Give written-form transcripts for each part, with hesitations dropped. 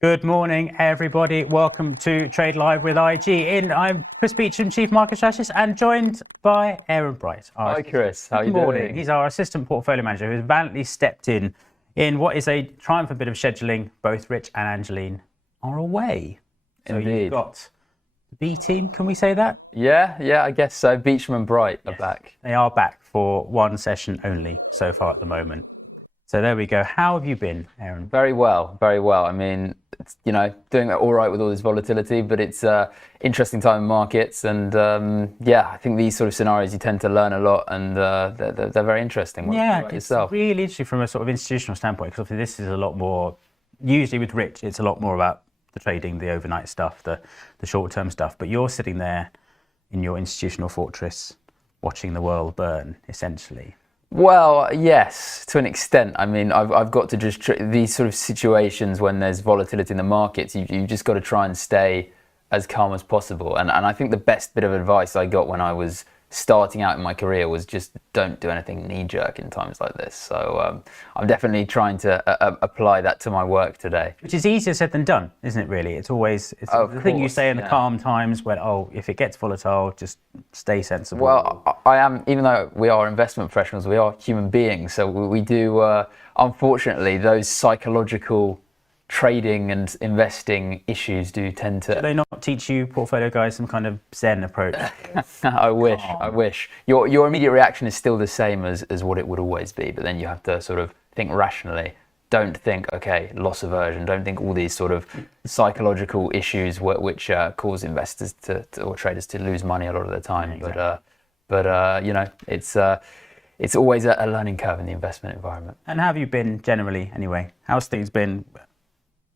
Good morning, everybody. Welcome to Trade Live with IG. I'm Chris Beecham, Chief Market Strategist, and joined by Aaron Bright. Hi, Chris. How are you doing? He's our Assistant Portfolio Manager who has valiantly stepped in what is a triumphant bit of scheduling. Both Rich and Angeline are away. So Indeed. You've got the B team, can we say that? Yeah, I guess so. Beecham and Bright are back. They are back for one session only so far at the moment. So there we go. How have you been, Aaron? Very well, very well. I mean, it's, doing all right with all this volatility, but it's interesting time in markets. And I think these sort of scenarios, you tend to learn a lot, and they're very interesting. What about yourself? It's really interesting from a sort of institutional standpoint, because obviously this is a lot more, usually with Rich, it's a lot more about the trading, the overnight stuff, the short-term stuff. But you're sitting there in your institutional fortress watching the world burn, essentially. Well, yes, to an extent. I mean, I've got to just these sort of situations when there's volatility in the markets, you've just got to try and stay as calm as possible. And I think the best bit of advice I got when I was starting out in my career was just don't do anything knee-jerk in times like this. So I'm definitely trying to apply that to my work today. Which is easier said than done, isn't it, really? It's always the thing you say in the calm times when, if it gets volatile, just stay sensible. Well, I am, even though we are investment professionals, we are human beings. So we do, unfortunately, those psychological trading and investing issues do tend to... Do they not teach you portfolio guys some kind of Zen approach? I wish. Your immediate reaction is still the same as what it would always be, but then you have to sort of think rationally. Don't think, loss aversion. Don't think all these sort of psychological issues which cause investors or traders to lose money a lot of the time. Exactly. But it's always a learning curve in the investment environment. And how have you been generally, anyway? How's things been?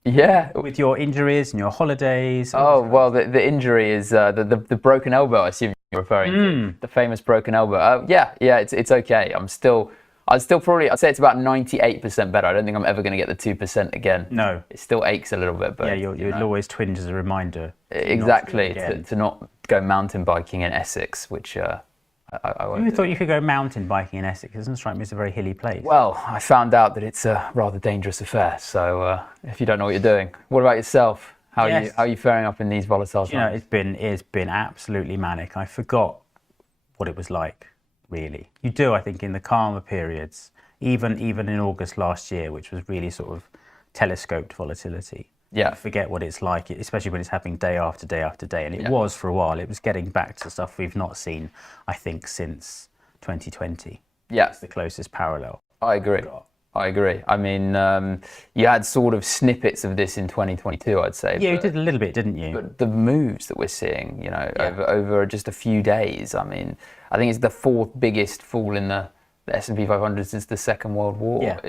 Yeah, with your injuries and your holidays. Oh well, the injury is the broken elbow. I assume you're referring to the famous broken elbow. It's okay. I'd say it's about 98% better. I don't think I'm ever going to get the 2% again. No, it still aches a little bit, but you'll always twinge as a reminder. Exactly, to not go mountain biking in Essex, which. You thought you could go mountain biking in Essex? It doesn't strike me as a very hilly place. Well, I found out that it's a rather dangerous affair. So if you don't know what you're doing, what about yourself? How are you faring up in these volatile times? It's been absolutely manic. I forgot what it was like, really. You do, I think, in the calmer periods, even in August last year, which was really sort of telescoped volatility. Yeah. You forget what it's like, especially when it's happening day after day after day. And it was for a while. It was getting back to stuff we've not seen, I think, since 2020. Yeah. It's the closest parallel. I agree. I mean, you had sort of snippets of this in 2022, I'd say. Yeah, you did a little bit, didn't you? But the moves that we're seeing, over just a few days, I mean, I think it's the fourth biggest fall in the S&P 500 since the Second World War. Yeah.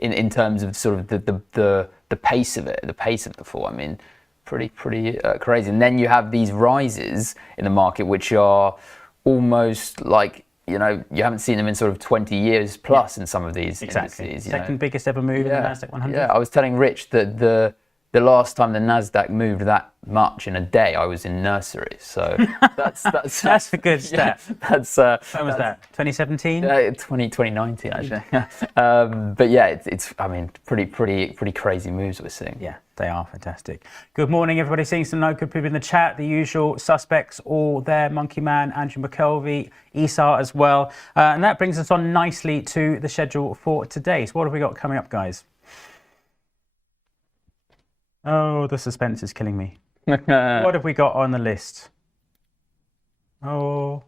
In terms of sort of the pace of it, the pace of the fall. I mean, pretty crazy. And then you have these rises in the market, which are almost like, you haven't seen them in sort of 20 years plus in some of these indices. Second biggest ever move in the Nasdaq 100. Yeah, I was telling Rich that the last time the Nasdaq moved that much in a day, I was in nursery. So that's a good stat. When was that? 2017? 2019 actually. But yeah, it's I mean pretty crazy moves we're seeing. Yeah, they are fantastic. Good morning, everybody. Seeing some good people in the chat. The usual suspects all there: Monkey Man, Andrew McKelvey, Esar as well. And that brings us on nicely to the schedule for today. So what have we got coming up, guys? Oh, the suspense is killing me. What have we got on the list? 8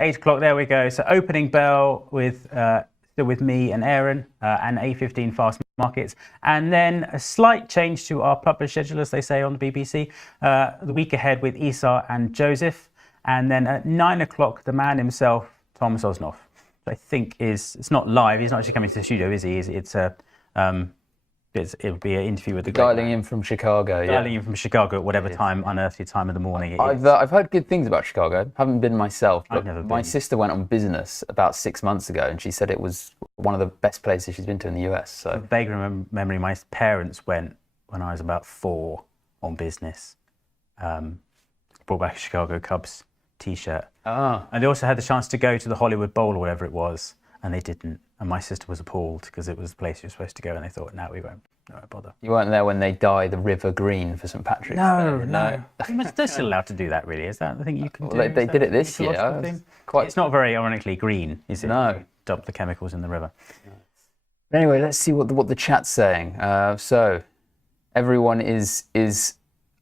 o'clock, there we go. So opening bell with still with me and Aaron, and 8:15 fast markets. And then a slight change to our published schedule, as they say on the BBC. The week ahead with Esar and Joseph. And then at 9 o'clock, the man himself, Thomas Osnoff. I think it's not live. He's not actually coming to the studio, is he? It'll be an interview with the dialing in from Chicago. Dialing in from Chicago at whatever unearthly time of the morning it is. I've heard good things about Chicago. Haven't been myself, but I've never been. My sister went on business about 6 months ago, and she said it was one of the best places she's been to in the US. So, a vague memory. My parents went when I was about 4 on business. Brought back a Chicago Cubs T-shirt. And they also had the chance to go to the Hollywood Bowl or whatever it was, and they didn't. and my sister was appalled because it was the place you were supposed to go, and they thought, no, we won't bother. You weren't there when they dye the river green for St Patrick's Day? No. They're still allowed to do that, really. Is that the thing you can do? They did it this year. It's not very ironically green, is it? No. You dump the chemicals in the river. Anyway, let's see what the chat's saying. So, everyone is.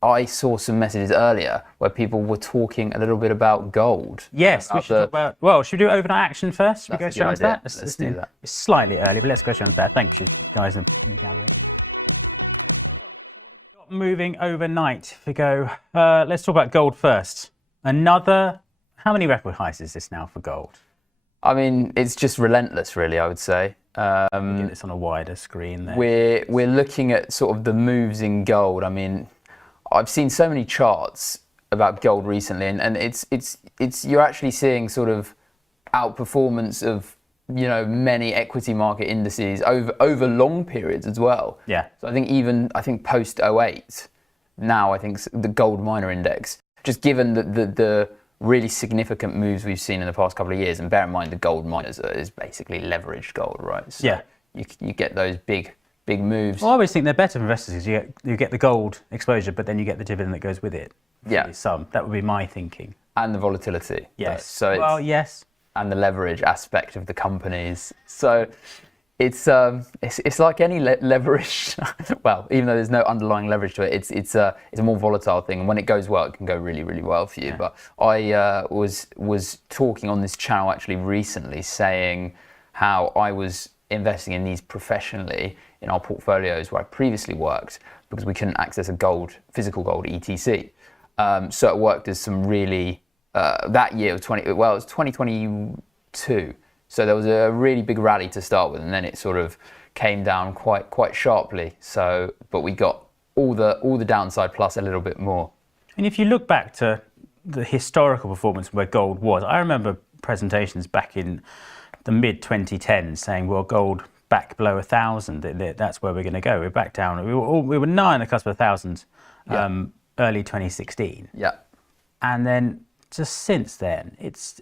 I saw some messages earlier where people were talking a little bit about gold. Yes, we should talk about. Well, should we do overnight action first? Should we go straight on to that? Let's do that. It's slightly early, but let's go straight on to that. Thank you, guys. Moving overnight. If we go, let's talk about gold first. How many record highs is this now for gold? I mean, it's just relentless, really, I would say. Get this on a wider screen there. We're looking at sort of the moves in gold. I mean, I've seen so many charts about gold recently, and it's you're actually seeing sort of outperformance of many equity market indices over long periods as well. Yeah. So I think post 08, now I think the gold miner index, just given the really significant moves we've seen in the past couple of years, and bear in mind the gold miners is basically leveraged gold, right? So yeah. You get those big moves. Well, I always think they're better for investors because you get the gold exposure, but then you get the dividend that goes with it. Yeah. That would be my thinking. And the volatility. Yes. Right? So yes. And the leverage aspect of the companies. So it's like any leverage. Well, even though there's no underlying leverage to it, it's a more volatile thing. And when it goes well, it can go really, really well for you. Yeah. But I was talking on this channel actually recently, saying how I was investing in these professionally in our portfolios where I previously worked because we couldn't access a physical gold ETC. So it worked as some really. That year was it was 2022. So there was a really big rally to start with, and then it sort of came down quite sharply. So, but we got all the downside plus a little bit more. And if you look back to the historical performance where gold was, I remember presentations back in the mid 2010s saying, well, gold back below 1,000. That's where we're going to go. We're back down. We were nigh on the cusp of 1,000 early 2016. Yeah. And then just since then, it's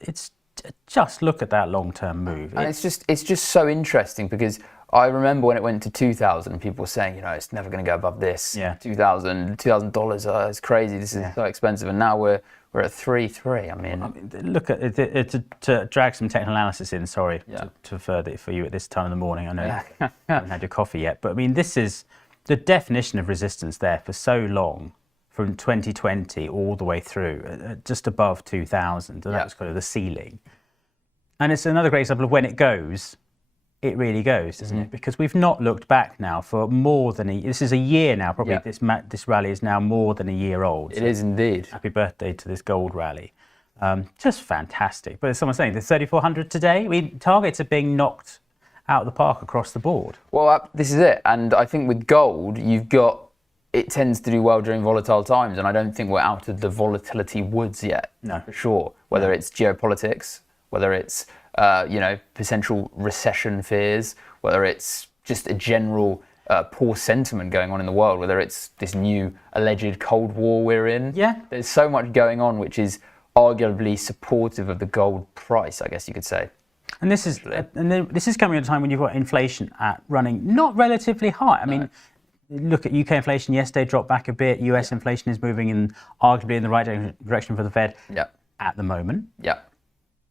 just look at that long-term move. And it's just so interesting because I remember when it went to 2,000, people were saying, it's never going to go above this. Yeah. $2,000, it's crazy. This is so expensive, and now we're at 3.3. I mean, look at it, to drag some technical analysis in. Sorry to further it for you at this time of the morning. I know you haven't had your coffee yet, but I mean, this is the definition of resistance there for so long. From 2020 all the way through, just above 2,000. That was kind of the ceiling. And it's another great example of when it goes, it really goes, doesn't it? Because we've not looked back now for more than this is a year now, probably this rally is now more than a year old. It is indeed. Happy birthday to this gold rally. Just fantastic. But as someone's saying, the 3,400 today, I mean, targets are being knocked out of the park across the board. Well, this is it. And I think with gold, it tends to do well during volatile times, and I don't think we're out of the volatility woods yet. No, for sure. Whether it's geopolitics, whether it's potential recession fears, whether it's just a general poor sentiment going on in the world, whether it's this new alleged Cold War we're in. Yeah, there's so much going on which is arguably supportive of the gold price, I guess you could say. And this is coming at a time when you've got inflation running not relatively high. I mean. Look at UK inflation yesterday, dropped back a bit. US inflation is moving arguably in the right direction for the Fed at the moment. Yeah.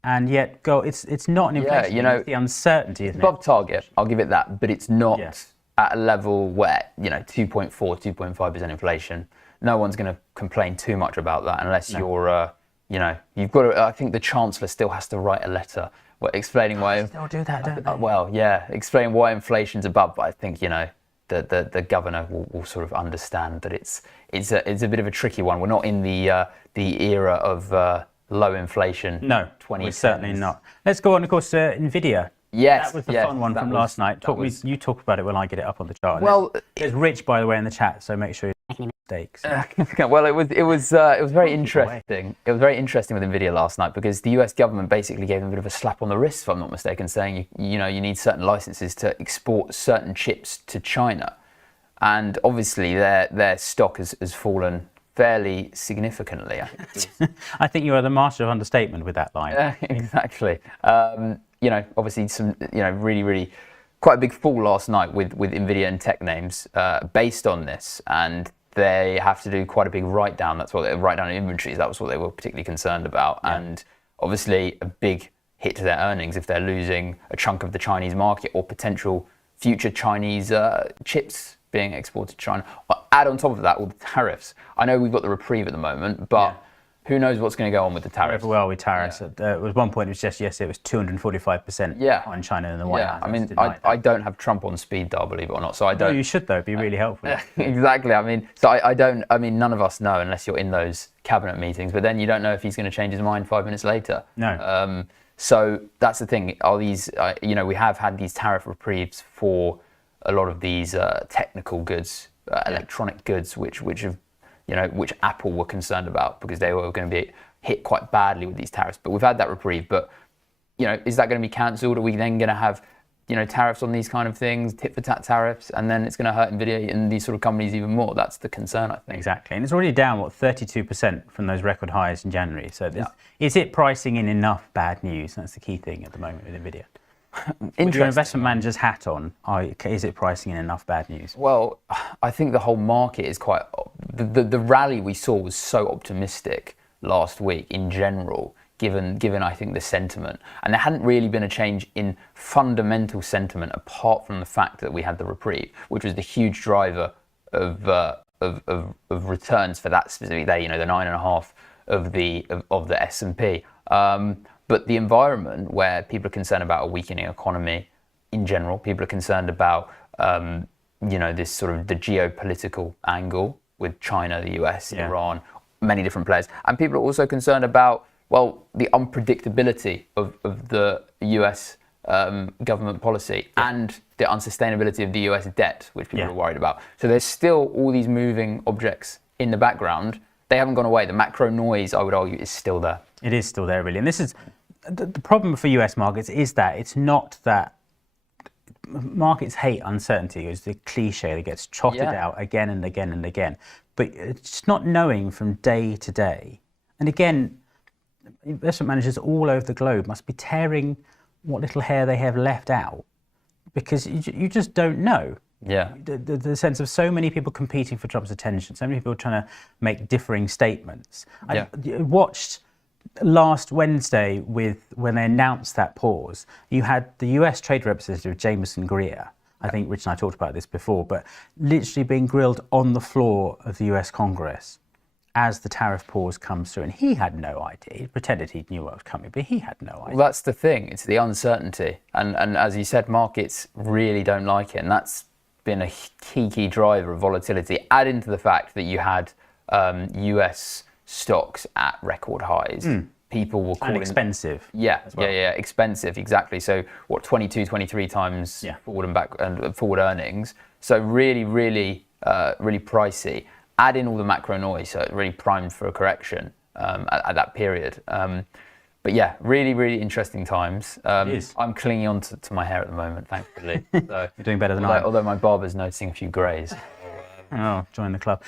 And yet, it's not an inflation, it's the uncertainty, isn't it? Above target, I'll give it that, but it's not at a level where, 2.4, 2.5% inflation. No one's going to complain too much about that unless you're, you've got to, I think the Chancellor still has to write a letter explaining why. They'll do that, don't they? Well, explain why inflation's above, but I think, the governor will sort of understand that it's a bit of a tricky one. We're not in the era of low inflation. No, we're certainly not. Let's go on, of course, Nvidia. Yes, that was the fun one from last night. You talk about it when I get it up on the chart. Well, there's Rich, by the way, in the chat, so make sure you don't make any mistakes. Well, it was very interesting. It was very interesting with Nvidia last night because the US government basically gave them a bit of a slap on the wrist, if I'm not mistaken, saying you need certain licenses to export certain chips to China, and obviously their stock has fallen fairly significantly. I think you are the master of understatement with that line. Exactly. obviously some, really quite a big fall last night with Nvidia and tech names based on this, and they have to do quite a big write down. That's what they write down in inventories. That was what they were particularly concerned about, and obviously a big hit to their earnings if they're losing a chunk of the Chinese market or potential future Chinese chips being exported to China. Add on top of that all the tariffs. I know we've got the reprieve at the moment, but who knows what's going to go on with the tariffs? Wherever we are with tariffs. At one point, it was just yesterday, it was 245% on China in the White House. I mean, I don't have Trump on speed dial, believe it or not. So I don't. No, you should though. It'd be really helpful. Exactly. I mean, so I don't. I mean, none of us know unless you're in those cabinet meetings. But then you don't know if he's going to change his mind 5 minutes later. No. So that's the thing. Are these? We have had these tariff reprieves for a lot of these technical goods, electronic goods, which have, which Apple were concerned about because they were going to be hit quite badly with these tariffs. But we've had that reprieve. But is that going to be cancelled? Are we then going to have tariffs on these kind of things, tit for tat tariffs, and then it's going to hurt Nvidia and these sort of companies even more? That's the concern, I think. Exactly, and it's already down 32% from those record highs in January. So is it pricing in enough bad news? That's the key thing at the moment with Nvidia. With your investment manager's hat on, is it pricing in enough bad news? Well, I think the whole market is quite. The rally we saw was so optimistic last week in general, given I think the sentiment, and there hadn't really been a change in fundamental sentiment apart from the fact that we had the reprieve, which was the huge driver of returns for that specific day. The 9.5 of the S&P. But the environment where people are concerned about a weakening economy in general, people are concerned about, this sort of the geopolitical angle with China, the US, Iran, many different players. And people are also concerned about, the unpredictability of the US government policy and the unsustainability of the US debt, which people are worried about. So there's still all these moving objects in the background. They haven't gone away. The macro noise, I would argue, is still there. It is still there, really. And this is the problem for US markets is that it's not that markets hate uncertainty. It's the cliche that gets trotted out again and again and again. But it's not knowing from day to day. And again, investment managers all over the globe must be tearing what little hair they have left out because you just don't know. Yeah. The sense of so many people competing for Trump's attention, so many people trying to make differing statements. I watched last Wednesday when they announced that pause, you had the US Trade Representative Jameson Greer. I think Rich and I talked about this before, but literally being grilled on the floor of the US Congress as the tariff pause comes through. And he had no idea. He pretended he knew what was coming, but he had no idea. Well, that's the thing. It's the uncertainty. And as you said, markets really don't like it. And that's been a key driver of volatility. Add into the fact that you had US stocks at record highs. People were calling expensive. Expensive, exactly. So 22, 23 times forward and back and forward earnings. So really pricey. Add in all the macro noise, so it really primed for a correction at that period. But yeah, really interesting times. It is. I'm clinging on to my hair at the moment, thankfully. So, you're doing better than I am. Although my barber's noticing a few greys. Oh, join the club.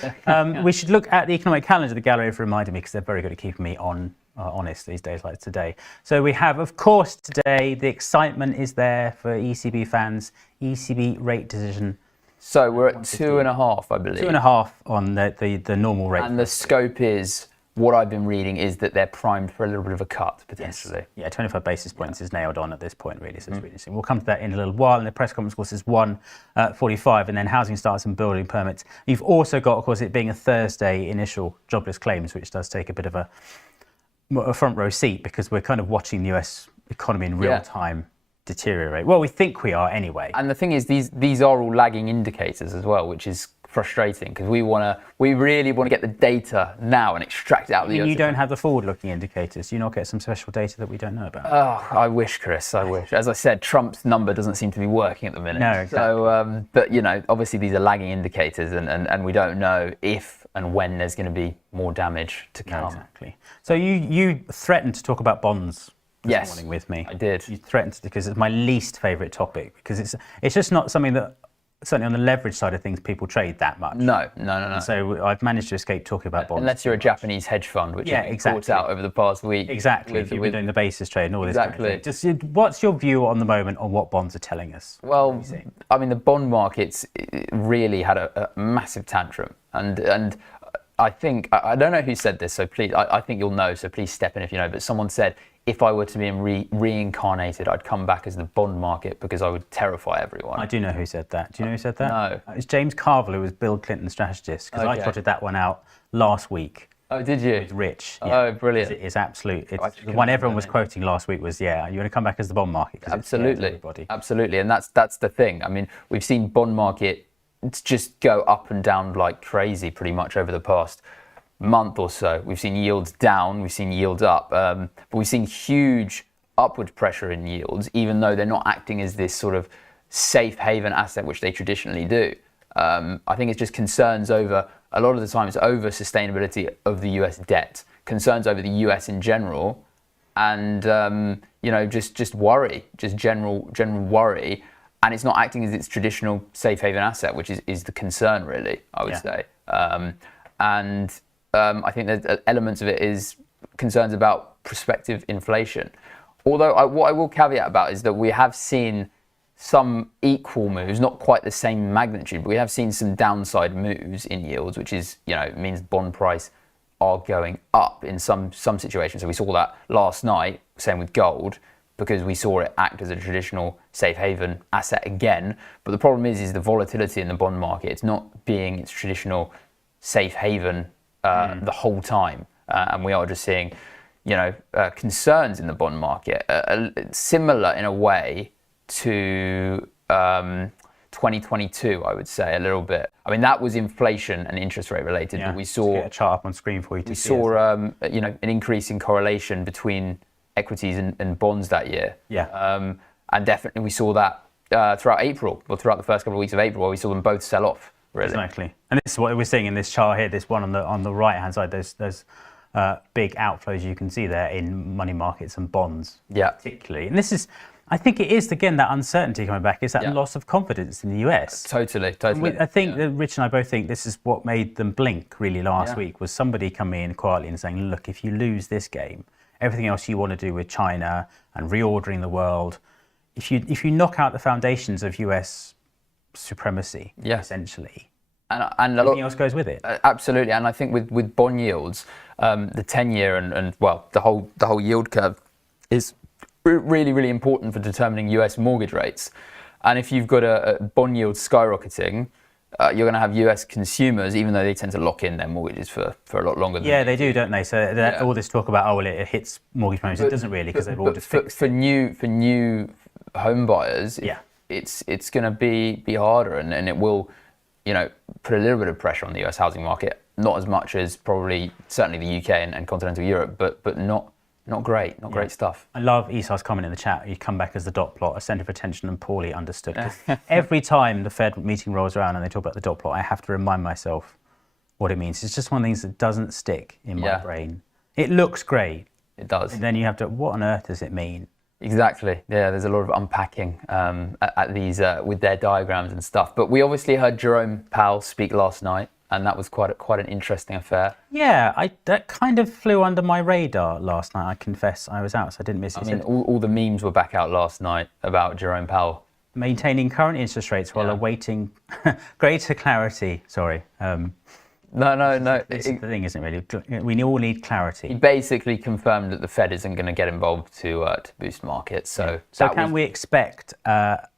We should look at the economic calendar, the gallery, for reminding me, because they're very good at keeping me honest these days like today. So we have, of course, today, the excitement is there for ECB fans, ECB rate decision. So we're at 2.5, I believe. 2.5 on the normal rate. And the scope is, what I've been reading is that they're primed for a little bit of a cut, potentially. Yes. Yeah, 25 basis points is nailed on at this point, really. So it's really interesting. We'll come to that in a little while. And the press conference, of course, is 1:45, and then housing starts and building permits. You've also got, of course, it being a Thursday, initial jobless claims, which does take a bit of a front row seat because we're kind of watching the US economy in real time deteriorate. Well, we think we are anyway. And the thing is, these are all lagging indicators as well, which is frustrating because we really want to get the data now and extract it out. You don't have the forward-looking indicators. Do you not get some special data that we don't know about? Oh, I wish, Chris. I wish. As I said, Trump's number doesn't seem to be working at the minute. No, exactly. So, but obviously these are lagging indicators, and we don't know if and when there's going to be more damage to come. No, exactly. So you threatened to talk about bonds this morning with me. I did. You threatened to, because it's my least favourite topic because it's just not something that certainly on the leverage side of things, people trade that much. No. So I've managed to escape talking about bonds. Unless you're a Japanese hedge fund, which has been caught out over the past week. Exactly. If you've been doing the basis trade and all this Exactly. kind of thing. Just what's your view on the moment on what bonds are telling us? Well, I mean, the bond markets really had a massive tantrum, and I think, I don't know who said this, so please, I think you'll know, so please step in if you know, but someone said, if I were to be reincarnated, I'd come back as the bond market because I would terrify everyone. I do know who said that. Do you know who said that? No. It's James Carville, who was Bill Clinton's strategist, because I trotted that one out last week. Oh, did you? With Rich. Yeah. Oh, brilliant. It's absolute. It's the one everyone was quoting last week was, yeah, you want to come back as the bond market. Absolutely. Absolutely. And that's the thing. I mean, we've seen bond market just go up and down like crazy pretty much over the past month or so. We've seen yields down, we've seen yields up, but we've seen huge upward pressure in yields, even though they're not acting as this sort of safe haven asset, which they traditionally do. I think it's just concerns over, a lot of the time, it's over sustainability of the US debt, concerns over the US in general, and just worry, just general worry. And it's not acting as its traditional safe haven asset, which is the concern, really, I would say. I think that elements of it is concerns about prospective inflation. Although what I will caveat about is that we have seen some equal moves, not quite the same magnitude, but we have seen some downside moves in yields, which is, means bond price are going up in some situations. So we saw that last night, same with gold, because we saw it act as a traditional safe haven asset again. But the problem is the volatility in the bond market. It's not being its traditional safe haven the whole time. And we are just seeing, concerns in the bond market, similar in a way to 2022, I would say, a little bit. I mean, that was inflation and interest rate related, but we saw... Let's get a chart up on screen for you to see. We saw, an increase in correlation between equities and bonds that year. And definitely we saw that throughout April, or throughout the first couple of weeks of April, where we saw them both sell off, really. Exactly. And this is what we're seeing in this chart here, this one on the right-hand side, there's big outflows you can see there in money markets and bonds, particularly. And this is, I think it is, again, that uncertainty coming back, is that loss of confidence in the US. Totally. I think that Rich and I both think this is what made them blink really last week, was somebody coming in quietly and saying, look, if you lose this game, everything else you want to do with China and reordering the world, if you knock out the foundations of US supremacy, essentially, and everything else goes with it. Absolutely. And I think with bond yields, the 10-year and the whole yield curve is really, really important for determining US mortgage rates. And if you've got a bond yield skyrocketing, you're going to have US consumers, even though they tend to lock in thetheir mortgages for a lot longer than they do, don't they? So all this talk about, it hits mortgage payments, it doesn't really, because they've all just fixed for new home buyers, it's going to be harder, and it will, put a little bit of pressure on the US housing market. Not as much as probably certainly the UK and continental Europe, but not great stuff. I love Esau's comment in the chat. You come back as the dot plot, a centre of attention and poorly understood. 'Cause every time the Fed meeting rolls around and they talk about the dot plot, I have to remind myself what it means. It's just one of the things that doesn't stick in my brain. It looks great. It does. And then you have to, what on earth does it mean? Exactly. Yeah, there's a lot of unpacking at these with their diagrams and stuff. But we obviously heard Jerome Powell speak last night, and that was quite an interesting affair. Yeah, that kind of flew under my radar last night. I confess I was out, so I didn't miss it. I mean, all the memes were back out last night about Jerome Powell. Maintaining current interest rates while awaiting greater clarity. Sorry. No. This is the thing, isn't it, really? We all need clarity. He basically confirmed that the Fed isn't going to get involved to boost markets. So can we expect a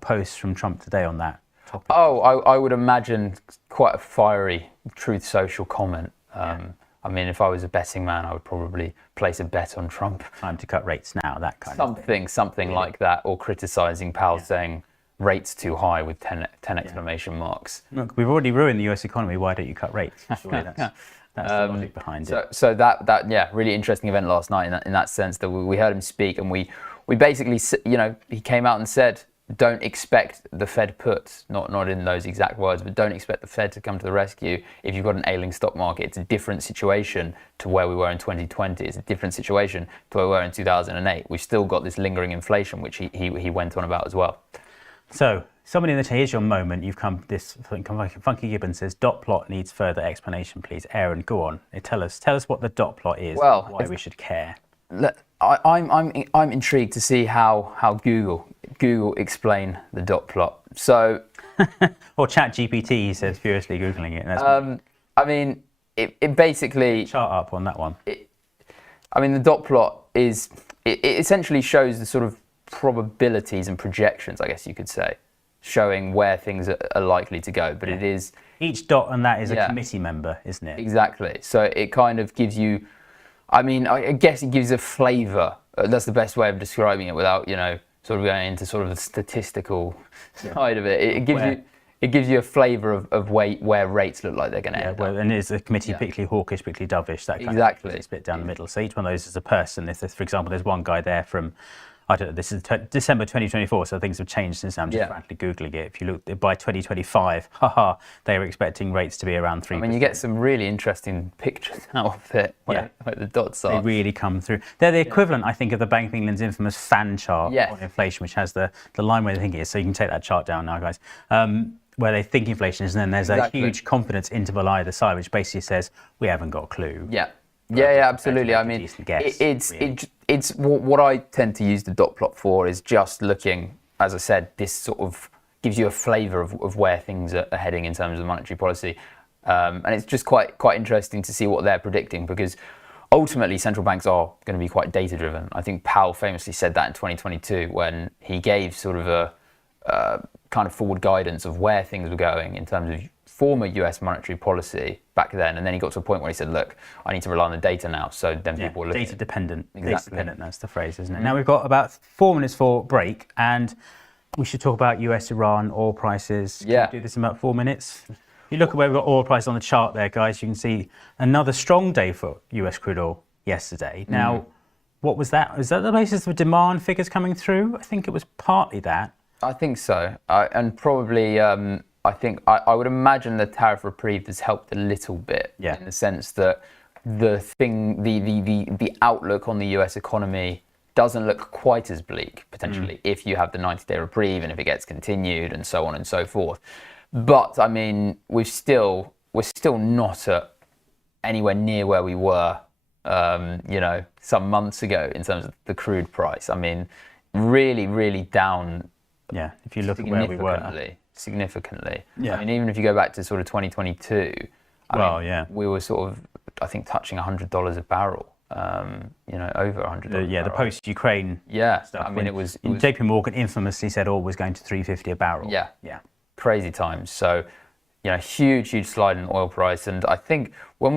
post from Trump today on that topic? Oh, I would imagine quite a fiery Truth Social comment. I mean, if I was a betting man, I would probably place a bet on Trump. Time to cut rates now, that kind of thing. Something like that, or criticising Powell, saying rates too high with 10 exclamation marks. Look, we've already ruined the US economy. Why don't you cut rates? Surely that's the logic behind it. So that really interesting event last night in that sense, that we heard him speak, and we basically, he came out and said, don't expect the Fed put, not in those exact words, but don't expect the Fed to come to the rescue if you've got an ailing stock market. It's a different situation to where we were in 2020. It's a different situation to where we were in 2008. We've still got this lingering inflation, which he went on about as well. So somebody in the chat, here's your moment. You've come. This Funky Gibbon says dot plot needs further explanation, please. Aaron, go on. Tell us what the dot plot is. Well, why we should care. I'm intrigued to see how Google explain the dot plot. So, or ChatGPT, he says, furiously googling it. I mean, it basically chart up on that one. I mean, the dot plot is it essentially shows the sort of probabilities and projections, I guess you could say, showing where things are likely to go. But it is each dot on that is a committee member, isn't it? Exactly. So it kind of gives you. I mean, I guess it gives a flavour. That's the best way of describing it without, sort of going into sort of the statistical side of it. It gives you a flavour of where rates look like they're going to end up. And it's a committee particularly hawkish, particularly dovish, that kind of split down the middle. So each one of those is a person. If there's, for example, there's one guy there from, I don't know, this is December 2024, so things have changed since I'm just frankly Googling it. If you look by 2025, they were expecting rates to be around 3%. I mean, you get some really interesting pictures out of it where the dots are. They really come through. They're the equivalent, I think, of the Bank of England's infamous fan chart on inflation, which has the line where they think it is. So you can take that chart down now, guys. Where they think inflation is, and then there's a huge confidence interval either side, which basically says we haven't got a clue. Yeah, absolutely. I mean, it's what I tend to use the dot plot for is just looking, as I said, this sort of gives you a flavour of where things are heading in terms of monetary policy, and it's just quite interesting to see what they're predicting, because ultimately central banks are going to be quite data driven. I think Powell famously said that in 2022 when he gave sort of a kind of forward guidance of where things were going in terms of former US monetary policy back then, and then he got to a point where he said, look, I need to rely on the data now. So then people were looking data dependent. Exactly. Data dependent, that's the phrase, isn't it? Now we've got about 4 minutes for break, and we should talk about US-Iran oil prices. Can we do this in about 4 minutes? If you look at where we've got oil prices on the chart there, guys, you can see another strong day for US crude oil yesterday. Now, what was that? Was that the basis of demand figures coming through? I think it was partly that. I think so. And probably, I think, I would imagine the tariff reprieve has helped a little bit in the sense that the outlook on the US economy doesn't look quite as bleak, potentially, if you have the 90-day reprieve and if it gets continued and so on and so forth. But, I mean, we're still not at anywhere near where we were, some months ago in terms of the crude price. I mean, really, really down. Yeah, if you look at where we were. Significantly. Yeah. I mean, even if you go back to sort of 2022, we were sort of, I think, touching $100 a barrel, over $100 the post-Ukraine stuff. I mean, it was JP Morgan infamously said oil was going to $350 a barrel. Yeah. Crazy times. So, huge slide in oil price. And I think when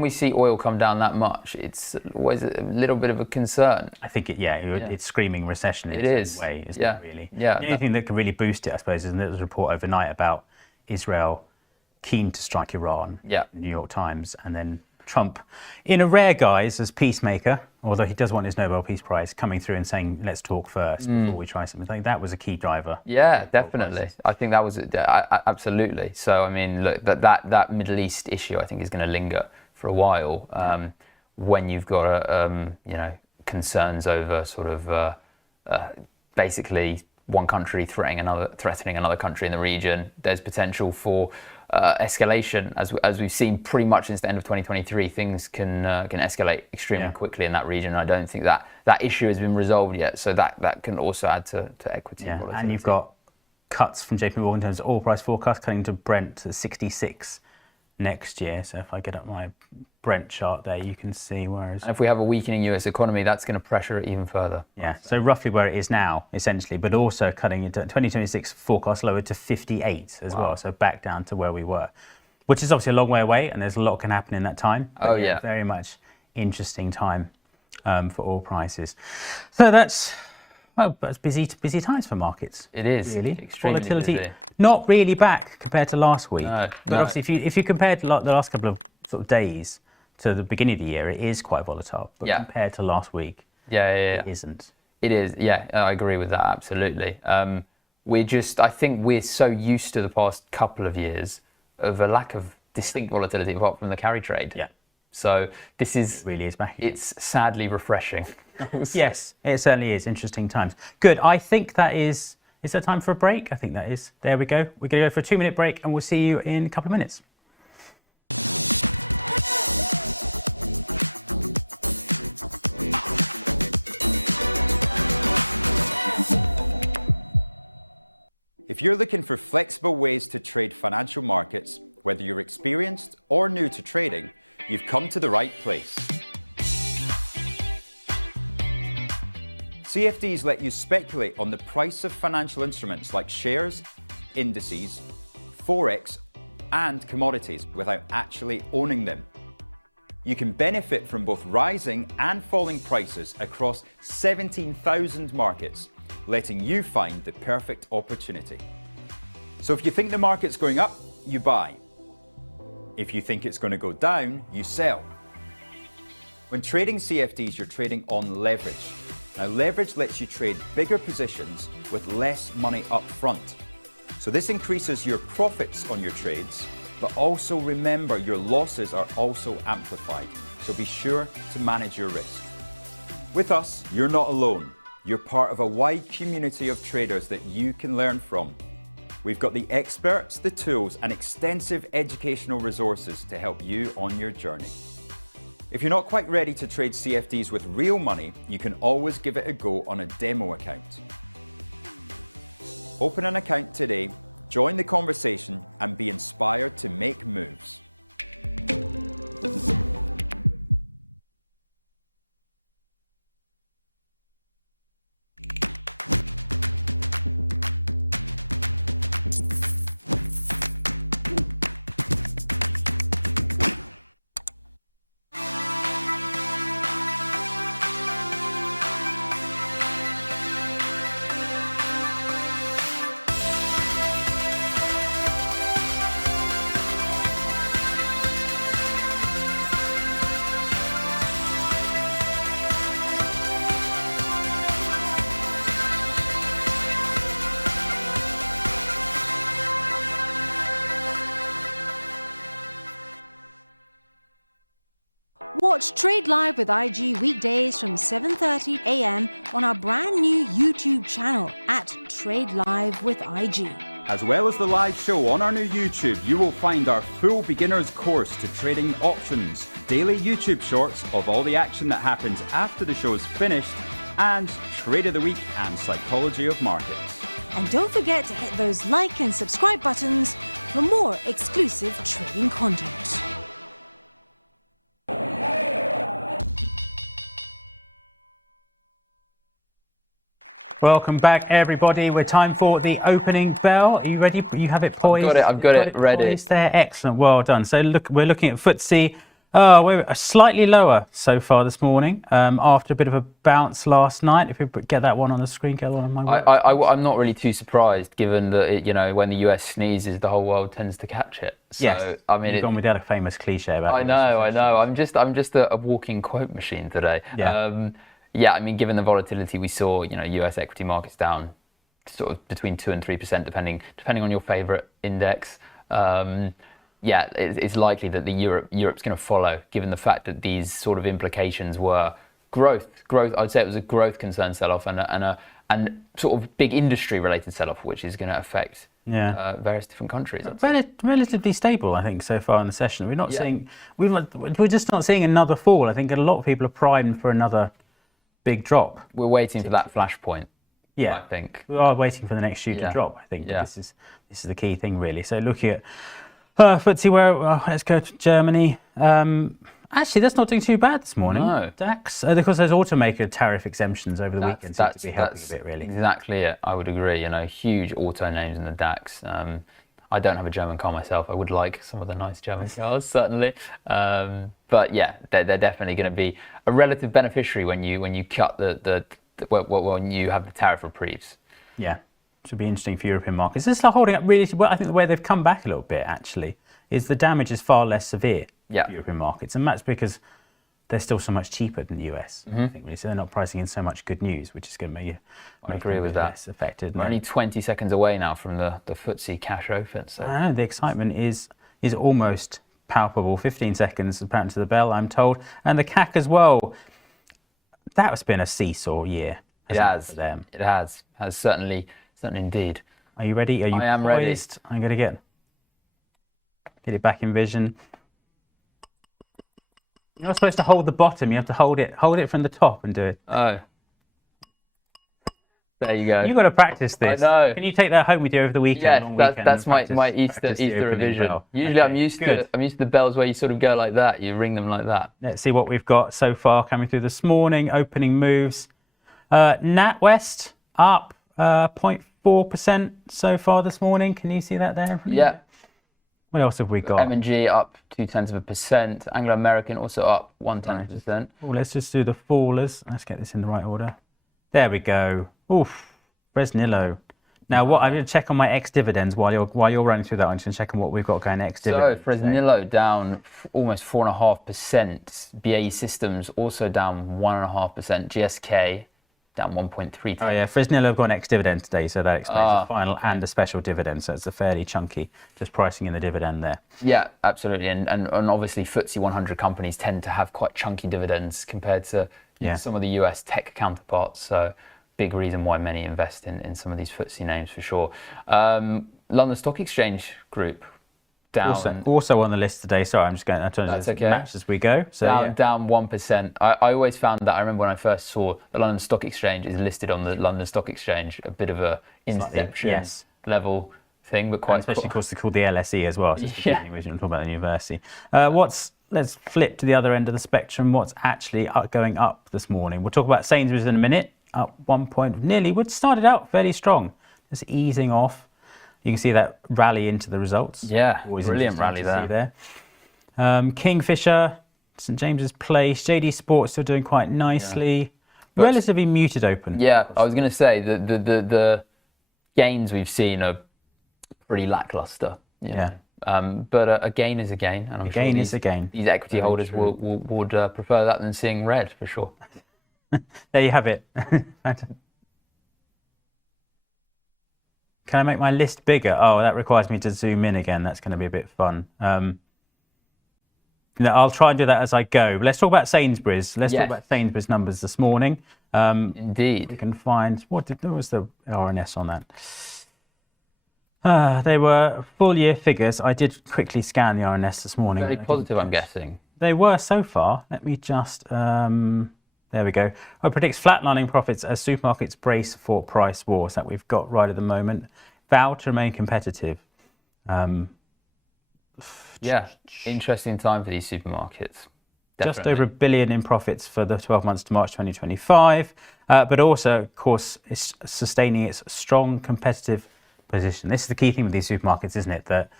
we see oil come down that much, it's always a little bit of a concern. I think it's screaming recession in its own way, isn't it, really? Yeah. The only thing that could really boost it, I suppose, is there was a report overnight about Israel keen to strike Iran, New York Times, and then Trump, in a rare guise as peacemaker, although he does want his Nobel Peace Prize, coming through and saying, let's talk first before we try something. I think that was a key driver. Yeah, definitely. I think that was, absolutely. So, I mean, look, that Middle East issue, I think, is going to linger for a while, when you've got concerns over sort of basically one country threatening another country in the region. There's potential for escalation, as we've seen pretty much since the end of 2023. Things can escalate extremely quickly in that region. And I don't think that issue has been resolved yet. So that can also add to equity volatility. And you've got cuts from JP Morgan in terms of oil price forecast, cutting to Brent to 66. Next year. So if I get up my Brent chart there, you can see and if we have a weakening US economy, that's going to pressure it even further. Yeah, so roughly where it is now, essentially, but also cutting into 2026 forecast lower to 58 as well, so back down to where we were, which is obviously a long way away, and there's a lot can happen in that time. But very much interesting time for oil prices. So that's busy times for markets. It is really extremely volatility. busy. Not really back compared to last week. No. Obviously, if you compared the last couple of sort of days to the beginning of the year, it is quite volatile. But compared to last week, it isn't. It is. Yeah, I agree with that absolutely. I think we're so used to the past couple of years of a lack of distinct volatility apart from the carry trade. Yeah. So it really is back again. It's sadly refreshing. Yes, it certainly is. Interesting times. Good. I think that is Is that time for a break? I think that is. There we go. We're going to go for a 2-minute break and we'll see you in a couple of minutes. If you're looking for flexible ways to trade financial markets, whether you're experienced or new to trading, you've come to the right place. CFDs let you speculate on the price of financial instruments like shares, indices, forex, and commodities without actually owning them. You can benefit from both rising and falling prices across 17,000 markets, letting you find the perfect opportunity. So if you think the market's going up, you buy. If you think it's going to go down, you sell. When trading CFDs, you're trading on leverage. Now, leverage lets you trade bigger positions with less money up front. So this increases your profits on your trades, but also remember your losses are also amplified. So be sure to manage your risk. With us, you're not alone. You're part of a wide community of traders that you can learn from. We've got the experts, the tools, and extensive educational resources to help you on your journey. If you're not quite ready to trade CFDs with real money, you can always give it a go on a demo account. Open an account today, join the conversation, and be inspired to make moves. Watch Trade Live with IG weekdays from 7:30 a.m. on our brand new YouTube channel at Trade Live with IG. As well as the live show on our new YouTube, you will find our full beginner's course to trading options, daily YouTube shorts of all the action that happens after the show is finished, and Trade of the Week and Psychology of Markets. And don't forget to hit those like and subscribe buttons for more exclusive trading content. Welcome back, everybody. We're time for the opening bell. Are you ready? You have it poised? I've got it ready. Poised there. Excellent. Well done. So look, we're looking at FTSE. We're slightly lower so far this morning after a bit of a bounce last night. If we get that one on the screen, get one on my work. I'm not really too surprised, given that when the US sneezes, the whole world tends to catch it. So, yes. I mean, you've gone with that famous cliche about. I know. I'm just a walking quote machine today. Yeah. Yeah, I mean, given the volatility we saw, US equity markets down sort of between 2 and 3%, depending on your favourite index. It's likely that Europe's going to follow, given the fact that these sort of implications were growth. I'd say it was a growth concern sell-off and sort of big industry-related sell-off, which is going to affect various different countries. Relatively stable, I think, so far in the session. We're just not seeing another fall. I think a lot of people are primed for another big drop. We're waiting for that flashpoint. Yeah, I think we are waiting for the next shoe to drop. I think this is the key thing, really. So looking at FTSE, let's go to Germany. Actually, that's not doing too bad this morning. No. DAX, because there's automaker tariff exemptions over the weekend, seem to be helping a bit, really. Exactly it. I would agree. Huge auto names in the DAX. I don't have a German car myself. I would like some of the nice German cars, certainly. But yeah, they're definitely going to be a relative beneficiary when you cut when you have the tariff reprieves. Yeah, should be interesting for European markets. This is holding up really well. I think the way they've come back a little bit, actually, is the damage is far less severe for European markets, and that's because they're still so much cheaper than the US. I think, really. So they're not pricing in so much good news, which is going to make agree with that. Less affected. We're only 20 seconds away now from the FTSE cash open. So I know, the excitement is almost palpable. 15 seconds apparently to the bell, I'm told, and the CAC as well. That has been a seesaw year. It has. For them. It has certainly Certainly indeed. Are you ready? Are you I am poised? I'm going to get it back in vision. You're not supposed to hold the bottom. You have to hold it from the top and do it. Oh. There you go. You've got to practice this. I know. Can you take that home with you over the weekend? Yes, that's my Easter revision. Bell. Usually I'm used to the bells where you sort of go like that. You ring them like that. Let's see what we've got so far coming through this morning. Opening moves. NatWest up 0.4% so far this morning. Can you see that there? Yeah. What else have we got? M&G up 0.2%. Anglo American also up 0.1%. Oh, let's just do the fallers. Let's get this in the right order. There we go. Oof, Fresnillo. Now, what I'm going to check on my ex-dividends while you're running through that. I'm just going to check on what we've got going ex-dividends. So Fresnillo down almost 4.5%. BAE Systems also down 1.5%. GSK down 1.3%. Oh yeah, Fresnillo have got an ex-dividend today, so that explains the final and a special dividend. So it's a fairly chunky, just pricing in the dividend there. Yeah, absolutely. And obviously FTSE 100 companies tend to have quite chunky dividends compared to some of the US tech counterparts. So big reason why many invest in some of these FTSE names for sure. London Stock Exchange Group down. Also on the list today. Sorry, I'm just going to match as we go. So down 1%. I always found that, I remember when I first saw the London Stock Exchange is listed on the London Stock Exchange, a bit of a inception level thing, but quite especially, of course, they're called the LSE as well. So it's confusing when you're talking about the university. Let's flip to the other end of the spectrum. What's actually going up this morning? We'll talk about Sainsbury's in a minute. Up 1 point nearly. It started out fairly strong, just easing off. You can see that rally into the results. Yeah, always brilliant rally there. Kingfisher, St James's Place, JD Sports still doing quite nicely. Yeah. Relatively muted open. Yeah, I was going to say the gains we've seen are pretty lackluster. But a gain is a gain, and I'm sure these equity holders would prefer that than seeing red for sure. There you have it. Can I make my list bigger? Oh, that requires me to zoom in again. That's going to be a bit fun. I'll try and do that as I go. But let's talk about Sainsbury's. Let's talk about Sainsbury's numbers this morning. Indeed. We can find what was the RNS on that. They were full year figures. I did quickly scan the RNS this morning. Very positive, I'm guessing. They were so far. Let me just. There we go. I predicts flatlining profits as supermarkets brace for price wars that we've got right at the moment. Vow to remain competitive. Interesting time for these supermarkets. Definitely. Just over £1 billion in profits for the 12 months to March 2025, but also, of course, it's sustaining its strong competitive position. This is the key thing with these supermarkets, isn't it? That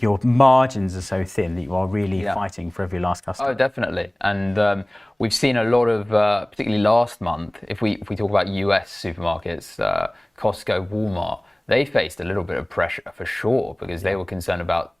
your margins are so thin that you are really fighting for every last customer. Oh, definitely. And we've seen a lot of, particularly last month, if we talk about US supermarkets, Costco, Walmart, they faced a little bit of pressure for sure because they were concerned about,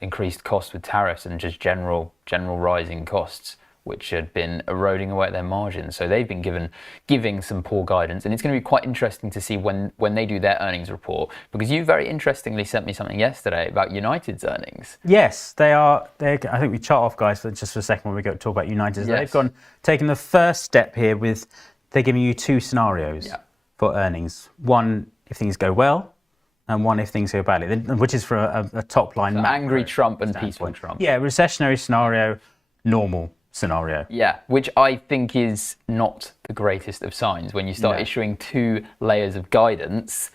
increased costs with tariffs and just general rising costs, which had been eroding away at their margins. So they've been giving some poor guidance, and it's going to be quite interesting to see when they do their earnings report, because you very interestingly sent me something yesterday about United's earnings. Yes, they are. I think we chart off, guys, for just for a second when we go to talk about United. Yes. They've taken the first step here with they're giving you two scenarios for earnings. One, if things go well, and one if things go badly, which is for a top line. So angry Trump and peaceful Trump. Yeah, recessionary scenario, normal scenario. Yeah, which I think is not the greatest of signs. When you start issuing two layers of guidance,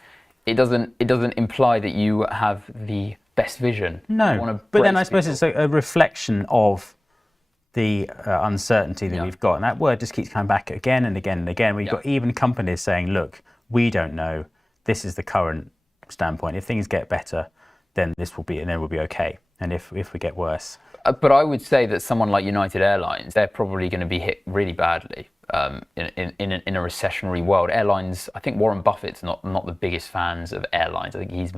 it doesn't imply that you have the best vision. No, but then I suppose it's a reflection of the uncertainty that we've got, and that word just keeps coming back again and again and again. We've got even companies saying, look, we don't know, this is the current standpoint. If things get better, then we'll be okay, and if we get worse. But I would say that someone like United Airlines, they're probably going to be hit really badly in a recessionary world. Airlines, I think Warren Buffett's not the biggest fans of airlines. I think he's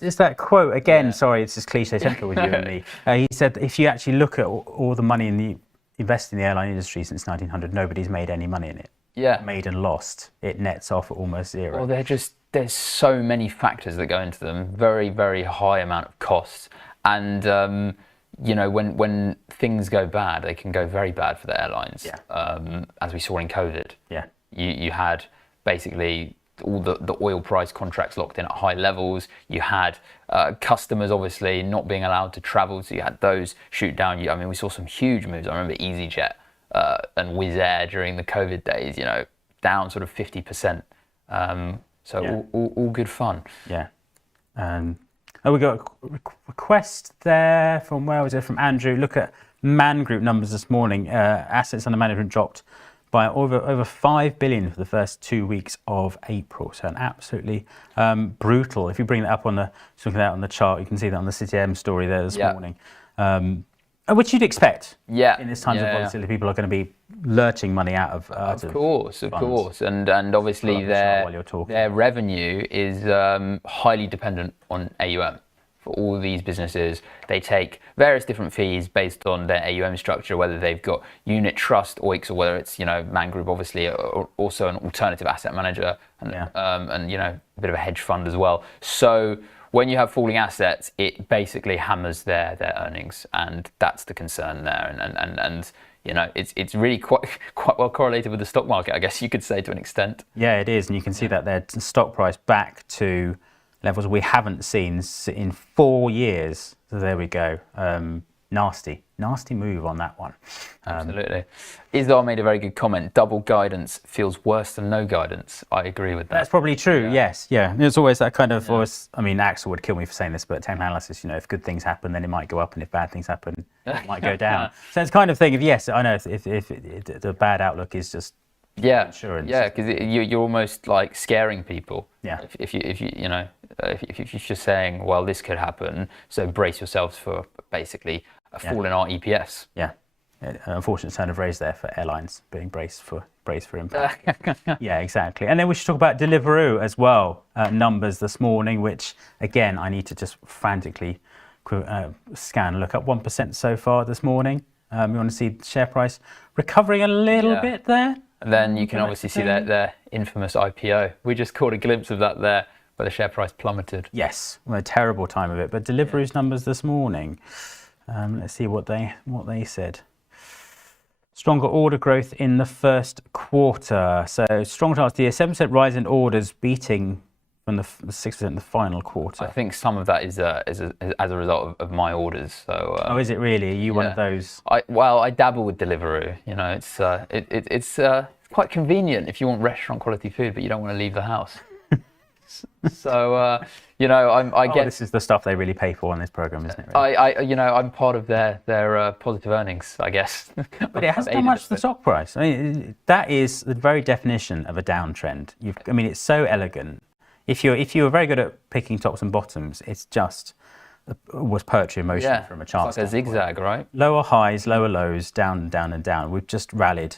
it's that quote again. Yeah. Sorry, it's just cliche central with you and me. He said if you actually look at all the money invested in the airline industry since 1900, nobody's made any money in it. Yeah, made and lost. It nets off at almost zero. Well, there's so many factors that go into them. Very, very high amount of costs, and when things go bad, they can go very bad for the airlines. Yeah. As we saw in COVID. Yeah. You had basically all the oil price contracts locked in at high levels. You had customers obviously not being allowed to travel, so you had those shoot down. I mean, we saw some huge moves. I remember EasyJet and Wizz Air during the COVID days, down sort of 50%. All good fun. Yeah. We got a request there from, where was it, from Andrew. Look at Man Group numbers this morning. Assets under management dropped by over 5 billion for the first 2 weeks of April. So an absolutely brutal. If you bring that up looking at that on the chart, you can see that on the CTM story there this morning. Which you'd expect. In this times of volatility, people are going to be lurching money out of. Of course, and obviously their revenue is highly dependent on AUM. For all these businesses, they take various different fees based on their AUM structure, whether they've got unit trust, OICs, or whether it's Man Group, obviously, or also an alternative asset manager, and a bit of a hedge fund as well. So when you have falling assets, it basically hammers their earnings, and that's the concern there. And it's really quite well correlated with the stock market, I guess you could say, to an extent. Yeah, it is, and you can see that their stock price back to levels we haven't seen in 4 years. So there we go. Nasty move on that one. Absolutely. Izzar made a very good comment. Double guidance feels worse than no guidance. I agree with that. That's probably true. Yes. Yeah. There's always that kind of voice. I mean, Axel would kill me for saying this, but technical analysis, if good things happen, then it might go up, and if bad things happen, it might go down. So it's kind of thing of, yes, I know if the bad outlook is just insurance. Yeah, because you're almost like scaring people. Yeah. If you're saying, well, this could happen, so brace yourselves for basically a fall in our EPS. Yeah. An unfortunate turn of phrase there for airlines, being braced for impact. Yeah, exactly. And then we should talk about Deliveroo as well. Numbers this morning, which again I need to just frantically scan and look up. 1% so far this morning. You want to see the share price recovering a little bit there. And then you can obviously see their infamous IPO. We just caught a glimpse of that there, where the share price plummeted. Yes, a terrible time of it. But Deliveroo's numbers this morning. Let's see what they said. Stronger order growth in the first quarter. So strong start to the year, 7% rise in orders, beating from the 6% in the final quarter. I think some of that is as a result of my orders. So. Is it really? Are you one of those? I dabble with Deliveroo. It's quite convenient if you want restaurant quality food, but you don't want to leave the house. So I get this is the stuff they really pay for on this program, isn't it? Really? I'm part of their positive earnings, I guess. But it hasn't done much to the stock price. I mean, that is the very definition of a downtrend. It's so elegant. If you're very good at picking tops and bottoms, it's just was poetry in motion from a chart. It's like a zigzag, right? Lower highs, lower lows, down and down and down. We've just rallied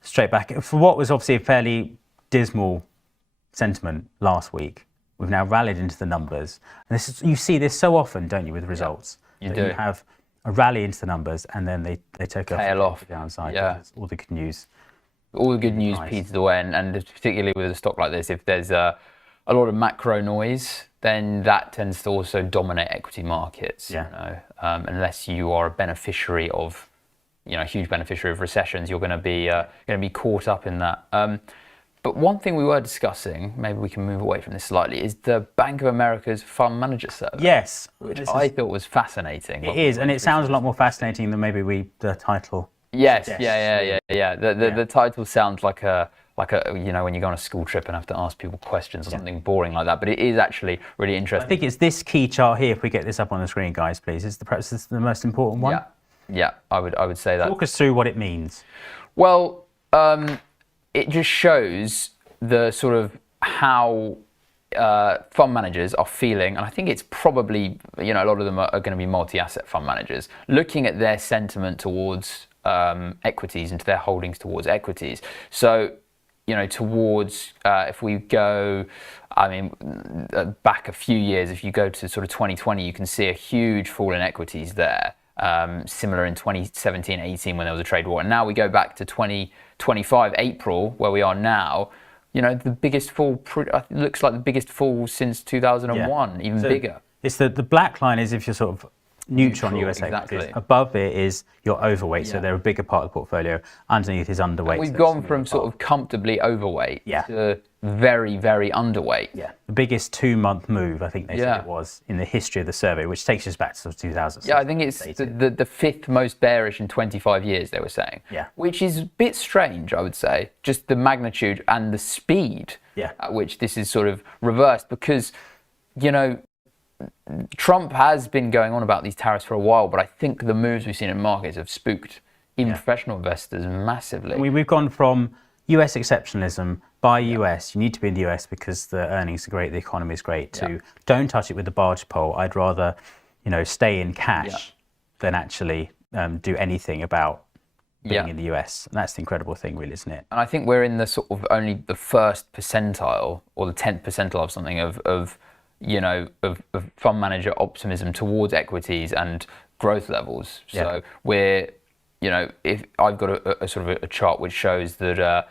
straight back for what was obviously a fairly dismal sentiment last week. We've now rallied into the numbers, and you see this so often, don't you, with results? You do. You have a rally into the numbers, and then they take off the downside. Yeah, all the good news. All the good news peels away, and particularly with a stock like this, if there's a lot of macro noise, then that tends to also dominate equity markets. Unless you are a beneficiary of, huge beneficiary of recessions, you're going to be caught up in that. But one thing we were discussing, maybe we can move away from this slightly, is the Bank of America's Fund Manager Survey. Yes. Which I thought was fascinating. It is, and it sounds a lot more fascinating than maybe the title. Yes, yeah. The title sounds like a when you go on a school trip and have to ask people questions or something boring like that. But it is actually really interesting. I think it's this key chart here. If we get this up on the screen, guys, please. Perhaps this is the most important one. Yeah. I would say that. Talk us through what it means. Well, it just shows the sort of how fund managers are feeling, and I think it's probably a lot of them are going to be multi-asset fund managers, looking at their sentiment towards equities and to their holdings towards equities. So towards if we go, back a few years, if you go to sort of 2020, you can see a huge fall in equities there. Similar in 2017-18 when there was a trade war, and now we go back to 2025 April where we are now. The biggest fall looks like the biggest fall since 2001, even bigger. It's the black line is if you're sort of neutral on US equities. Above it is your overweight, so they're a bigger part of the portfolio. Underneath is underweight. And we've gone from sort of comfortably overweight to very, very underweight. Yeah, the biggest 2-month move, I think they said it was, in the history of the survey, which takes us back to 2000. Yeah, I think it's the fifth most bearish in 25 years, they were saying. Yeah. Which is a bit strange, I would say, just the magnitude and the speed at which this is sort of reversed, because, you know, Trump has been going on about these tariffs for a while, but I think the moves we've seen in markets have spooked even professional investors massively. We've gone from US exceptionalism, buy US, you need to be in the US because the earnings are great, the economy is great, to don't touch it with the barge pole. I'd rather, you know, stay in cash than actually do anything about being in the US. And that's the incredible thing, really, isn't it? And I think we're in the sort of only the first percentile or the 10th percentile of something of you know, of fund manager optimism towards equities and growth levels. So we're, you know, if I've got a sort of a chart which shows that,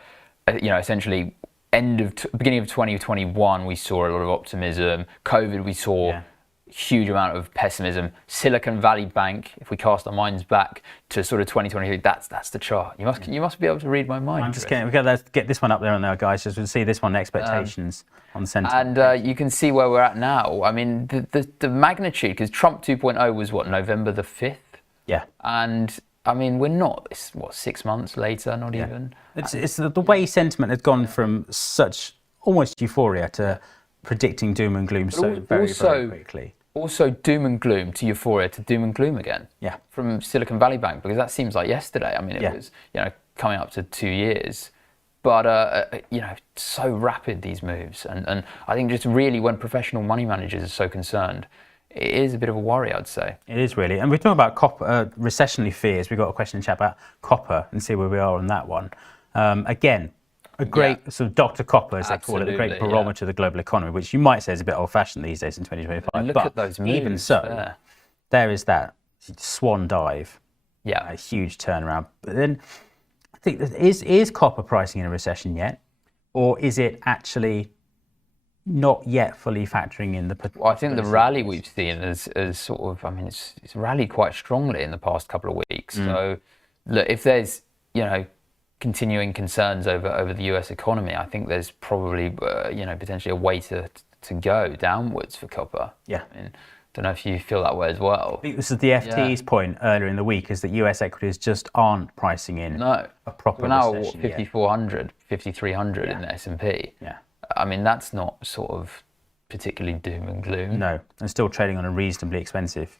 you know, essentially beginning of 2021, we saw a lot of optimism. COVID, we saw huge amount of pessimism. Silicon Valley Bank, if we cast our minds back to sort of 2023, that's the chart. You must be able to read my mind. I'm just kidding. Let's get this one up there on there, guys, just to see this one, expectations on sentiment. And you can see where we're at now. I mean, the magnitude, because Trump 2.0 was what, November the 5th? Yeah. And I mean, we're not, it's what, 6 months later, not even? It's the way sentiment has gone from such almost euphoria to predicting doom and gloom very quickly. Also doom and gloom to euphoria to doom and gloom again. Yeah. From Silicon Valley Bank, because that seems like yesterday. I mean, it was, you know, coming up to 2 years. But, you know, so rapid, these moves. And I think just really when professional money managers are so concerned, it is a bit of a worry, I'd say. It is really. And we're talking about copper, recessionary fears. We've got a question in chat about copper and see where we are on that one. Again, a great sort of Dr. Copper, as they call it, a great barometer of the global economy, which you might say is a bit old-fashioned these days in 2025. And look at those moves. Even so, there is that swan dive. Yeah. A huge turnaround. But then I think, is copper pricing in a recession yet? Or is it actually not yet fully factoring in the... Well, I think the rally we've seen is sort of, I mean, it's rallied quite strongly in the past couple of weeks. So, look, if there's, you know, continuing concerns over the US economy, I think there's probably, you know, potentially a way to go downwards for copper. Yeah. I mean, don't know if you feel that way as well. I think this is the FT's point earlier in the week, is that US equities just aren't pricing in a proper We're now recession what, 5,400, 5,300 in the S&P. Yeah. I mean, that's not sort of particularly doom and gloom. No, and still trading on a reasonably expensive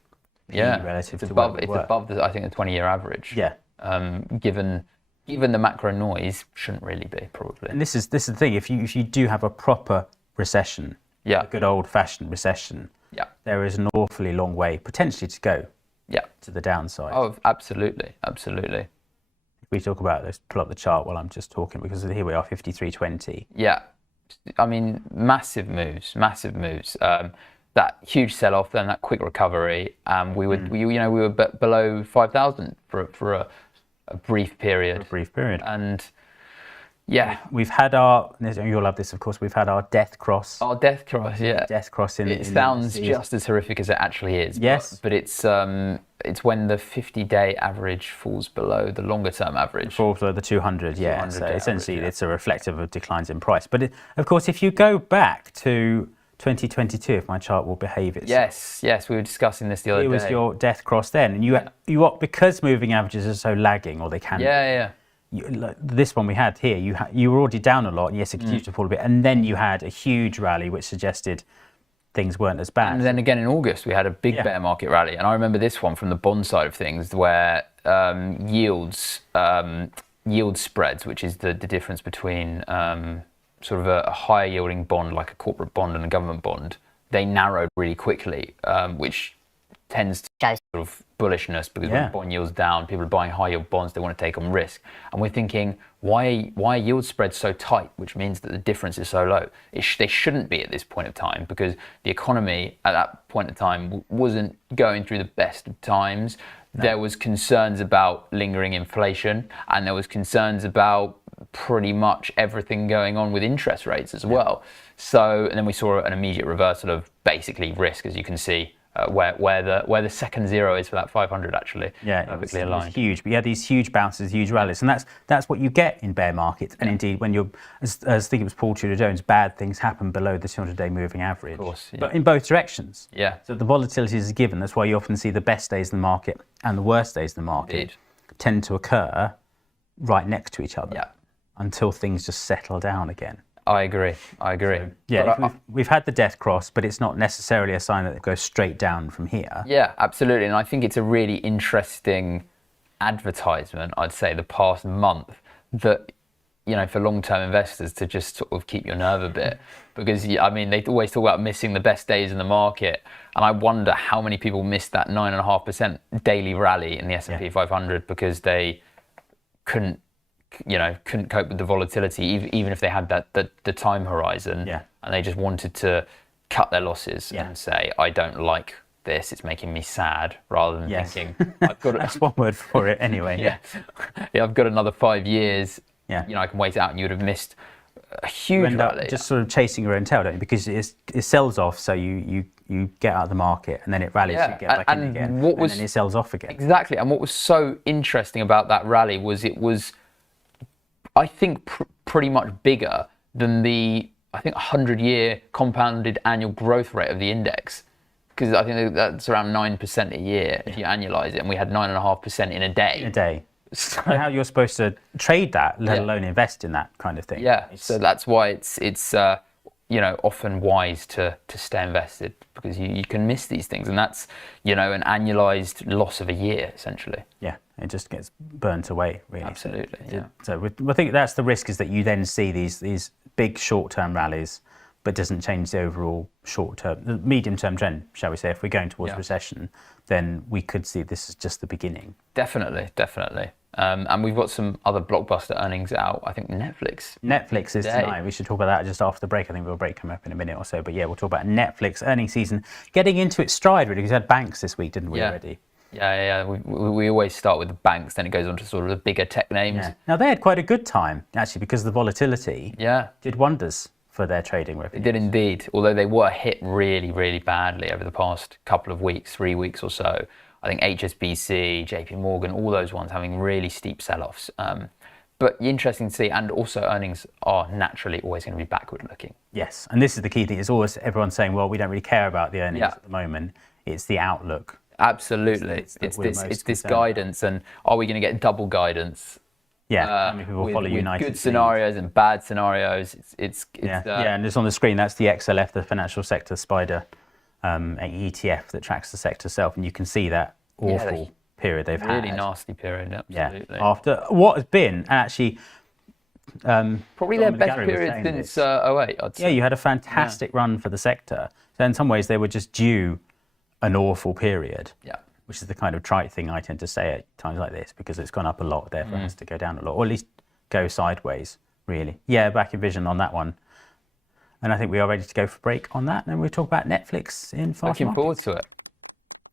relative to where we were. It's above the, I think, the 20-year average. Yeah. Given the macro noise, shouldn't really be, probably. And this is the thing, if you do have a proper recession, a good old-fashioned recession, there is an awfully long way potentially to go to the downside. Oh, absolutely. If we talk about this, pull up the chart while I'm just talking, because here we are, 53.20. Yeah, I mean, massive moves. That huge sell-off, then that quick recovery. We were below 5,000 for a brief period. And we've had our, you'll love this, of course, we've had our death cross. Our death cross, Death cross in sounds just as horrific as it actually is. Yes. But it's when the 50-day average falls below the longer-term average. Falls below the 200, So essentially it's a reflective of declines in price. But of course, if you go back to 2022, if my chart will behave itself. Yes, we were discussing this the other day. It was your death cross then. And you because moving averages are so lagging, or they can be. This one we had here, you were already down a lot, and yes, it continued to fall a bit, and then you had a huge rally which suggested things weren't as bad. And then again in August we had a big bear market rally, and I remember this one from the bond side of things, where yield spreads, which is the difference between sort of a higher yielding bond like a corporate bond and a government bond, they narrowed really quickly, which tends to show sort of bullishness, because when bond yields down, people are buying high yield bonds, they want to take on risk. And we're thinking, why are yield spreads so tight, which means that the difference is so low? They shouldn't be at this point of time, because the economy at that point of time wasn't going through the best of times. No. There was concerns about lingering inflation, and there was concerns about pretty much everything going on with interest rates as well. So, and then we saw an immediate reversal of basically risk, as you can see. where the second zero is for that 500 actually. Yeah, perfectly it was aligned. huge. But you had these huge bounces, huge rallies, and that's what you get in bear markets. And indeed, when you're, as I think it was Paul Tudor Jones, bad things happen below the 200-day moving average. Of course, yeah. But in both directions. Yeah. So the volatility is a given. That's why you often see the best days in the market and the worst days in the market Indeed. tend to occur right next to each other. Yeah. Until things just settle down again. I agree. Yeah, But we've had the death cross, but it's not necessarily a sign that it goes straight down from here. yeah, absolutely. And I think it's a really interesting advertisement, I'd say, the past month, that, you know, for long-term investors to just sort of keep your nerve a bit. Because, I mean, they always talk about missing the best days in the market. And I wonder how many people missed that 9.5% daily rally in the S&P 500 because they couldn't cope with the volatility, even if they had the time horizon, and they just wanted to cut their losses and say, I don't like this, it's making me sad, rather than thinking, I've got That's one word for it anyway. I've got another 5 years, you know, I can wait it out, and you would have missed a huge you end rally. up just sort of chasing your own tail, don't you? Because it sells off, so you get out of the market, and then it rallies, you get back in again, and then it sells off again. Exactly, and what was so interesting about that rally was it was, I think, pretty much bigger than the 100-year compounded annual growth rate of the index, because I think that's around 9% a year if you annualize it, and we had 9.5% in a day. In a day. So how you're supposed to trade that, let alone invest in that kind of thing. Yeah, so that's why it's you know, often wise to stay invested, because you can miss these things, and that's, you know, an annualized loss of a year essentially. Yeah, it just gets burnt away, really. Absolutely. Yeah. So I think that's the risk, is that you then see these big short-term rallies, but doesn't change the overall short-term, the medium-term trend, shall we say. If we're going towards recession, then we could see this is just the beginning. Definitely. And we've got some other blockbuster earnings out. I think Netflix is tonight. We should talk about that just after the break. I think we'll break coming up in a minute or so. But yeah, we'll talk about Netflix earnings season getting into its stride, really, because we had banks this week, didn't we, already? Yeah. We always start with the banks, then it goes on to sort of the bigger tech names. Yeah. Now, they had quite a good time, actually, because the volatility did wonders for their trading revenue. It did indeed, although they were hit really, really badly over the past couple of weeks, 3 weeks or so. I think HSBC, JP Morgan, all those ones having really steep sell-offs. But interesting to see, and also earnings are naturally always going to be backward looking. Yes, and this is the key thing. It's always everyone saying, well, we don't really care about the earnings at the moment. It's the outlook. Absolutely. It's this guidance, and are we going to get double guidance? Yeah, how many people follow United? Good scenarios and bad scenarios. And it's on the screen. That's the XLF, the Financial Sector Spider ETF that tracks the sector itself, and you can see that awful period they've had. Really nasty period, absolutely. Yeah, after what has been actually probably their best period since 08, I'd say. Yeah, you had a fantastic run for the sector. So in some ways, they were just due an awful period. Yeah. Which is the kind of trite thing I tend to say at times like this, because it's gone up a lot, therefore it has to go down a lot, or at least go sideways, really. Yeah, back in vision on that one. And I think we are ready to go for a break on that, and then we'll talk about Netflix in fast Looking forward to it.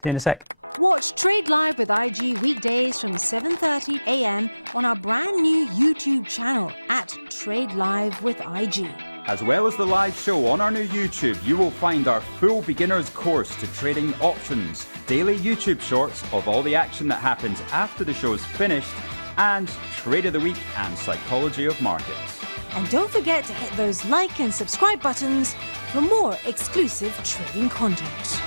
See you in a sec. Watch Trade Live with IG weekdays from 7:30 a.m. on our brand new YouTube channel at Trade Live with IG. As well as the live show on our new YouTube, you will find our full beginner's course to trading options, daily YouTube shorts of all the action that happens after the show's finished, and Trade of the Week and Psychology of Markets. And don't forget to hit those like and subscribe buttons for more exclusive trading content.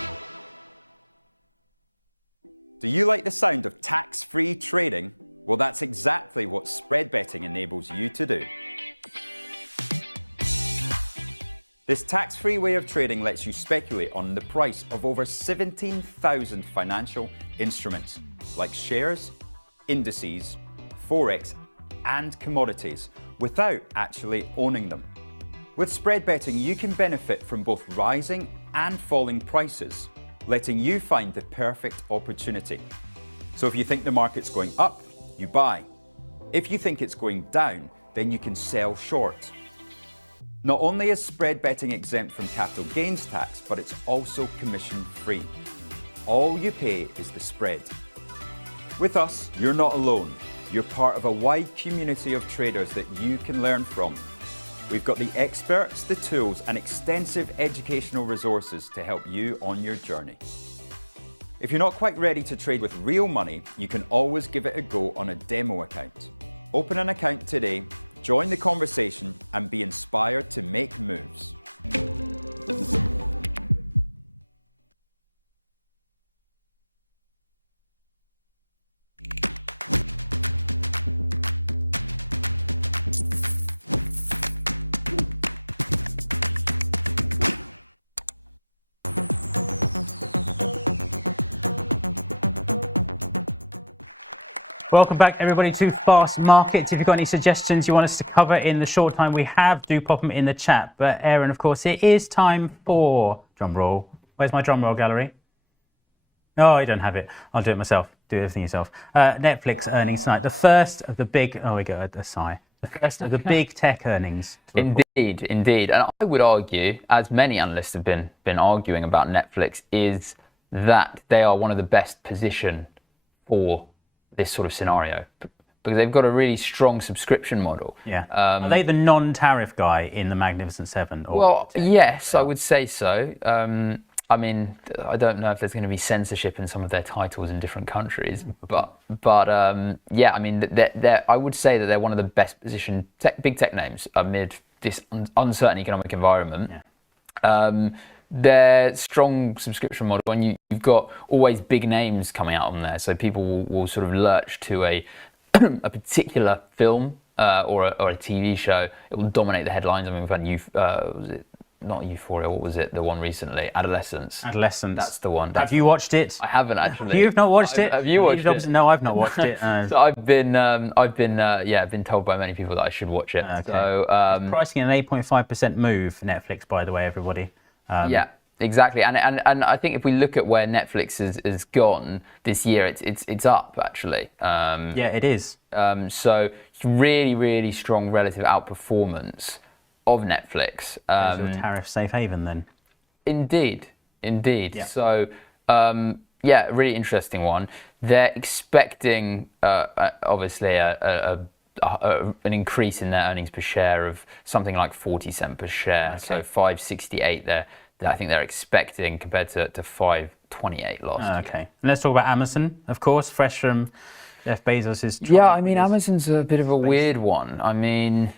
Do you like the sound of tax-free trading? Well, that's exactly what spread betting enables you to do. This tax-free way of trading lets you speculate on the price of over 17,000 financial instruments, like shares, indices, forex, and commodities, without actually owning them. With spread betting, you can benefit from both rising and falling prices, letting you find the perfect opportunity. So if you think the market's going up, you buy. If you think it's going down, then you can sell short. Not only is spread betting exempt from capital gains tax, but it's also commission-free. All you pay is the spread. With us, you're not alone. You're part of a wide community of traders that you can learn from. We've got the experts, the tools, and extensive educational resources to help you on your journey. If you're not quite ready to trade with real money, you can always give it a go on a demo account. Open an account today, join the conversation, and be inspired to make moves. Welcome back, everybody, to Fast Markets. If you've got any suggestions you want us to cover in the short time we have, do pop them in the chat. But Aaron, of course, it is time for drum roll. Where's my drum roll gallery? Oh, you don't have it. I'll do it myself. Do everything yourself. Netflix earnings tonight. The first of the big. Oh, we got a sigh. The first of the big tech earnings. Indeed. And I would argue, as many analysts have been arguing about Netflix, is that they are one of the best positioned for this sort of scenario, because they've got a really strong subscription model. Yeah. Are they the non-tariff guy in the Magnificent Seven? Or well, yes, I would say so. I mean, I don't know if there's going to be censorship in some of their titles in different countries, but yeah, I mean, I would say that they're one of the best positioned big tech names amid this uncertain economic environment. Yeah. Their strong subscription model, and you've got always big names coming out on there, so people will sort of lurch to a a particular film or a TV show. It will dominate the headlines. I mean, we've had was it not Euphoria? What was it? The one recently, Adolescence. That's the one. Have you watched it? I haven't actually. You've not watched it? Have you watched it? No, I've not watched it. So I've been told by many people that I should watch it. Okay. So pricing an 8.5% move for Netflix, by the way, everybody. Yeah, exactly, and I think if we look at where Netflix has gone this year, it's up actually. Yeah, it is. So really strong relative outperformance of Netflix. There's a tariff safe haven then. Indeed. Yeah. So yeah, really interesting one. They're expecting obviously an increase in their earnings per share of something like 40 cents per share. Okay. So 5.68 there. I think they're expecting compared to 5.28 last year. Okay. And let's talk about Amazon, of course, fresh from Jeff Bezos's. Yeah, I mean, Amazon's a bit of a weird one. I mean,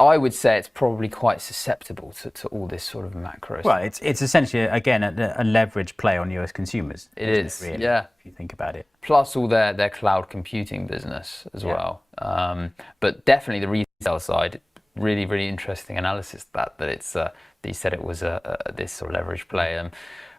I would say it's probably quite susceptible to all this sort of macro. Well, it's essentially, again, a leverage play on US consumers. It is, really, yeah. If you think about it. Plus all their cloud computing business as well. But definitely the retail side, really interesting analysis that it's. He said it was this sort of leverage play.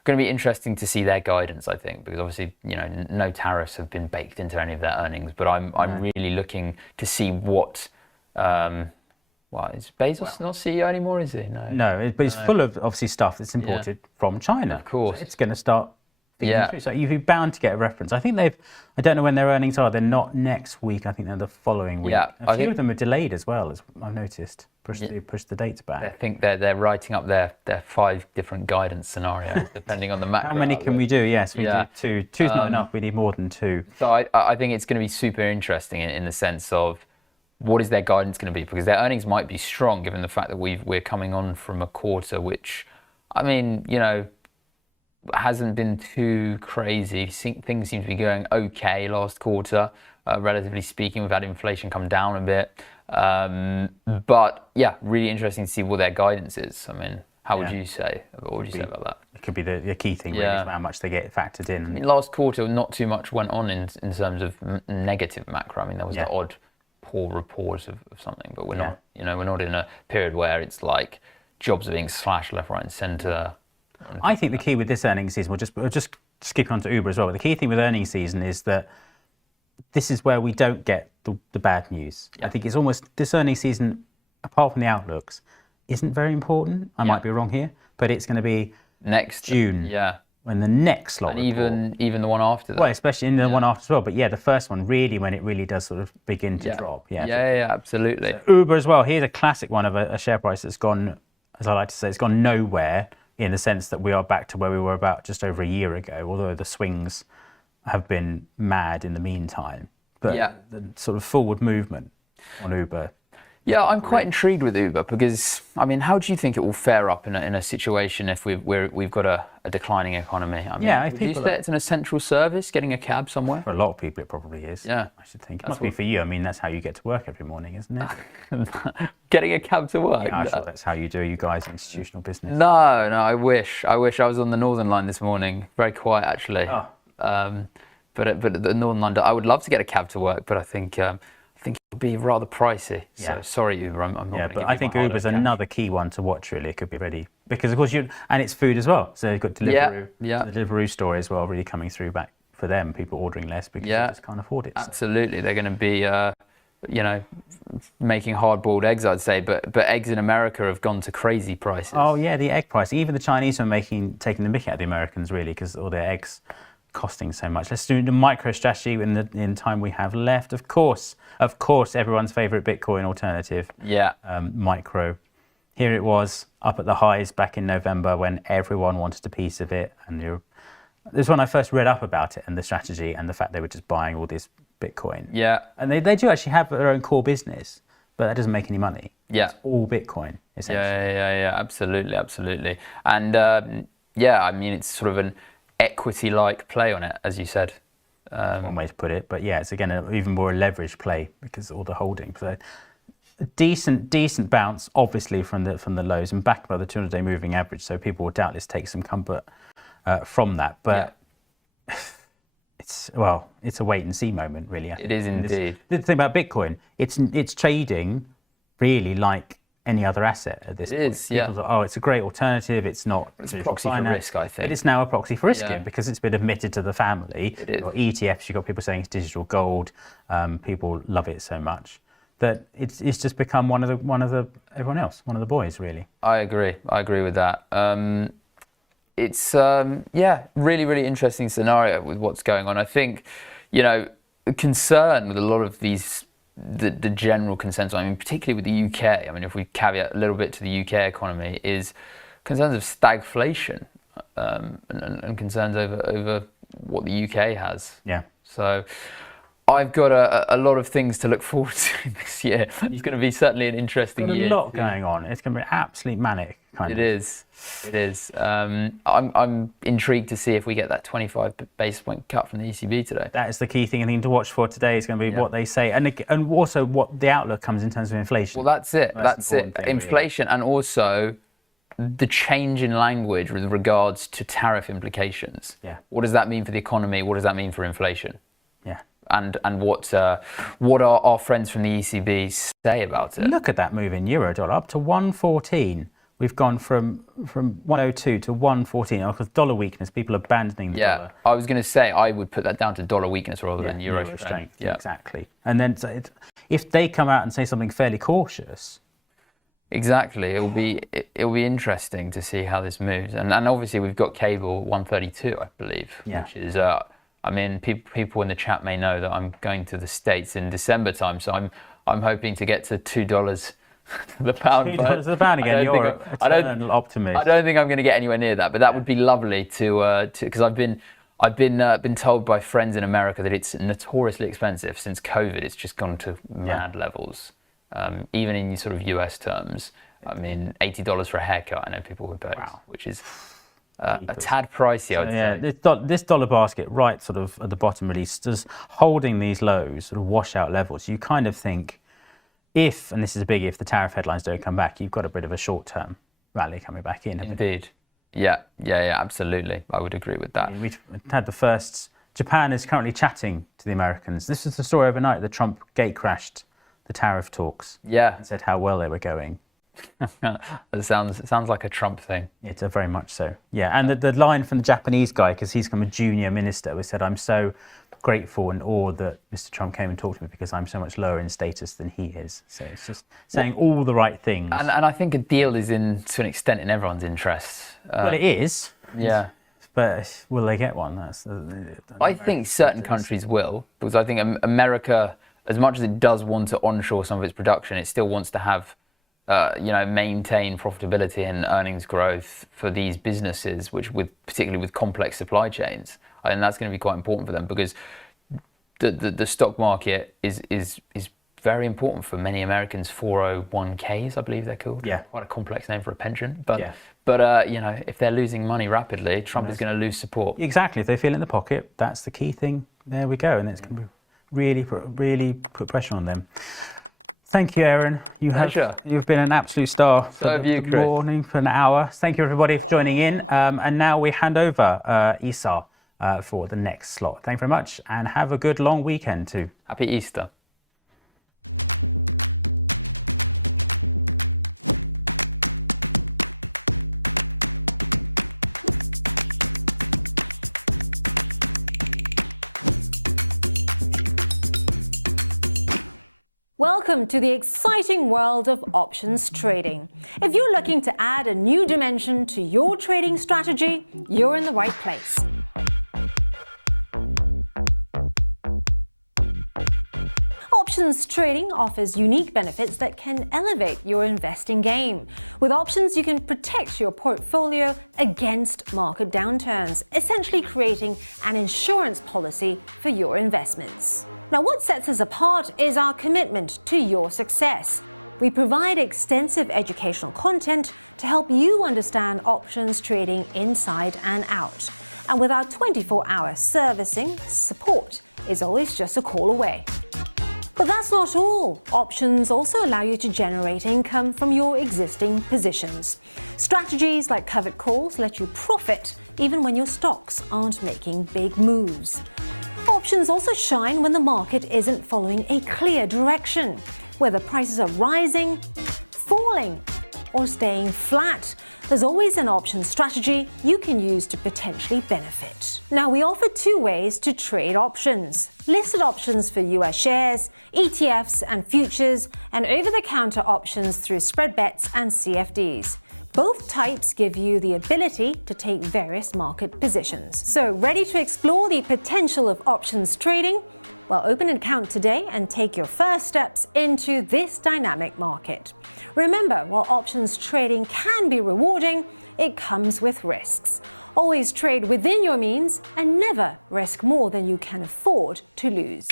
Going to be interesting to see their guidance, I think, because obviously, no tariffs have been baked into any of their earnings. But I'm really looking to see what. Is Bezos not CEO anymore? Is he? No, but it's full of obviously stuff that's imported from China. Of course, so it's going to start. Through. So you'd be bound to get a reference. I think I don't know when their earnings are. They're not next week. I think they're the following week. Yeah, a few of them are delayed as well, as I've noticed. Push the dates back. I think they're writing up their 5 different guidance scenarios depending on the macro. How many can we do? Yes, we do 2. 2's not enough. We need more than 2. So I think it's going to be super interesting in the sense of what is their guidance going to be, because their earnings might be strong given the fact that we're coming on from a quarter which, I mean, hasn't been too crazy. Things seem to be going okay last quarter, relatively speaking. We've had inflation come down a bit. But yeah, really interesting to see what their guidance is. I mean, what would you say about that? It could be the key thing, really, is how much they get factored in. I mean, last quarter, not too much went on in terms of negative macro. I mean, there was the odd poor report of something, but we're not, we're not in a period where it's like jobs are being slashed left, right, and centre. I think the key with this earnings season, we'll just skip on to Uber as well. But the key thing with earnings season is that this is where we don't get the bad news. I think it's almost this earnings season, apart from the outlooks, isn't very important. I might be wrong here, but it's going to be next June. Yeah. When the next slot and even the one after that. Well, especially in the one after as well. But yeah, the first one really, when it really does sort of begin to drop. Yeah, absolutely. So Uber as well. Here's a classic one of a share price that's gone, as I like to say, it's gone nowhere, in the sense that we are back to where we were about just over a year ago, although the swings have been mad in the meantime. But the sort of forward movement on Uber. Yeah, I'm quite intrigued with Uber because, I mean, how do you think it will fare up in a situation if we've got a declining economy? I mean, Yeah, if would you people say it's an essential service, getting a cab somewhere? For a lot of people, it probably is. Yeah. I should think. It must be for you. I mean, that's how you get to work every morning, isn't it? Getting a cab to work? Yeah, I'm sure that's how you do, you guys, institutional business. No, I wish. I was on the Northern Line this morning. Very quiet, actually. Oh. But the Northern Line, I would love to get a cab to work, but I think it would be rather pricey. So Yeah. sorry, Uber, I'm not. Yeah, gonna but give I you think my Uber's hard-earned cash. another key one to watch. Really, it could be ready because, of course, and it's food as well. So you've got Deliveroo, Yeah. the Deliveroo store as well, really coming through back for them. People ordering less because Yeah. they just can't afford it. So. Absolutely, they're going to be, making hard-boiled eggs, I'd say. But eggs in America have gone to crazy prices. Oh yeah, the egg price. Even the Chinese are taking the mickey out of the Americans really because all their eggs costing so much. Let's do the micro strategy in the time we have left. Of course, everyone's favorite Bitcoin alternative. Yeah. Micro. Here it was up at the highs back in November when everyone wanted a piece of it, and this is when I first read up about it and the strategy and the fact they were just buying all this Bitcoin. Yeah. And they do actually have their own core business, but that doesn't make any money. Yeah. It's all Bitcoin essentially. Yeah. Absolutely. And I mean, it's sort of an equity-like play on it, as you said. One way to put it, but yeah, it's again even more a leverage play because of all the holding. So a decent bounce, obviously from the lows and back by the 200-day moving average. So people will doubtless take some comfort from that. But it's a wait and see moment, really. It is indeed. The thing about Bitcoin, it's trading really like any other asset at this point. It is, yeah. People say, it's a great alternative. It's not It's a proxy for risk, I think. But it's now a proxy for risk Yeah. because it's been admitted to the family. It is. You've got ETFs, you've got people saying it's digital gold. People love it so much that it's just become one of the boys, really. I agree with that. It's really interesting scenario with what's going on. I think, the concern with a lot of these, the general consensus, I mean, particularly with the UK, I mean, if we caveat a little bit to the UK economy, is concerns of stagflation and concerns over what the UK has. Yeah. So I've got a lot of things to look forward to this year. It's going to be certainly an interesting year. There's a lot going on. It's going to be absolutely manic. It is. I'm intrigued to see if we get that 25 basis point cut from the ECB today. That is the key thing. I think to watch for today is going to be what they say, and also what the outlook comes in terms of inflation. Well, that's it. That's it. Thing, inflation, really. And also the change in language with regards to tariff implications. Yeah. What does that mean for the economy? What does that mean for inflation? Yeah. And what our friends from the ECB say about it? Look at that move in euro dollar up to 114. We've gone from 102 to 114 because dollar weakness. People abandoning the dollar. I was going to say I would put that down to dollar weakness rather than euro strength. Yeah, exactly. And then if they come out and say something fairly cautious, exactly, it'll be interesting to see how this moves. And obviously we've got cable 132, I believe, which is. I mean, people in the chat may know that I'm going to the States in December time, so I'm hoping to get to $2 the pound. $2 the pound again. You're an eternal optimist. I don't think I'm going to get anywhere near that, but that would be lovely to because I've been told by friends in America that it's notoriously expensive since COVID. It's just gone to mad levels, even in sort of US terms. I mean, $80 for a haircut. I know people would pay, which is a tad pricey, I would say. This dollar basket, right, sort of at the bottom, really, just holding these lows, sort of washout levels. You kind of think, if, and this is a big if, the tariff headlines don't come back, you've got a bit of a short-term rally coming back in. Indeed. Yeah, absolutely. I would agree with that. We've had the first. Japan is currently chatting to the Americans. This was the story overnight. The Trump gate crashed the tariff talks. Yeah. And said how well they were going. It sounds like a Trump thing. It's very much so. Yeah, and the line from the Japanese guy, because he's become a junior minister, was said, "I'm so grateful and awed that Mr. Trump came and talked to me because I'm so much lower in status than he is." So it's just saying all the right things. And I think a deal is to an extent in everyone's interest. Well, it is. Yeah. But will they get one? I think certain countries will, because I think America, as much as it does want to onshore some of its production, it still wants to have maintain profitability and earnings growth for these businesses, particularly with complex supply chains. I think that's going to be quite important for them because the stock market is very important for many Americans. 401ks, I believe they're called. Yeah. Quite a complex name for a pension. But, Yeah. you know, if they're losing money rapidly, Trump is going to lose support. Exactly. If they feel it in the pocket, that's the key thing. There we go. And it's going to really put pressure on them. Thank you, Aaron. You've been an absolute star for the morning, for an hour. Thank you, everybody, for joining in. And now we hand over Isa for the next slot. Thank you very much, and have a good long weekend too. Happy Easter. Welcome to the exciting world of options trading. If you're looking to add a new dimension to your trading strategy, you're in the right place. Options trading offers unique benefits that can elevate your investing game. With options, you can protect your portfolio against market downturns, essentially creating an insurance policy for your investments. Now, what sets us apart is our commitment to your success. We provide extensive educational content to help you understand options trading inside and out. And with our 24-hour servicing, support is always just a call away. But that's not all. Options also allow you to generate income from your existing positions. Strategies like covered calls let you profit even when your stocks aren't making big moves. Options also shine when the market isn't following a clear direction, whether prices are rising, falling, or staying flat. There's always an option strategy you can use to potentially benefit. Now, we offer two ways to trade options: listed options for US shares, ETFs and futures, and over-the-counter options through spread bets and CFDs. Both types give you the ability to take various market positions. So, ready to explore the potential of options trading? Well, open an account today and take your first steps into this dynamic market. Remember, while options trading can be rewarding, it comes with risks. Always trade within your means and never risk more than you can afford to lose.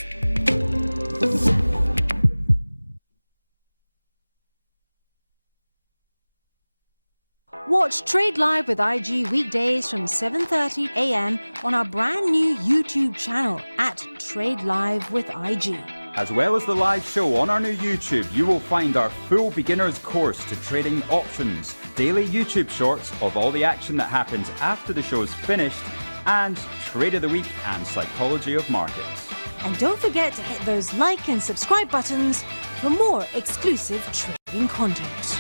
Watch Trade Live with IG weekdays from 7:30 a.m. on our brand new YouTube channel at Trade Live with IG. As well as the live show on our new YouTube, you will find our full beginner's course to trading options, daily YouTube shorts of all the action that happens after the show is finished, and Trade of the Week and Psychology of Markets. And don't forget to hit those like and subscribe buttons for more exclusive trading content.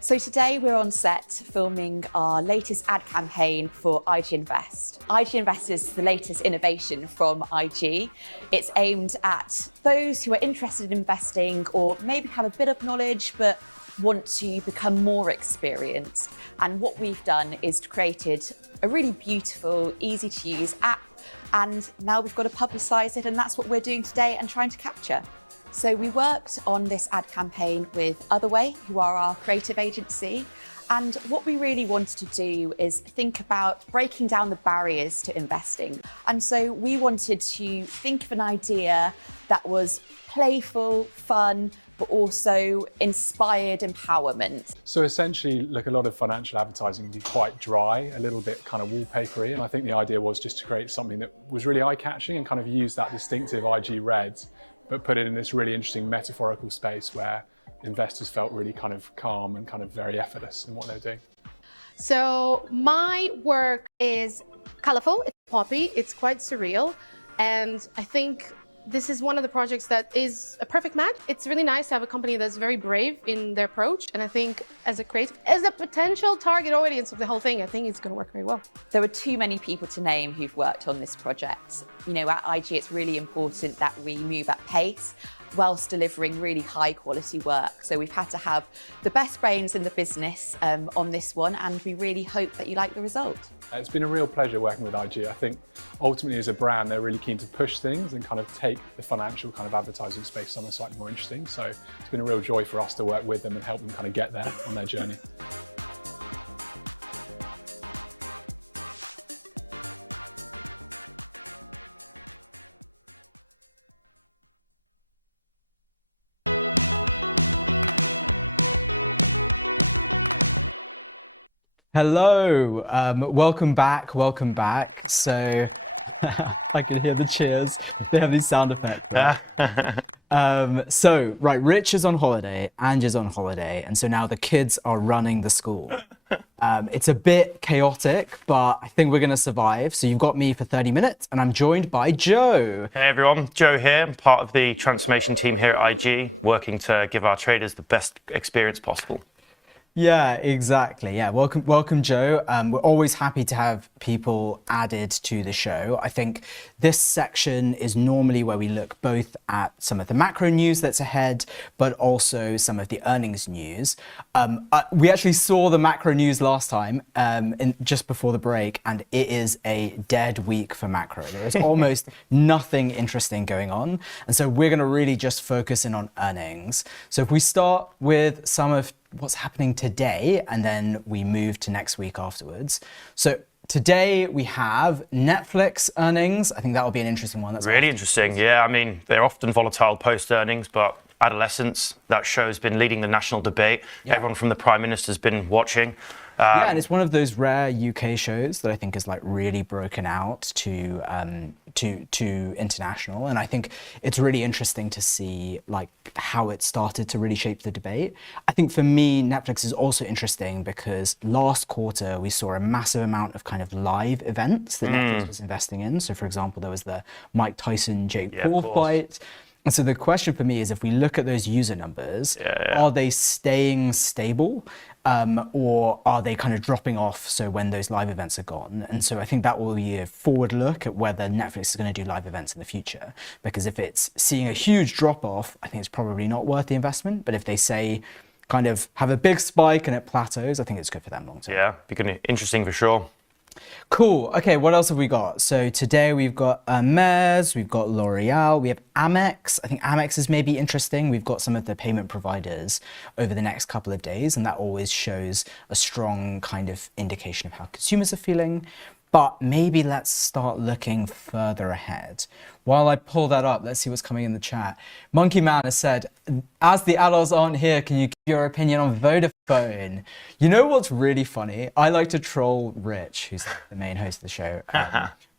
So today we're on set filming our latest ad campaign for IG Invest. IG Invest is the latest innovation from IG. It's aimed at those who are interested in investing or maybe have a bit of knowledge but want to become more experienced. And what we've done is created a really beautiful, easy to use app, and now we've got to publicise it, and that's what we're doing today and trying to capture. So we worked on this ad campaign with Otherway, who are our creative agency. And what we really wanted to do is think about breaking down the barriers to investing. And so we wanted to think of an idea that was playful, fun, but also inspired empowerment. So essentially, look, a lot of financial advertising can be quite dry, a little bit kind of wallpapery. And I think the idea was just to create something that was really eye-catching and kind of use that distinctive IG red, but put it in this really interesting metaphorical space where investors felt really kind of calm and kind of very effortless in what they're doing. So my work is colorful, it's poppy, it's quite surreal, and I think this is one of the projects that is a perfect match. It's really nice to have a company that's very brave in their approach, and I think as a creative, as a potential target audience of the whole thing, I think it's going to work very well. There were too many people to name who've worked on this project. You know, at IG, it's really important that we move at pace whilst delivering really high quality work. So we've had to have the best brains in the business on this one, and we really hope that you like the result. It's been a real pleasure working with IG. I think ultimately as a brand, they're really keen to push things and kind of take the financial kind of advertising space somewhere slightly more interesting. So it's been a real joy for us to work with them and help them kind of get there on their journey. Hello, welcome back. So I can hear the cheers. They have these sound effects. Right, Rich is on holiday, Ange is on holiday, and so now the kids are running the school. It's a bit chaotic, but I think we're going to survive. So you've got me for 30 minutes, and I'm joined by Joe. Hey everyone, Joe here. I'm part of the transformation team here at IG, working to give our traders the best experience possible. Yeah, exactly. Yeah, welcome, Joe. We're always happy to have people added to the show. I think this section is normally where we look both at some of the macro news that's ahead, but also some of the earnings news. We actually saw the macro news last time, just before the break, and it is a dead week for macro. There is almost nothing interesting going on, and so we're going to really just focus in on earnings. So if we start with some of what's happening today, and then we move to next week afterwards. So today we have Netflix earnings. I think that will be an interesting one. That's really interesting. Yeah, I mean, they're often volatile post earnings, but adolescence, that show's been leading the national debate. Yeah. Everyone from the Prime Minister's been watching. Yeah, and it's one of those rare UK shows that I think is like really broken out to international, and I think it's really interesting to see like how it started to really shape the debate. I think for me, Netflix is also interesting because last quarter we saw a massive amount of kind of live events that Netflix was investing in. So for example, there was the Mike Tyson Jake Paul fight. And so the question for me is, if we look at those user numbers, are they staying stable, or are they kind of dropping off so when those live events are gone? And so I think that will be a forward look at whether Netflix is going to do live events in the future. Because if it's seeing a huge drop off, I think it's probably not worth the investment. But if they say kind of have a big spike and it plateaus, I think it's good for them long term. Yeah, be interesting for sure. Cool. Okay, what else have we got? So today we've got Hermes, we've got L'Oreal, we have Amex. I think Amex is maybe interesting. We've got some of the payment providers over the next couple of days, and that always shows a strong kind of indication of how consumers are feeling. But maybe let's start looking further ahead. While I pull that up, let's see what's coming in the chat. Monkey Man has said, as the adults aren't here, can you give your opinion on Vodafone? You know what's really funny? I like to troll Rich, who's the main host of the show,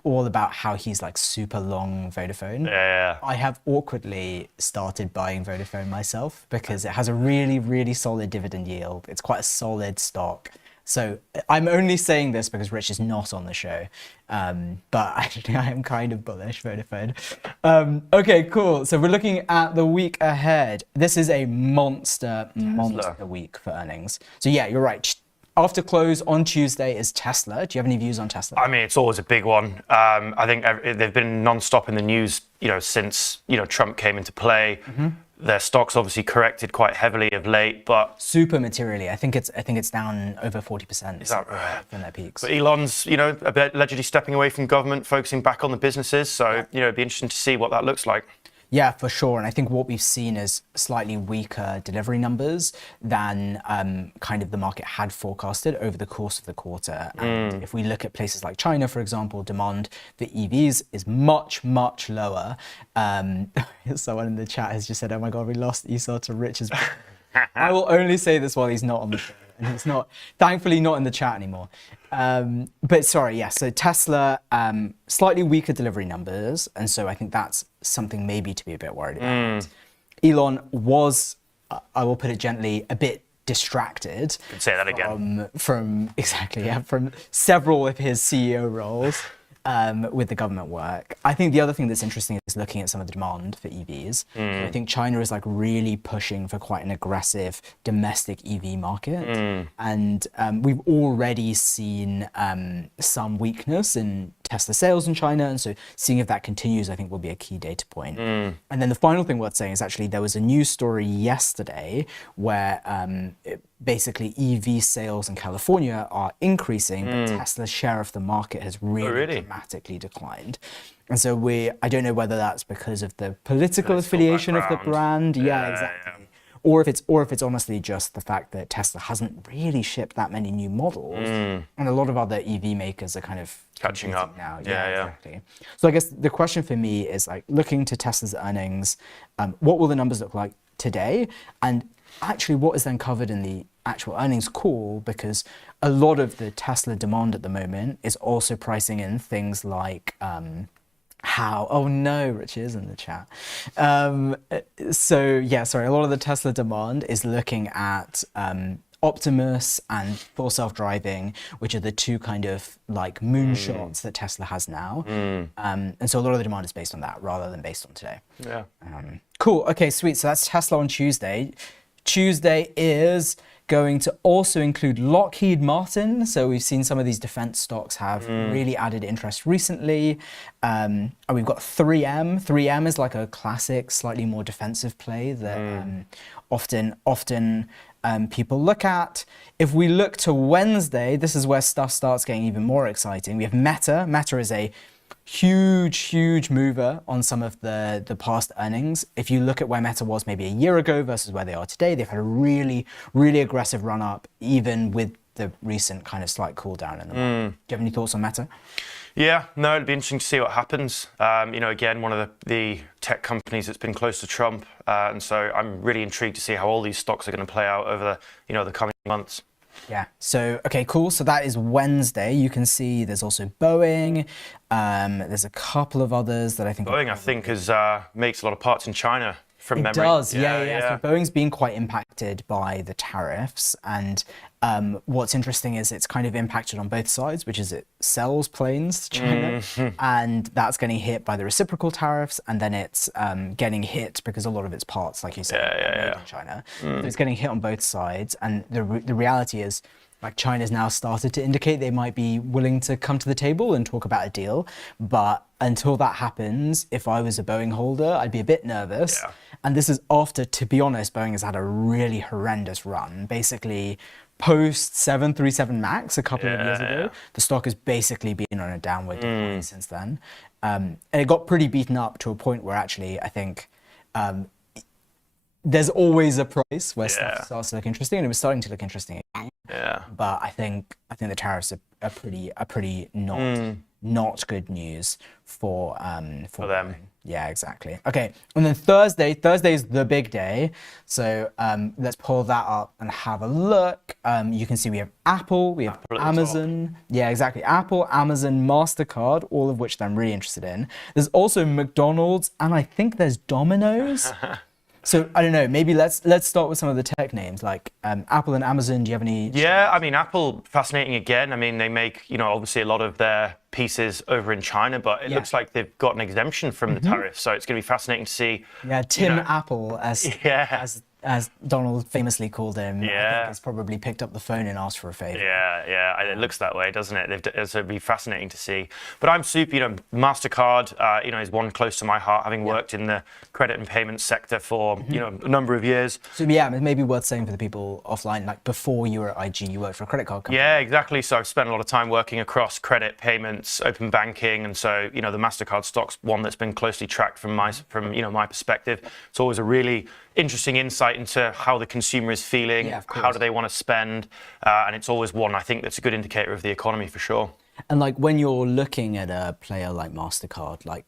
all about how he's like super long Vodafone. Yeah. I have awkwardly started buying Vodafone myself because it has a really, really solid dividend yield. It's quite a solid stock. So I'm only saying this because Rich is not on the show, but actually I am kind of bullish Vodafone. Okay, cool. So we're looking at the week ahead. This is a monster week for earnings. So yeah, you're right. After close on Tuesday is Tesla. Do you have any views on Tesla? I mean, it's always a big one. I think they've been non-stop in the news, since Trump came into play. Their stock's obviously corrected quite heavily of late, but super materially. I think it's down over 40%. Is that right? From their peaks. But Elon's, a bit allegedly stepping away from government, focusing back on the businesses. So, it'd be interesting to see what that looks like. Yeah, for sure. And I think what we've seen is slightly weaker delivery numbers than kind of the market had forecasted over the course of the quarter. And if we look at places like China, for example, demand for EVs is much, much lower. Someone in the chat has just said, oh my God, we lost Esau to Rich's. I will only say this while he's not on the show. And he's not, thankfully, not in the chat anymore. But sorry, yeah, so Tesla, slightly weaker delivery numbers. And so I think that's something maybe to be a bit worried about. Elon was, I will put it gently, a bit distracted. You can say that again. From several of his CEO roles. With the government work. I think the other thing that's interesting is looking at some of the demand for EVs. So I think China is like really pushing for quite an aggressive domestic EV market. And we've already seen some weakness in Tesla sales in China. And so seeing if that continues, I think will be a key data point. And then the final thing worth saying is actually there was a news story yesterday where basically EV sales in California are increasing, but Tesla's share of the market has really dramatically declined. And so I don't know whether that's because of the political affiliation of the brand. Yeah, exactly. Or if it's honestly just the fact that Tesla hasn't really shipped that many new models, and a lot of other EV makers are kind of catching up now. Yeah, exactly. So I guess the question for me is like looking to Tesla's earnings, what will the numbers look like today? And actually what is then covered in the actual earnings call, because a lot of the Tesla demand at the moment is also pricing in things like oh no, Rich is in the chat. So yeah, sorry, a lot of the Tesla demand is looking at Optimus and full self-driving, which are the two kind of like moonshots that Tesla has now. And so a lot of the demand is based on that rather than based on today. Yeah. Cool, okay, sweet. So that's Tesla on Tuesday. Tuesday is going to also include Lockheed Martin. So we've seen some of these defense stocks have really added interest recently. And we've got 3M. 3M is like a classic, slightly more defensive play that often people look at. If we look to Wednesday, this is where stuff starts getting even more exciting. We have Meta. Meta is a huge mover on some of the past earnings. If you look at where Meta was maybe a year ago versus where they are today, they've had a really aggressive run up, even with the recent kind of slight cool down in the market. Do you have any thoughts on Meta? Yeah, no, it'll be interesting to see what happens. Again, one of the tech companies that's been close to Trump, and so I'm really intrigued to see how all these stocks are going to play out over the coming months. Yeah, so, okay, cool. So that is Wednesday. You can see there's also Boeing. There's a couple of others that I think... Boeing, I think, makes a lot of parts in China from memory. It does, yeah. So Boeing's been quite impacted by the tariffs. And what's interesting is it's kind of impacted on both sides, which is it sells planes to China, and that's getting hit by the reciprocal tariffs, and then it's getting hit because a lot of its parts, like you said, are made in China. So it's getting hit on both sides, and the reality is, like, China's now started to indicate they might be willing to come to the table and talk about a deal. But until that happens, if I was a Boeing holder, I'd be a bit nervous. Yeah. And this is after, to be honest, Boeing has had a really horrendous run. Basically, post 737 MAX a couple of years ago, the stock has basically been on a downward decline since then. And it got pretty beaten up to a point where actually I think there's always a price where stuff starts to look interesting, and it was starting to look interesting again. Yeah. But I think the tariffs are pretty not good news for them. Yeah, exactly. Okay, and then Thursday is the big day. So let's pull that up and have a look. You can see we have Apple, we have Amazon. Yeah, exactly. Apple, Amazon, MasterCard, all of which I'm really interested in. There's also McDonald's, and I think there's Domino's. So I don't know, maybe let's start with some of the tech names like Apple and Amazon. Do you have any? Yeah, I mean, Apple, fascinating again. I mean, they make, obviously a lot of their pieces over in China, but it looks like they've got an exemption from the tariffs. So it's going to be fascinating to see. Yeah, Tim Apple, as Donald famously called him, I think has probably picked up the phone and asked for a favor. Yeah, it looks that way, doesn't it? So it'd be fascinating to see. But I'm super, MasterCard, is one close to my heart, having worked in the credit and payment sector for, a number of years. So yeah, it may be worth saying for the people offline, like before you were at IG, you worked for a credit card company. Yeah, exactly. So I've spent a lot of time working across credit, payments, open banking, and so, the MasterCard stock's one that's been closely tracked from my perspective. It's always a really interesting insight into how the consumer is feeling, how do they want to spend, and it's always one I think that's a good indicator of the economy for sure. And like when you're looking at a player like MasterCard, like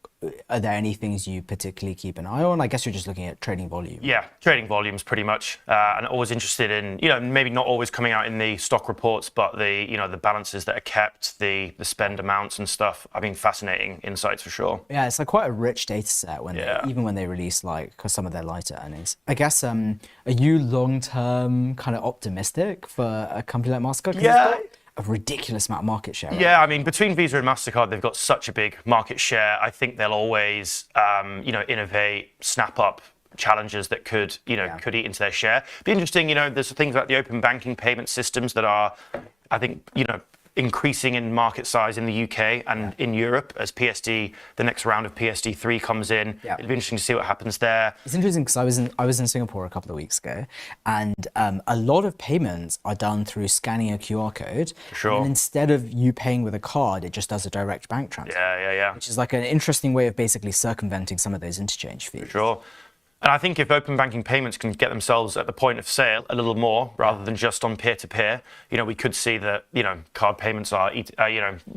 are there any things you particularly keep an eye on? I guess you're just looking at trading volume. Yeah, trading volumes pretty much, and always interested in, maybe not always coming out in the stock reports, but the balances that are kept, the spend amounts and stuff. I mean, fascinating insights for sure. Yeah, it's like quite a rich data set even when they release some of their lighter earnings. I guess, are you long-term kind of optimistic for a company like MasterCard? Yeah. A ridiculous amount of market share. Right? Yeah, I mean, between Visa and MasterCard, they've got such a big market share. I think they'll always, innovate, snap up challenges that could eat into their share. Be interesting, there's things like the open banking payment systems that are, I think, increasing in market size in the UK and in Europe as PSD, the next round of PSD3 comes in. Yeah. It'll be interesting to see what happens there. It's interesting because I was in Singapore a couple of weeks ago, and a lot of payments are done through scanning a QR code. Sure. And instead of you paying with a card, it just does a direct bank transfer. Yeah. Which is like an interesting way of basically circumventing some of those interchange fees. Sure. And I think if open banking payments can get themselves at the point of sale a little more, rather than just on peer-to-peer, we could see that, card payments are,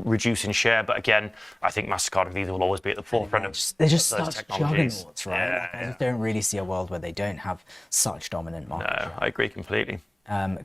reducing share. But again, I think MasterCard and Visa will always be at the forefront of They're just those such technologies. juggernauts, right? Yeah, Like, I just don't really see a world where they don't have such dominant market No, share. I agree completely.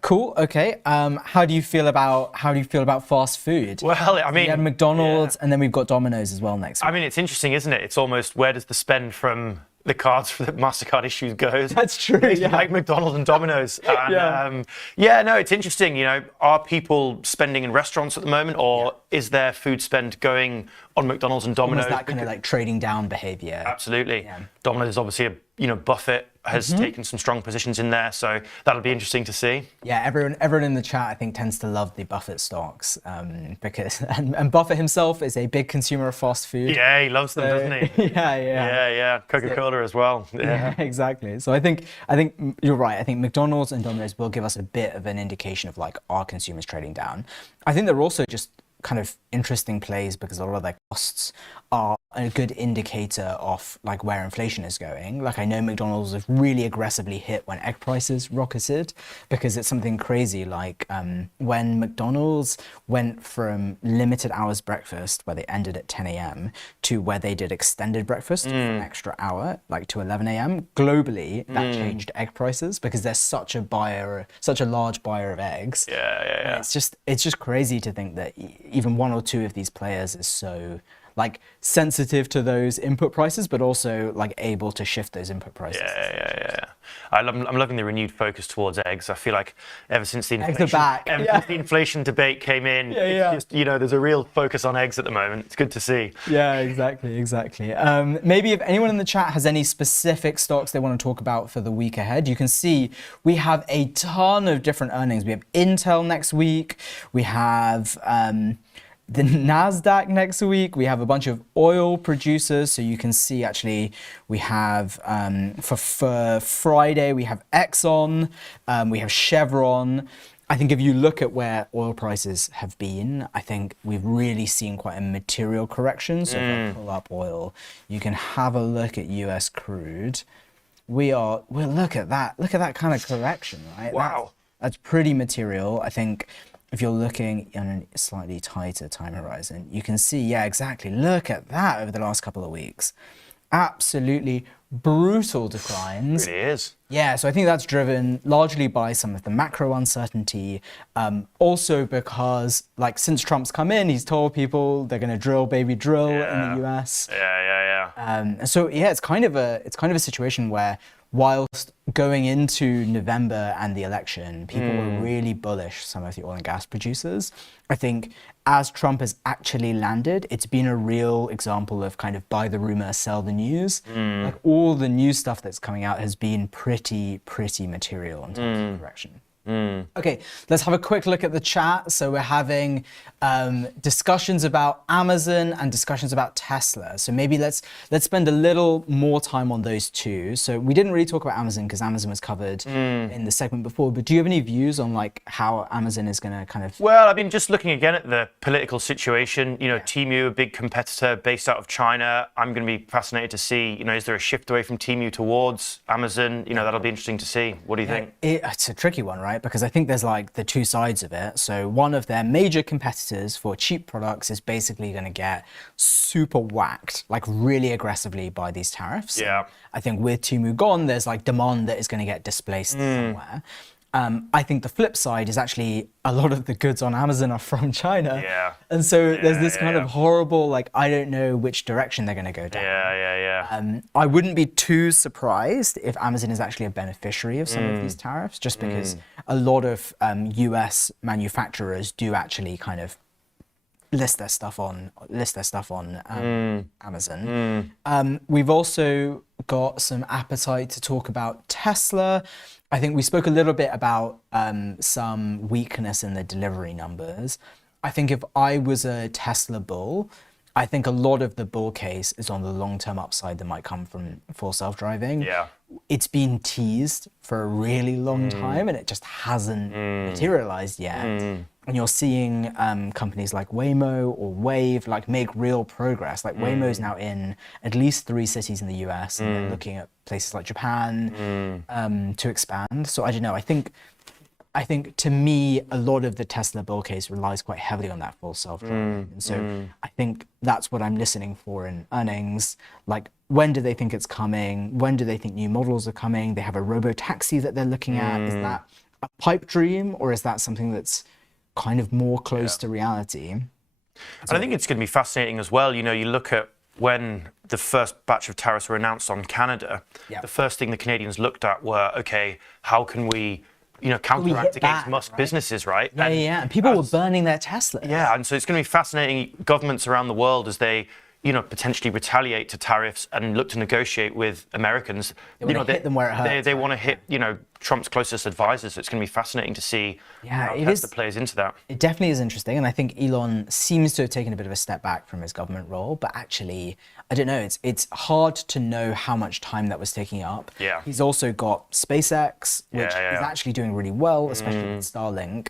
Cool. Okay. How do you feel about fast food? Well, I mean, we had McDonald's, and then we've got Domino's as well next week. I mean, it's interesting, isn't it? It's almost, where does the spend from the cards for the MasterCard issues goes? That's true. Yeah. Like McDonald's and Domino's. And, no, it's interesting. Are people spending in restaurants at the moment, or is their food spend going on McDonald's and Domino's? Almost that kind of like trading down behavior. Absolutely. Yeah. Domino's is obviously Buffett has taken some strong positions in there, so that'll be interesting to see. Yeah, everyone in the chat, I think, tends to love the Buffett stocks because and Buffett himself is a big consumer of fast food. Yeah, he loves them, doesn't he? Yeah. Coca-Cola as well. Yeah, exactly. So I think you're right. I think McDonald's and Domino's will give us a bit of an indication of like, are consumers trading down? I think they're also just kind of interesting plays because a lot of their costs are a good indicator of like where inflation is going. Like, I know McDonald's have really aggressively hit when egg prices rocketed, because it's something crazy. Like when McDonald's went from limited hours breakfast, where they ended at 10 a.m. to where they did extended breakfast for an extra hour, like to 11 a.m. globally, that changed egg prices because they're such a large buyer of eggs. Yeah. It's just crazy to think that even one or two of these players is so like sensitive to those input prices, but also like able to shift those input prices. Yeah. I'm loving the renewed focus towards eggs. I feel like ever since the Eggs are back. since the inflation debate came in, it's just, there's a real focus on eggs at the moment. It's good to see. Yeah, exactly. Maybe if anyone in the chat has any specific stocks they want to talk about for the week ahead, you can see we have a ton of different earnings. We have Intel next week. We have the NASDAQ next week. We have a bunch of oil producers. So you can see actually we have, for Friday, we have Exxon, we have Chevron. I think if you look at where oil prices have been, I think we've really seen quite a material correction. So if I pull up oil, you can have a look at US crude. Well, look at that kind of correction, right? Wow. That's pretty material. I think if you're looking on a slightly tighter time horizon, you can see, yeah, exactly. Look at that over the last couple of weeks. Absolutely brutal declines. It really is. Yeah, so I think that's driven largely by some of the macro uncertainty. Also because, like, since Trump's come in, he's told people they're going to drill, baby, drill in the US. Yeah. So yeah, it's kind of a situation where, whilst going into November and the election, people were really bullish, some of the oil and gas producers. I think as Trump has actually landed, it's been a real example of kind of buy the rumor, sell the news. Like, all the new stuff that's coming out has been pretty material in terms of direction. Okay, let's have a quick look at the chat. So we're having discussions about Amazon and discussions about Tesla. So maybe let's spend a little more time on those two. So we didn't really talk about Amazon because Amazon was covered in the segment before, but do you have any views on like how Amazon is going to kind of... Well, I mean, just looking again at the political situation, Temu, a big competitor based out of China. I'm going to be fascinated to see, is there a shift away from Temu towards Amazon? That'll be interesting to see. What do you think? It's a tricky one, right? Because I think there's like the two sides of it. So one of their major competitors for cheap products is basically going to get super whacked, like really aggressively by these tariffs. Yeah. I think with Temu gone, there's like demand that is going to get displaced somewhere. I think the flip side is actually a lot of the goods on Amazon are from China. Yeah. And so there's this kind of horrible, like, I don't know which direction they're going to go down. Yeah. I wouldn't be too surprised if Amazon is actually a beneficiary of some of these tariffs, just because a lot of US manufacturers do actually kind of list their stuff on Amazon. We've also got some appetite to talk about Tesla. I think we spoke a little bit about some weakness in the delivery numbers. I think if I was a Tesla bull, I think a lot of the bull case is on the long-term upside that might come from full self-driving. Yeah. It's been teased for a really long time and it just hasn't materialized yet. And you're seeing companies like Waymo or Wave like make real progress. Like Waymo's now in at least 3 cities in the US and they're looking at places like Japan to expand. So I don't know, I think to me, a lot of the Tesla bull case relies quite heavily on that full self-driving. And so I think that's what I'm listening for in earnings. Like, when do they think it's coming? When do they think new models are coming? They have a robo-taxi that they're looking at. Is that a pipe dream or is that something that's kind of more close to reality? And I think it's going to be fascinating as well. You know, you look at when the first batch of tariffs were announced on Canada, the first thing the Canadians looked at were, okay, how can we counteract against Musk businesses, right? Yeah. And people were burning their Teslas. Yeah, and so it's going to be fascinating. Governments around the world, as they, potentially retaliate to tariffs and look to negotiate with Americans. They want to hit them where it hurts. They want to hit, Trump's closest advisors. So it's going to be fascinating to see how Tesla plays into that. It definitely is interesting, and I think Elon seems to have taken a bit of a step back from his government role. But actually, I don't know. It's hard to know how much time that was taking up. Yeah. He's also got SpaceX, which is actually doing really well, especially with Starlink.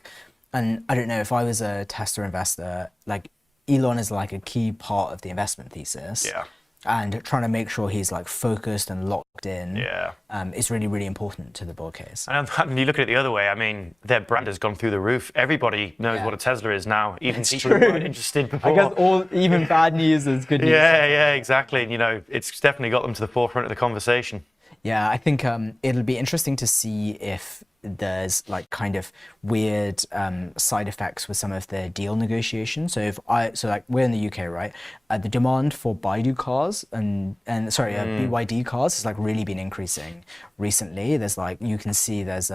And I don't know, if I was a Tesla investor, like, Elon is like a key part of the investment thesis. Yeah. And trying to make sure he's like focused and locked in is really, really important to the bull case. And when you look at it the other way, I mean, their brand has gone through the roof. Everybody knows what a Tesla is now, even people who weren't interested before. I guess even bad news is good news. Yeah, exactly. And, it's definitely got them to the forefront of the conversation. Yeah, I think it'll be interesting to see if there's like kind of weird side effects with some of the deal negotiations. So like we're in the UK, right? The demand for Baidu cars and BYD cars has like really been increasing recently. There's like, you can see there's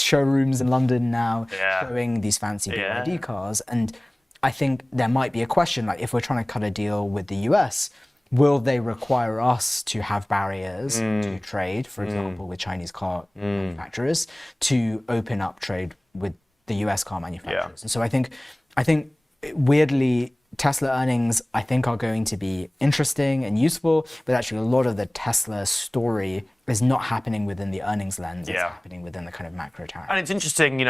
showrooms in London now showing these fancy BYD cars, and I think there might be a question, like, if we're trying to cut a deal with the US, will they require us to have barriers to trade, for example, with Chinese car manufacturers, to open up trade with the US car manufacturers? And so I think weirdly, Tesla earnings, I think, are going to be interesting and useful, but actually a lot of the Tesla story is not happening within the earnings lens. It's happening within the kind of macro tariff. And it's interesting,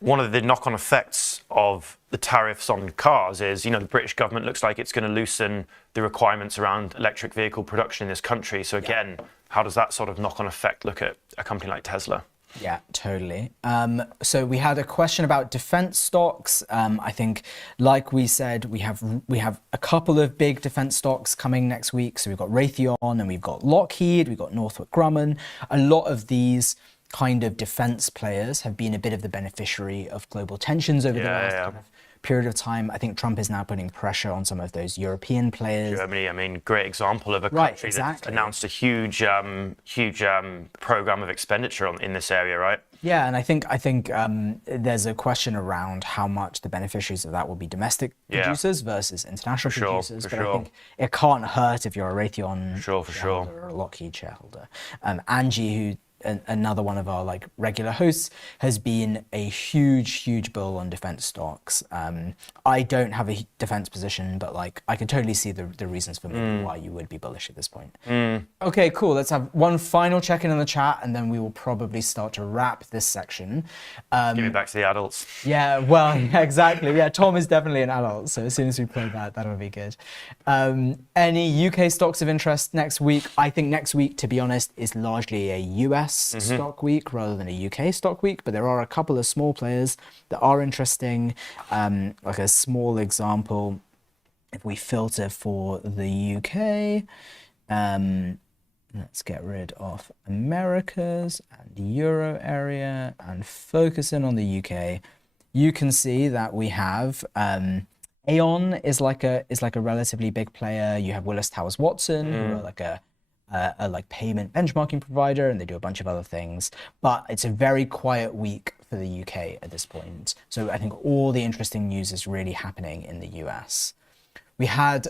one of the knock-on effects of the tariffs on cars is, the British government looks like it's going to loosen the requirements around electric vehicle production in this country. So again, how does that sort of knock-on effect look at a company like Tesla? Yeah, totally. So we had a question about defense stocks. I think, like we said, we have a couple of big defense stocks coming next week. So we've got Raytheon and we've got Lockheed, we've got Northrop Grumman. A lot of these kind of defense players have been a bit of the beneficiary of global tensions over the last kind of period of time. I think Trump is now putting pressure on some of those European players. Germany, I mean, great example of a country that's announced a huge program of expenditure in this area, right? Yeah, and I think there's a question around how much the beneficiaries of that will be domestic producers versus international producers. But I think it can't hurt if you're a Raytheon shareholder or a Lockheed shareholder. Angie, who another one of our like regular hosts, has been a huge bull on defense stocks. I don't have a defense position, but like I can totally see the reasons for maybe why you would be bullish at this point. Okay, cool. Let's have one final check-in on the chat, and then we will probably start to wrap this section. Give me back to the adults. Yeah, well, exactly. Yeah, Tom is definitely an adult, so as soon as we play that'll be good. Any UK stocks of interest next week? I think next week, to be honest, is largely a US stock week rather than a UK stock week, but there are a couple of small players that are interesting. Like a small example, if we filter for the UK, let's get rid of Americas and Euro area and focus in on the UK. You can see that we have Aon is like a relatively big player. You have Willis Towers Watson, who are like a payment benchmarking provider, and they do a bunch of other things. But it's a very quiet week for the UK at this point. So I think all the interesting news is really happening in the US. We had,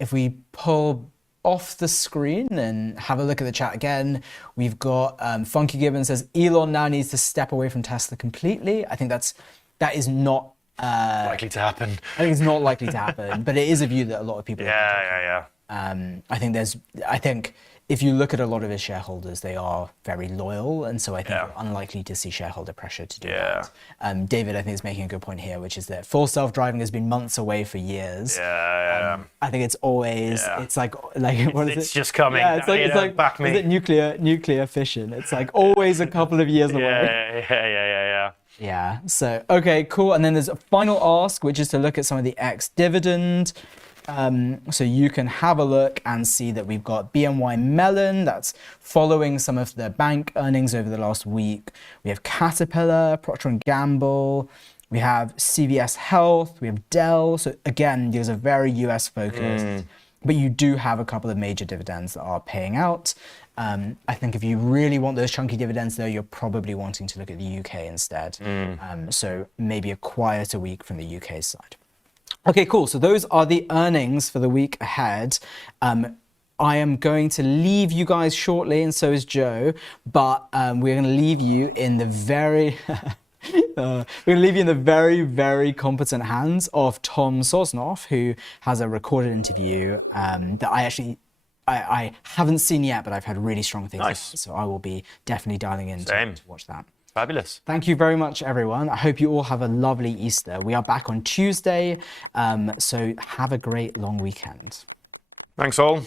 if we pull off the screen and have a look at the chat again, we've got Funky Gibbon says Elon now needs to step away from Tesla completely. I think that is not Likely to happen. I think it's not likely to happen, but it is a view that a lot of people are Yeah. I think if you look at a lot of his shareholders, they are very loyal, and so I think you're unlikely to see shareholder pressure to do that. David, I think, is making a good point here, which is that full self-driving has been months away for years. I think it's always, it's like what is it? It's just coming. Yeah, it's like back me. Is it nuclear fission? It's like always a couple of years away. Yeah. So, okay, cool. And then there's a final ask, which is to look at some of the ex-dividend. So you can have a look and see that we've got BNY Mellon, that's following some of the bank earnings over the last week. We have Caterpillar, Procter & Gamble. We have CVS Health. We have Dell. So again, these are very US focused. But you do have a couple of major dividends that are paying out. I think if you really want those chunky dividends, though, you're probably wanting to look at the UK instead. So maybe a quieter week from the UK side. Okay, cool. So those are the earnings for the week ahead. I am going to leave you guys shortly, and so is Joe. But we're going to leave you in the very... we're going to leave you in the very, very competent hands of Tom Sosnoff, who has a recorded interview that I haven't seen yet, but I've had really strong things. Nice. So I will be definitely dialing in to watch that. Fabulous. Thank you very much, everyone. I hope you all have a lovely Easter. We are back on Tuesday, so have a great long weekend. Thanks all.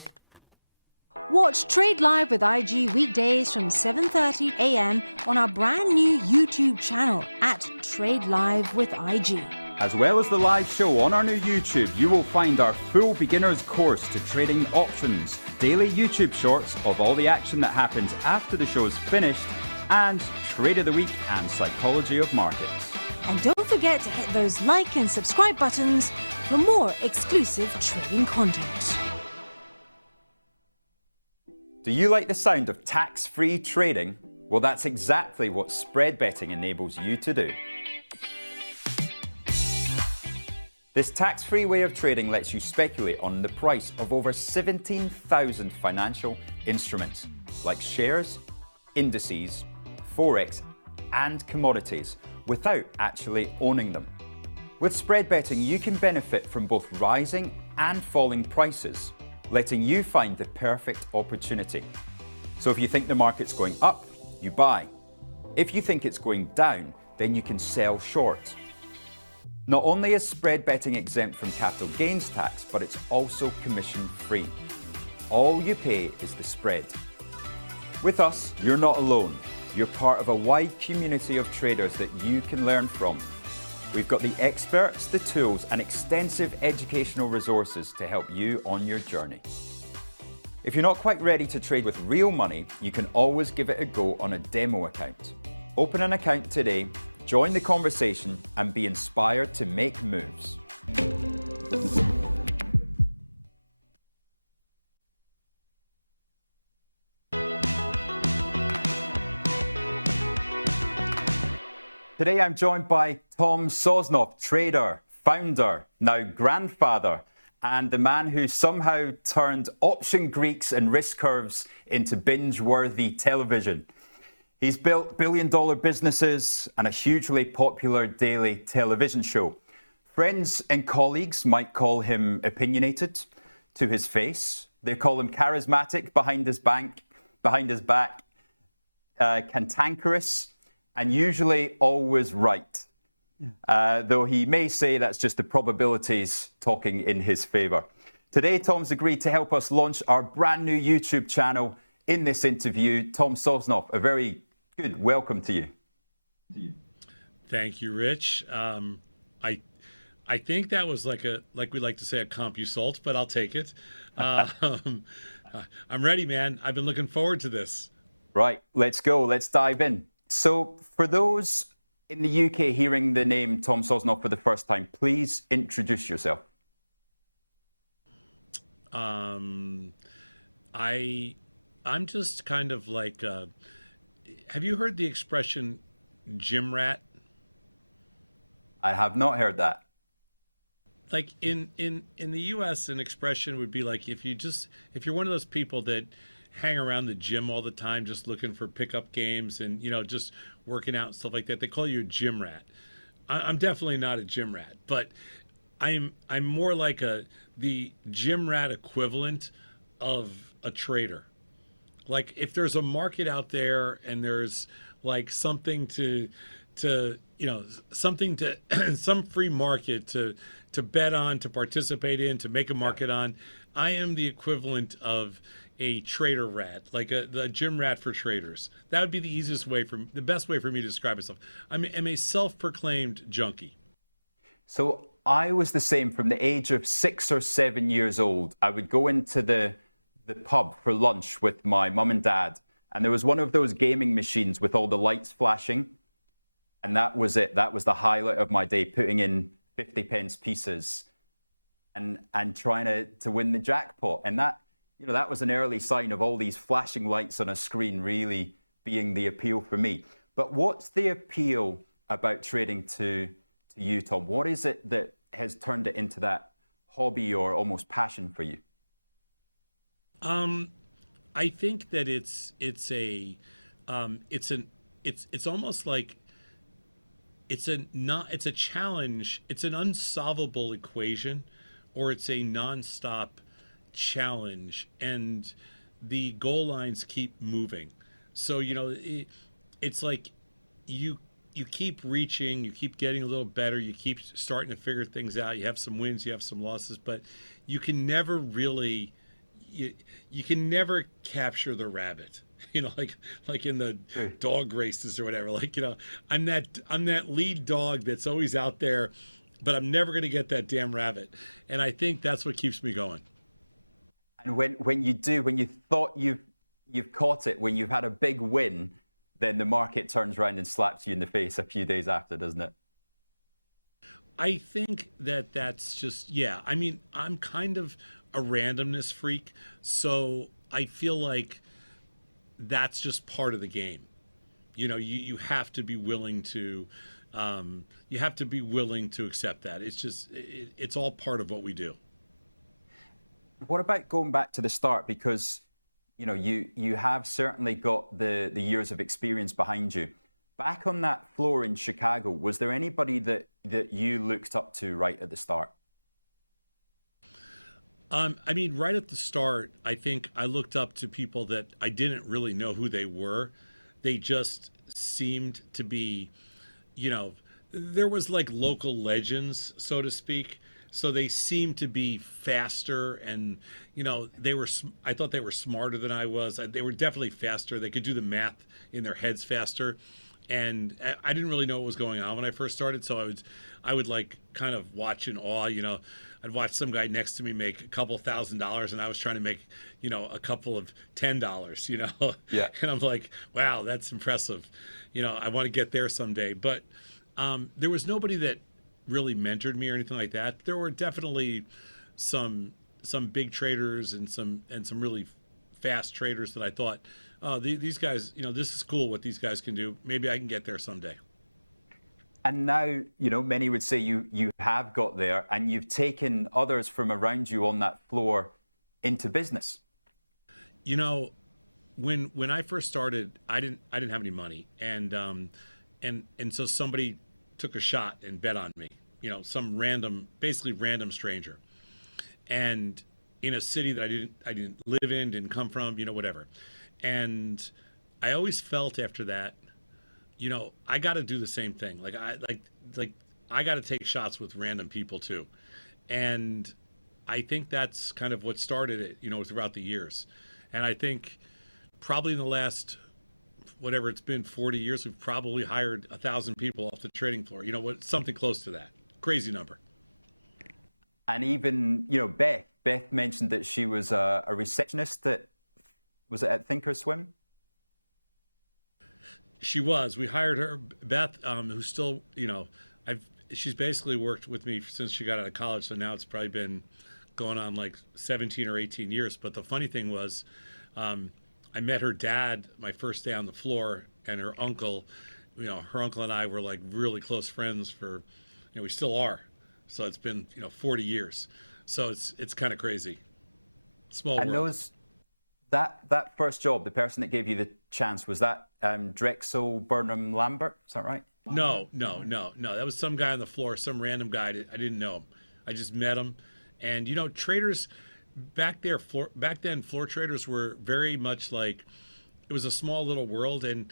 Watch Trade Live with IG weekdays from 7:30 a.m. on our brand new YouTube channel at Trade Live with IG. As well as the live show on our new YouTube, you will find our full beginner's course to trading options, daily YouTube shorts of all the action that happens after the show is finished, and Trade of the Week and Psychology of Markets. And don't forget to hit those like and subscribe buttons for more exclusive trading content. Do you like the sound of tax-free trading? Well, that's exactly what spread betting enables you to do. This tax-free way of trading lets you speculate on the price of over 17,000 financial instruments, like shares, indices, forex, and commodities, without actually owning them. With spread betting, you can benefit from both rising and falling prices, letting you find the perfect opportunity. So if you think the market's going up, you buy. If you think it's going down, then you can sell short. Not only is spread betting exempt from capital gains tax, but it's also commission-free. All you pay is the spread. With us, you're not alone. You're part of a wide community of traders that you can learn from. We've got the experts, the tools, and extensive educational resources to help you on your journey. If you're not quite ready to trade with real money, you can always give it a go on a demo account. Open an account today, join the conversation, and be inspired to make moves. Today I'm joined by Tom Sosnoff, trader, founder, now grandfather, and the man who somehow turned option Greeks and risk curves into binge-worthy television. He's built billion-dollar businesses and a hugely popular daily television show. Friends and colleagues might call him opinionated to his face. They call him charismatic behind his back, cantankerous, and usually always right. Though he may say that's just the probabilities talking in his favour. Today, Tom's agreed to help us launch our brand new YouTube channel. In this interview, Tom Sosnoff, a very good welcome to you. Thank you, Rich. I think that was like we like to say, a CompuSalt, but I'll take it. I'm ready, man. I've been looking forward to this. Right, let's go. Let's dive in. So for those in the UK hearing the name Tom Sosnoff for the first time, please introduce yourself. I'm just kind of like, have you heard the expression gym rat? I have not heard that. Like in the US, an expression would be like, if you're one of those people that hang around the gym all the time just looking for pickup games and just working out and stuff like that, they call you a gym rat. I'm definitely not a gym rat, but I'm more like the gym rat equivalent of a trader. Like if there's a market out there and there's like something to something to some free market to bet on, to participate in, to make a market on, I am the equivalent of a trader rat, like the gym rat for traders. That would be the best way for me to describe myself. I'm a self-proclaimed junkie. So I was the same from the age of 6 or 7 years old. I would go into the pub for lunch with my mum and dad, and there was one of those gaming machines with all the lights flashing, and that was it. That was the highlight of my day, putting in 50 pence pieces and trying to win the jackpot. And that, you know, that was an early sign of all these flashing lights on a screen really being the appeal for me. But what's the appeal about trading to you, Tom? What is it that has turned it into that hobby or almost passion for you? I think that it's almost like it's a challenge. It's an unsolvable equation, or it's a nonstop challenge, and the goal lines keep moving. So it's like you keep reaching, you keep getting a little better, you keep starting to figure things out. You have some wins, you have some losses, but you can never really you can never capture the rabbit. Like in the dog races or whatever. Like, I'm that lead dog that's always out there, but I'm never going to get that damn rabbit. And I think that's what keeps me going. And when you thought you've caught it, when you've had a big win, then the market turns around and slaps you in the face a few days after, doesn't it? I think that's just, yeah. I mean, I'm kind of a randomness freak, so I feel like that's just part of the game. You have to be willing to accept that. It's just it's all part of what we do. What about going back to the start? Because you have certainly got the years of experience behind you. Back on that floor in Chicago, was there anybody that you looked up to right at the start? I mean, right at the start, I think I looked up to people that I didn't really know who they were. They just seemed to be, there was like local legends, so to speak. So they seemed to be faster, and I thought they were smarter than I was. They were definitely faster. They could do the math in their heads faster. And I didn't really know what was going on when I first started, so I would like kind of watch in awe. I'd watch some guy next to me make a couple $1,000s, and I was trying to make a couple of $10. Yeah. And I'm like, wow, that's impressive. I want to get there someday. But there was nobody that really mentored me or anything like that. There were definitely some big traders and some really fast traders that I thought, oh, these guys, this is cool what these guys can do. Maybe I can get there someday. And now, many would say you have got there, and you've taken others from around you on that floor into business. When I first started, I didn't have any money, and so somebody took a shot and bet on me. Some basically random stranger, and in a city that I didn't live in, didn't come from, whatever. And I always felt after that, I got to do the same thing. Like I got to take shots with random people too. And I think that's kind of what started it, throughout the years. And I think probably in the last, whatever it's been, 40 years, we've probably hired 1,000 people off the trading floor. Something close to that. Crazy number. And even, Beth mentioned that she was a receptionist was it at Thinkorswim? She was. We hired her, Beth, who's still, she's basically worked with me since she got out of college. So now it's probably been going on like 17 or 18 years. But the funny thing was, I met her dad my first day on the floor, and her uncle, her uncle and I were like really close friends for, we still are. So it's been, 40 years. So it's kind of crazy. Small world. That first job, the person that gave you the chance, was that Drexel Burnham Lambert? Is that right? No, no, no, no. That was some guy on the floor, some random guy. I didn't know him. I just met him, and traders back then, floor traders were very much like it was a small little world, and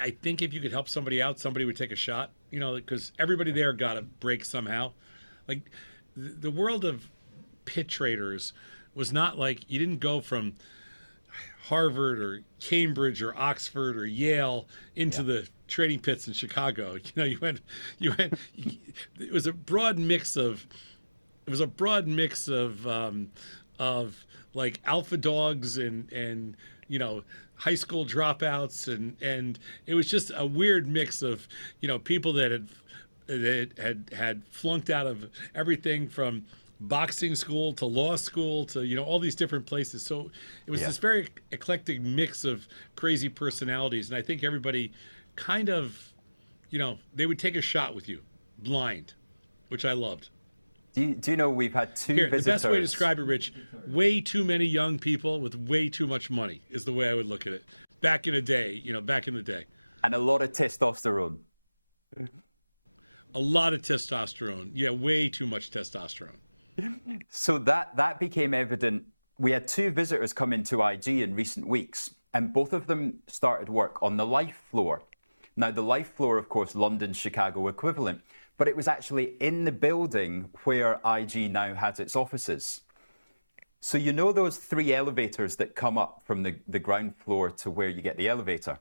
I think if you could help somebody out, somebody would take a shot. Because everybody there got a break somehow. Like the world of pit traders was not like you didn't go from Harvard or Cambridge or Oxford or Yale into the trading pits in Chicago. It was a broad mix of like alpha dogs and high school dropouts and it was just a weird mix of people that had flunked out of everything from boxing school to law school to all these different places. So it was this very eclectic mix of crazy personalities, and I think everybody kind of they would take a shot with you blind, which I loved. Do you know we've had two Here, visitors? the best way to describe it, Rich, way too many young people with way too much money is the way I would look at it. Back in the day, back in the day. And a lot of testosterone. A lot of testosterone. Yeah, way too much testosterone. So that became evident. We had two visitors come into IG in recent weeks, and both of them started work on the life floor. Now, the life floor, of course, London, Chicago equivalent, but it was actually in the building where IG now has its offices. So those three elevators that come up from the ground floor to where you get the elevator?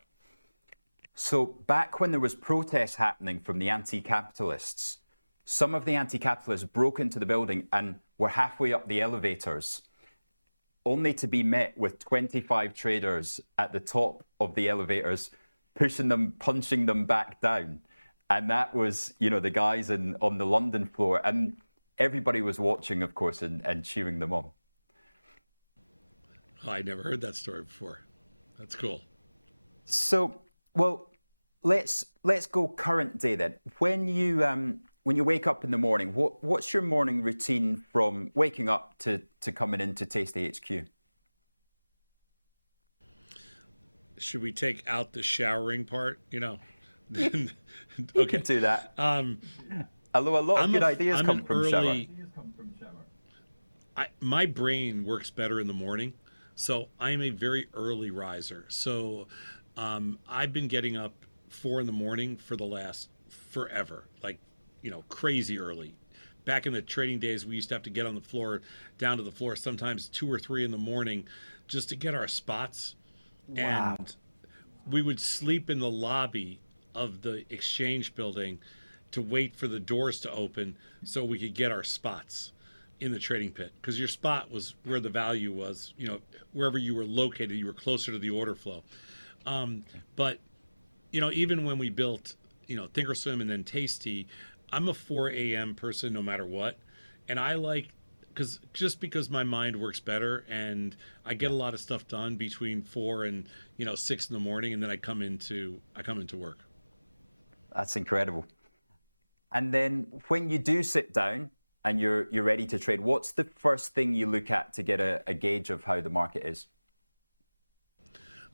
So back when there was protests happening from the anti-capitalists, some of the anti-capitalists broke into the building and were halfway up the elevators, only to be met with 25 traders at the top of the elevators, pushing them, punching them back down. And that was, the guys on the London floor. And everybody was watching, of course, and cheering them on. Oh, I never heard that story before. That's cool. So, well, let's go current day then. When you wake up in the morning, what's your morning routine from waking up to coming into Tasty HQ? Should we take out the showering part? Okay. You can do that. Although a lot of good ideas come from shower. My brain works better in the morning, so I'm a very early riser. So I've been getting up 4 a.m. for the last forever, like crazy early. Back in the trading days, we used to have to get on the floor, down to the floor, sometimes 2 or 3 a.m. just to get our spots. Wow. And we would sleep in the lobby of the exchange building to wait for the doors to open so we could get our spots in the trading pit, because your spot was where the value was. Wherever you were located, you were closer to the order flow. But even when we built Thinkorswim and then Tasty, I'm a 4 a.m. person no matter what, and I like because my mind works better and I get a lot of stuff done between 4 and 6 in the morning, and then I come into work. That's incredible. And then when you do sit down and you're ready to trade, what's the first thing you look at to get a gauge of how the market is?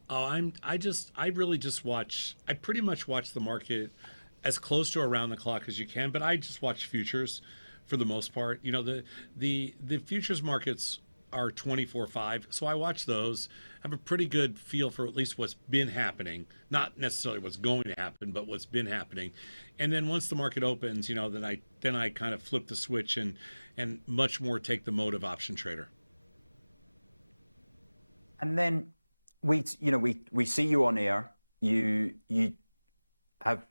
Oh, I really just watch. I pretty much watch the market as close to around the clock as you can, but I just watch futures for the most part. The futures markets are 24/5, so I watch those. I have a pretty good feel for at least what's been happening, not necessarily what's going to happen, but what's been happening. And then once the market opens, then I kind of flip the switch and much more take the mode of option trader. And then we see you on air. You have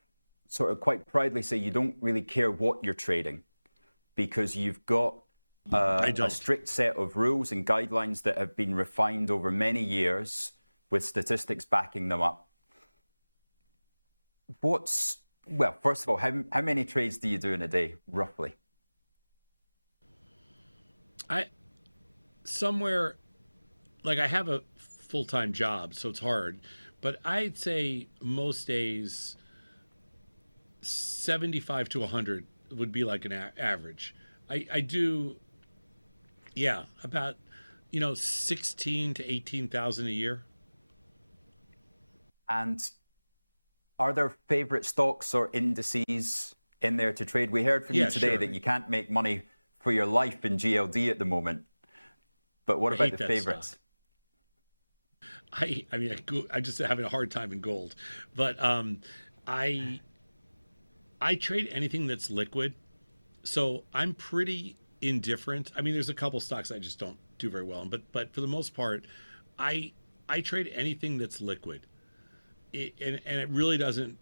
sort of quite proudly say you don't really care what you're trading, because you've got a strict set of rules and guidelines that have been refined over many years with statistics backing them up. First of all, how many trades do you do in a day, roughly? I have a full-time job, so it's hard, but I'd say most days 75 to 100 would be like an average. I do, about 16 to 18,000 a year. And Are there favorite stocks or indices in there to trade? We heard from you today that you can't make money for your life in GLD at the moment. But what about the favorites? I mean, I just having a hard time in gold, but I trade anything that's liquid, so I'm pretty indifferent. I mean, there's a couple stocks I just don't do very well in, but for the most part, I trade anything that's liquid, and it really doesn't.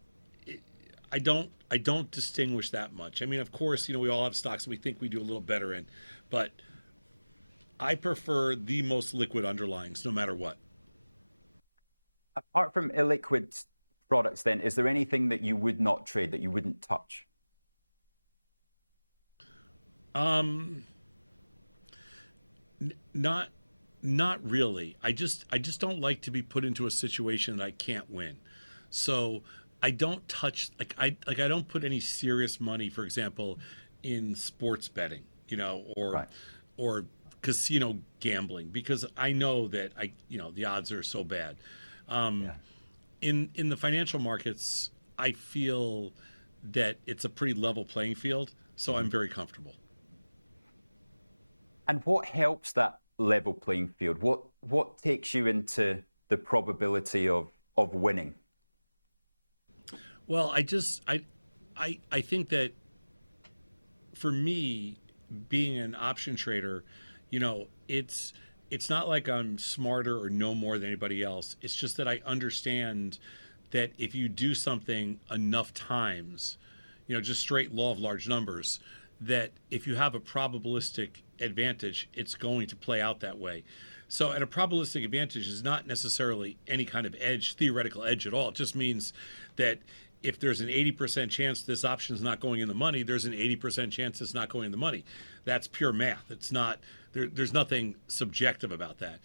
I don't distinguish that much. I mean, of course, you know, we all have stocks that we think we do a little better in, but I prefer the most liquid underlyings, no matter what. Apart from illiquid products, then, is there anything that you would not trade, that you wouldn't touch? Not really. I just don't like to be put into a situation that I can't win. So I don't touch, I don't put any serious money, for example, in sports betting, you know, or casino gambling, because I know that the odds are so bad. In the financial markets, I feel that it's a pretty level playing field, so I'm very comfortable. And what helps that level playing field? What takes you into the probability of winning? Well, I think that for me, being an option trader, you know, it's not like I'm smarter or know more than anybody else. It's just that I understand that if you do something enough times, you know, just straight law of large numbers, that if you have a probabilistic advantage, it's going to play out that way. So, and a probabilistic advantage is not necessarily any kind of edge, theoretical edge at all. It just means that if there's an 80% chance this option is not going in the money, there's an 80% chance it's not going in the money. That's pure math. It's not, there's nothing subjective about that.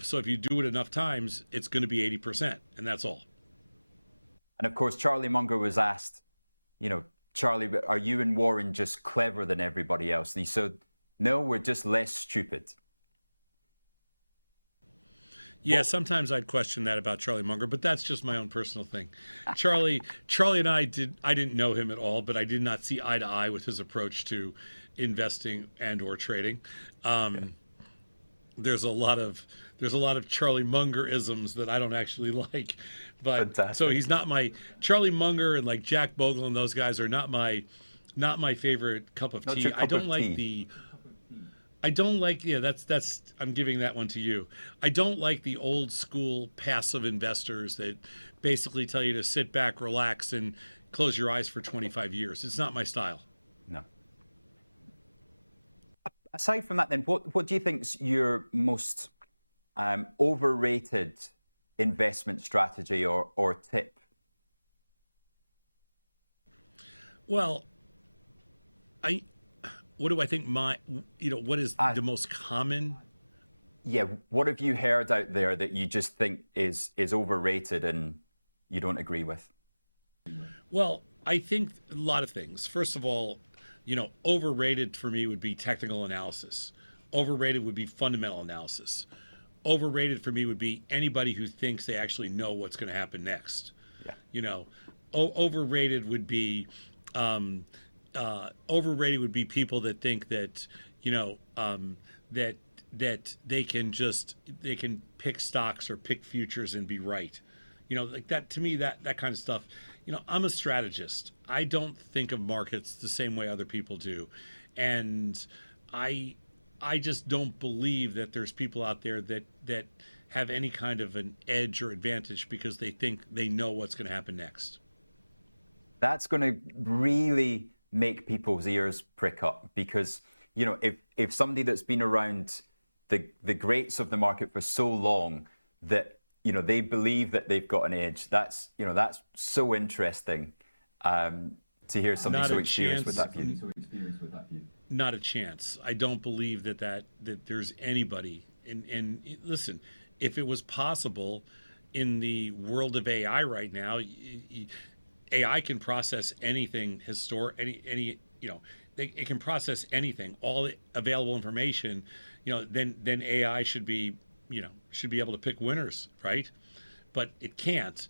So if you do it enough times, it's going to be 80%, and that's all. And of course, Charlie Munger was asked, you know, Charlie, are you and Warren just clever than everybody else? And he said, no, we're just less stupid. Yeah, sometimes I'd question that about Charlie Munger, but that's just my own personal thing. Charlie and I didn't know him at all, but I did not see eye to eye with his approach to investing and or trading. There's a lot of Charlie Munger isms that I don't actually like, but Fantastic. So he's not my Charlie Munger, and like Jack Bogle and those guys are not my favorite cup of tea. I don't like that's I'm giving that one to you. I don't like the old school passive investors that basically tell you to sit back, relax, and close your eyes for 25 years. It's not my style. No. Aside from that, then, what do you think's your most overrated investment strategy or tip? Well, what do I think what is the most common? Yeah, what have you heard out there that you just think is overrated and you don't agree with? Well, I think a lot of things. First of all, you know, overrated for me would be technical analysis. Overrated would be fundamental analysis. Overrated for me would be anybody who thinks they actually know what's going to happen next. Yeah. You know, overrated would be overrated would be people that think that, you know, that they can pick stocks or pick futures and be right. You know, like that, to me, that kind of stuff. You know, I'm a strategist. I don't think of markets the same way other people do. And I just don't believe that there's people out there that have any kind of an edge or advantage because they think they know what's going to happen next. That's going to really make people's ears prick up, because, you know, if somebody that's been around the greats of the market for so long that, you know, they believe that they've got an edge, that's so interesting to hear somebody so experienced with that view. Not a chance. I don't believe that there's anybody. And listen, if it was possible in the world of AI right now, AI can process anything any you know, it can process anything, all available information, you know, then AI should be able to pick winners, right? But it can't.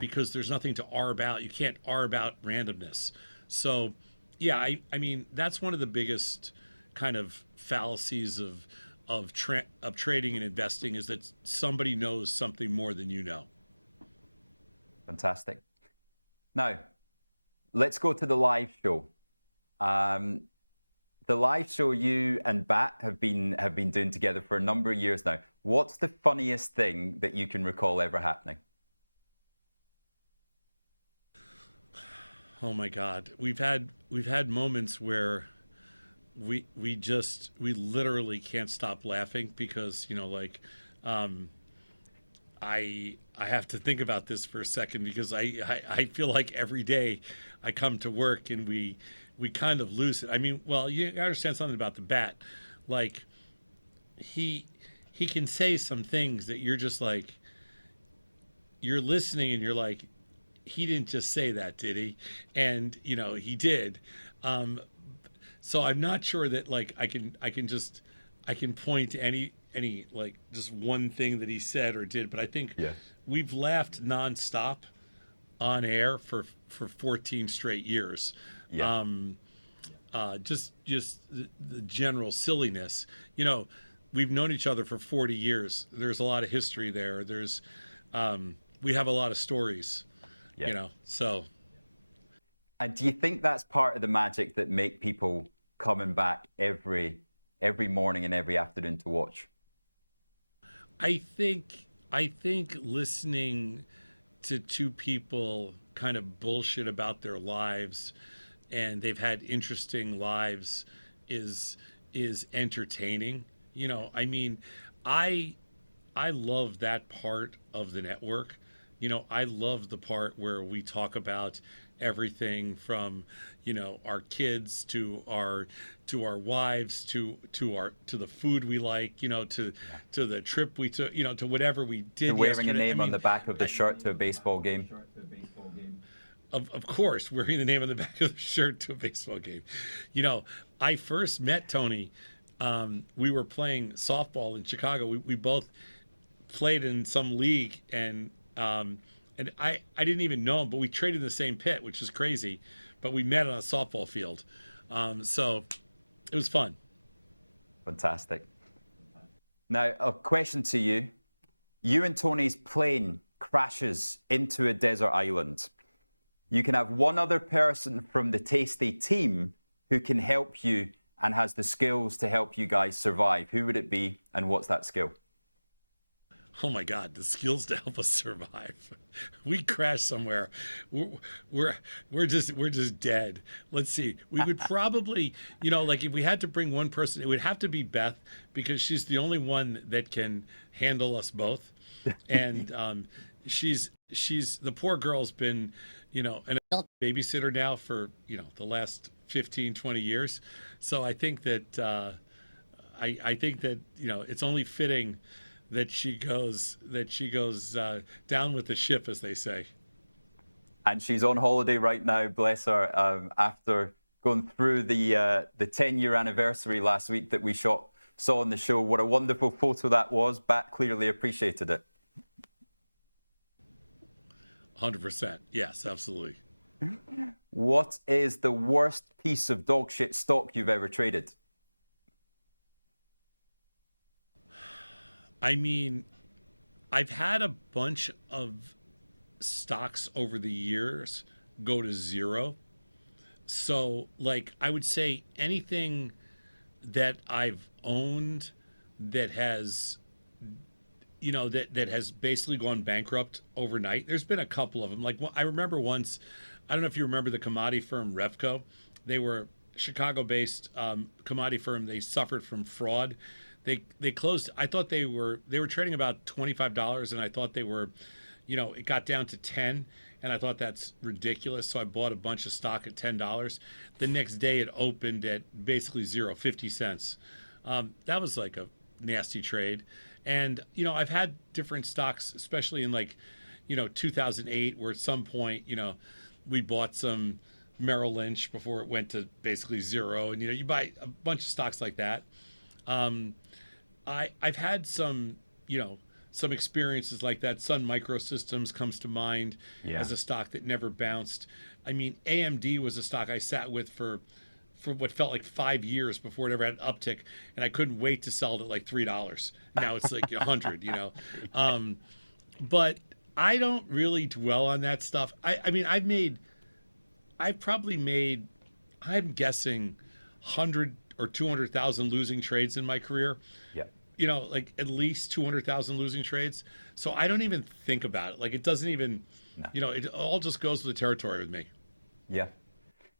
because there's nothing to R about. You can't R about randomness. So, yeah, I mean, that's one of the biggest kind of fallacies of trading and investing, is that somebody knows something more than you know. Fantastic. Now, let's go to the live show. The live show you and Bat have been doing together for a number of years now. What's the funniest thing that you can recall ever happening? Oh my God, we've had moments where we literally can't stop laughing because, you know, like, I have to think about this for a second, because I feel like every day I come to work and we kind of lose it. I mean, well, you understand something about the Bat, like he can say some things that you're just like, you're listening and you're like, he didn't just say that, did he? And you know, he did. So I'm not sure that, like, I can point to any like just one thing that he said or did, but I think we've laughed nonstop on air for 14 straight years. Just the general silliness. You know, we've known each other for 40 years. There's a lot of history there. There's we have a lot of stories. You know, so. And do you think that's part of the magic that make people coming back every morning and every afternoon to watch? I think listening to two people kind of bullshit about their lives, and they've had interesting lives, is entertaining. You know, I mean, I love that part of the network. You know, I love the part where we talk about everything from, you know, our kids to our wives to the food we like, you know, to the trip we took, you know, to whatever we did. To wearing yesterday. a name on the back of the shirt to a baseball game. Of course, wearing the name on the back of the shirt to a baseball game. You know, I first met Tony. We were playing softball in Chicago. We both played in some league, and I didn't even know him, but we traded in the same pit, which is crazy. But we met on a softball field, so it was fun. Fantastic. Now, a question to you. You and Tony's plane crashes into a desert island. You can have one other person from the Tasty team who can help you and has the skills to help you guys survive. Who would it be, and what's that skill? Oh my God, the skills to help us survive. We crash somewhere. We're just dead. Let's see. We would probably, you know, like if we had to bring one person, it would have to be Beth, because she's the only one that can handle us both. And she's the poor girl's been, you know, an adult babysitter now for, you know, the last 15, 20 years. So I think that I think that, you know, it's only fitting that she goes down with the ship, as they say. And she's on holiday right now, bless her, after going through the 10-year anniversary last week that we saw on the show. What a wonderful photo that was. Bat clearly appreciated it. 100%. Yes, absolutely. What is the worst piece of dog shit stock you've ever traded? I mean, I've had a bunch of stocks over the years go to zero. So, like, I would say anything that I've owned that has, you know, that has basically gone bankrupt overnight. There's been a couple of them. Like, I remember once, I don't know if you remember the commodity firm Revco. They were Chicago-based commodity firm. They suffered from fraud. They closed. I thought they were trading about $25, and I thought they were, you know, it got down to 10, and I thought that's ridiculous. So I bought a bunch of stock at $10. The next day it opened at basically zero, 50 cents. That was like a nasty trade. And, you know, I've had different stocks, especially in like, you know, 2008, where at some point, you know, we bought some Merrill Lynch before it went to basically zero. And, you know, you buy a bunch of stocks like that. I've had some, you know, some experiences like that. Sun Microsystems comes to mind Yeah. as a stock that never bounced. I mean, AMD was a stock I sat with for what felt like 5 years before it ever had an uptick, and I couldn't wait to sell it at like $3. Now it's like 100, you know. But I don't really dwell on that stuff. I mean, I've probably made, I'm guessing, 100 or 200,000 losing trades in my career. Yeah. You know, like at least 200,000 losing trades. So I don't even think about it. Like it doesn't even, you know, it all just goes with the territory with me. Yeah.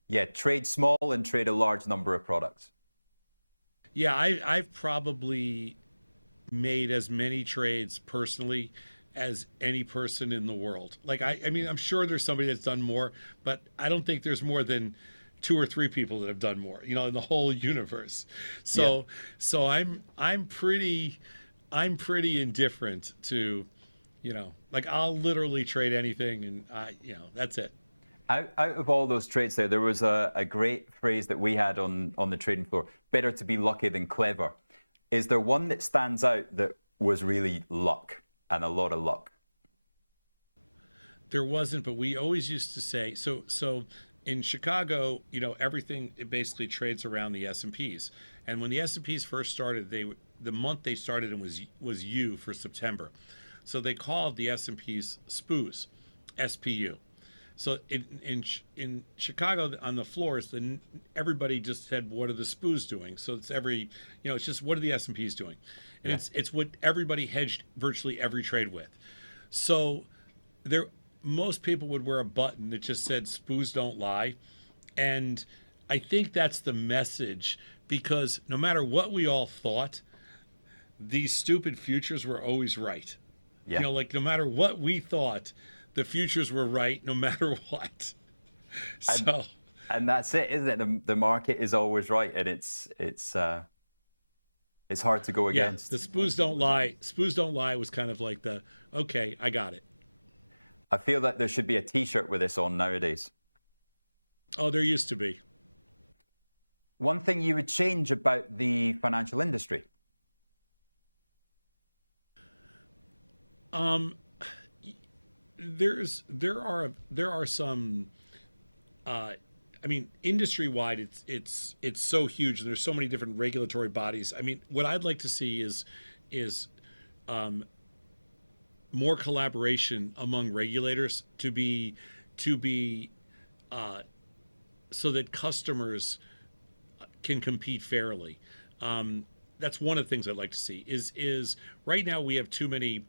Yeah, trade small and trade a large number of products. Yeah, I've probably made as many trades personally as any person in the world. Like I mean, I'm sure there's somebody that's done more, but I don't think there's more than 2 or 3 people that have done more, you know, in the whole universe. So so I'm pretty indifferent to, you know, like I'll literally trade anything, and you know, that's it. Out of all those trades there was a great phrase that we had on the trading floor: better to be lucky than clever. Is there one that stands out that was really luck, and a lot of luck? There wasn't, but we always used to say, so in Chicago, you know, everything, it basically trades around the S&Ps. And when the S&Ps first started, the month they started in was U for September. So they called the S&Ps SPUs, SPU. So in Chicago on the floors, then everybody just said, "What are the SPUs doing?" So it's it's just, what are the S&Ps doing? And it's what everybody hedged virtually every trade with. So most people would wear a button that just said "SPUs don't lie," and I think that's the message, because no matter what we all thought, these stupid futures were always right. Yeah. You know, like no matter what we thought, the futures were right no matter what. So, and that's it, isn't it? The market is always right, and it's hard to go against. The SPUs don't lie. SPUs don't lie was kind of like okay, I got it. I feel that there should be a T-shirt with this on nowadays. Oh, there used to be. One thing you would change about the financial industry? There are some. I mean, industry-wide, it's so huge, and there's so many different regulatory bodies. I mean, what I'd like to see is more collaboration among regulators to be so that customers can compete fairly. That's one of the things I'd like to see. Is right now we have too many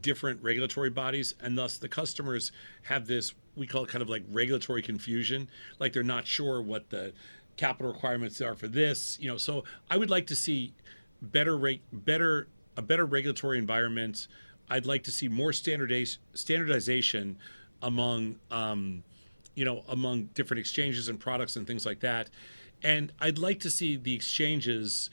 different regulatory bodies, and thus the customers have this, we call it kind of like regulatory confusion, like they're not sure what the capital requirements are for this, you know. So I would like to see a better regulatory environment. I'd like to see more standardization among among different exchanges and products and things like that. And I'd like to see the exchanges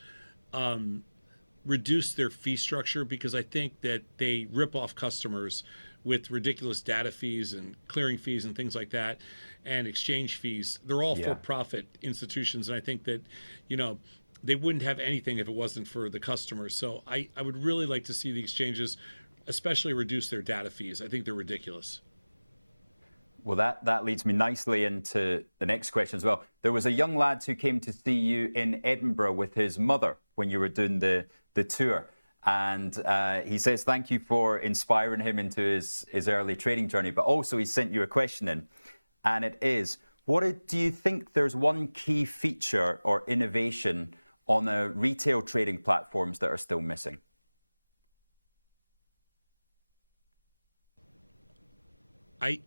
reduce their fee structure, because I think that they rip off customers with ridiculous data fees and clearing fees and things like that, and exchange fees. They're all for-profit institutions, and I think that, you know, they wouldn't have anything if it wasn't for the customers. So I would really like to see the exchanges especially reduce their data fees. I think they're ridiculous. Well, that leads me nicely into the next question as well. There was a young lad who came to see you in Edinburgh with his mother when you were doing the tour. And he says thank you for inspiring him into his early trading journey, but also he sent you a question in. And it is, do you think there's one key feature or innovation on the retail trading platforms that are still missing?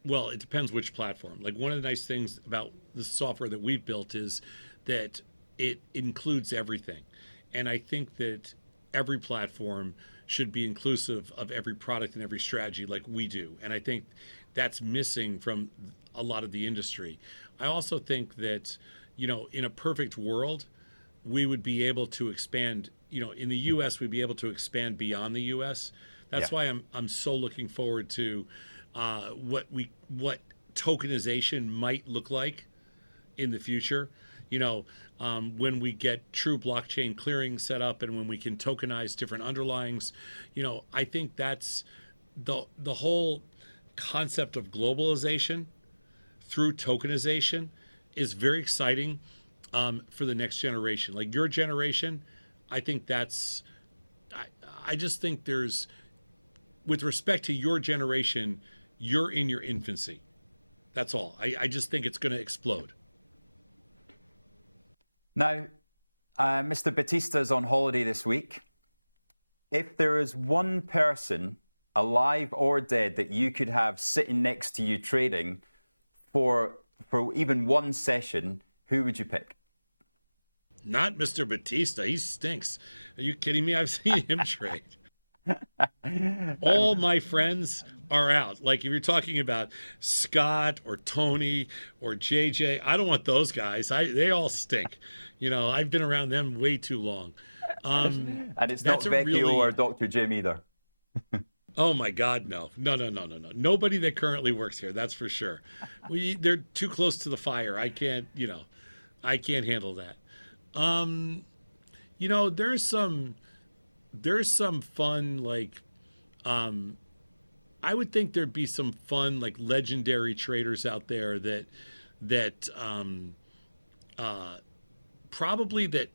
Well, it depends which platform. Like, one of the nice things about the software that we've built is that it includes everything. And I think that every platform should be inclusive of every product and every strategy like we do. And I think that's missing from a lot of the industry. I also think that, you know, in a perfect world, we would be able to expand, you know, in the US, we'd be able to expand beyond the US. That's why I'm so looking forward to what tokenization might look like in the future. when we get true blockchain clearing set up and when we can tokenize different underlyings, I think that's the whole concept of globalization through tokenization is very exciting for the next generation. Like your generation, I think I just think there's, with respect to your generation, you're in your infancy. That's all. I just think it's going to explode. Now, Mr. Batista's on holiday this week. If there is one person, alive or dead, that you could have sitting next to you trading for even one session, who would you pick? Not Mr. Batista. He stinks. Are you kidding me? I've seen him trade. All my friends are out. Like if you're talking about Scott or Tony or JJ, I don't want those guys. They all stink. I've been around them way too long. And it's not Vecchio or Dr. Jim either. Oh my God, no. Nobody that currently works here, that's for sure. They're too close to the fire. I can't handle that. There's some fun, like, I would think there'd be some fun, like, legendary traders out there that probably that,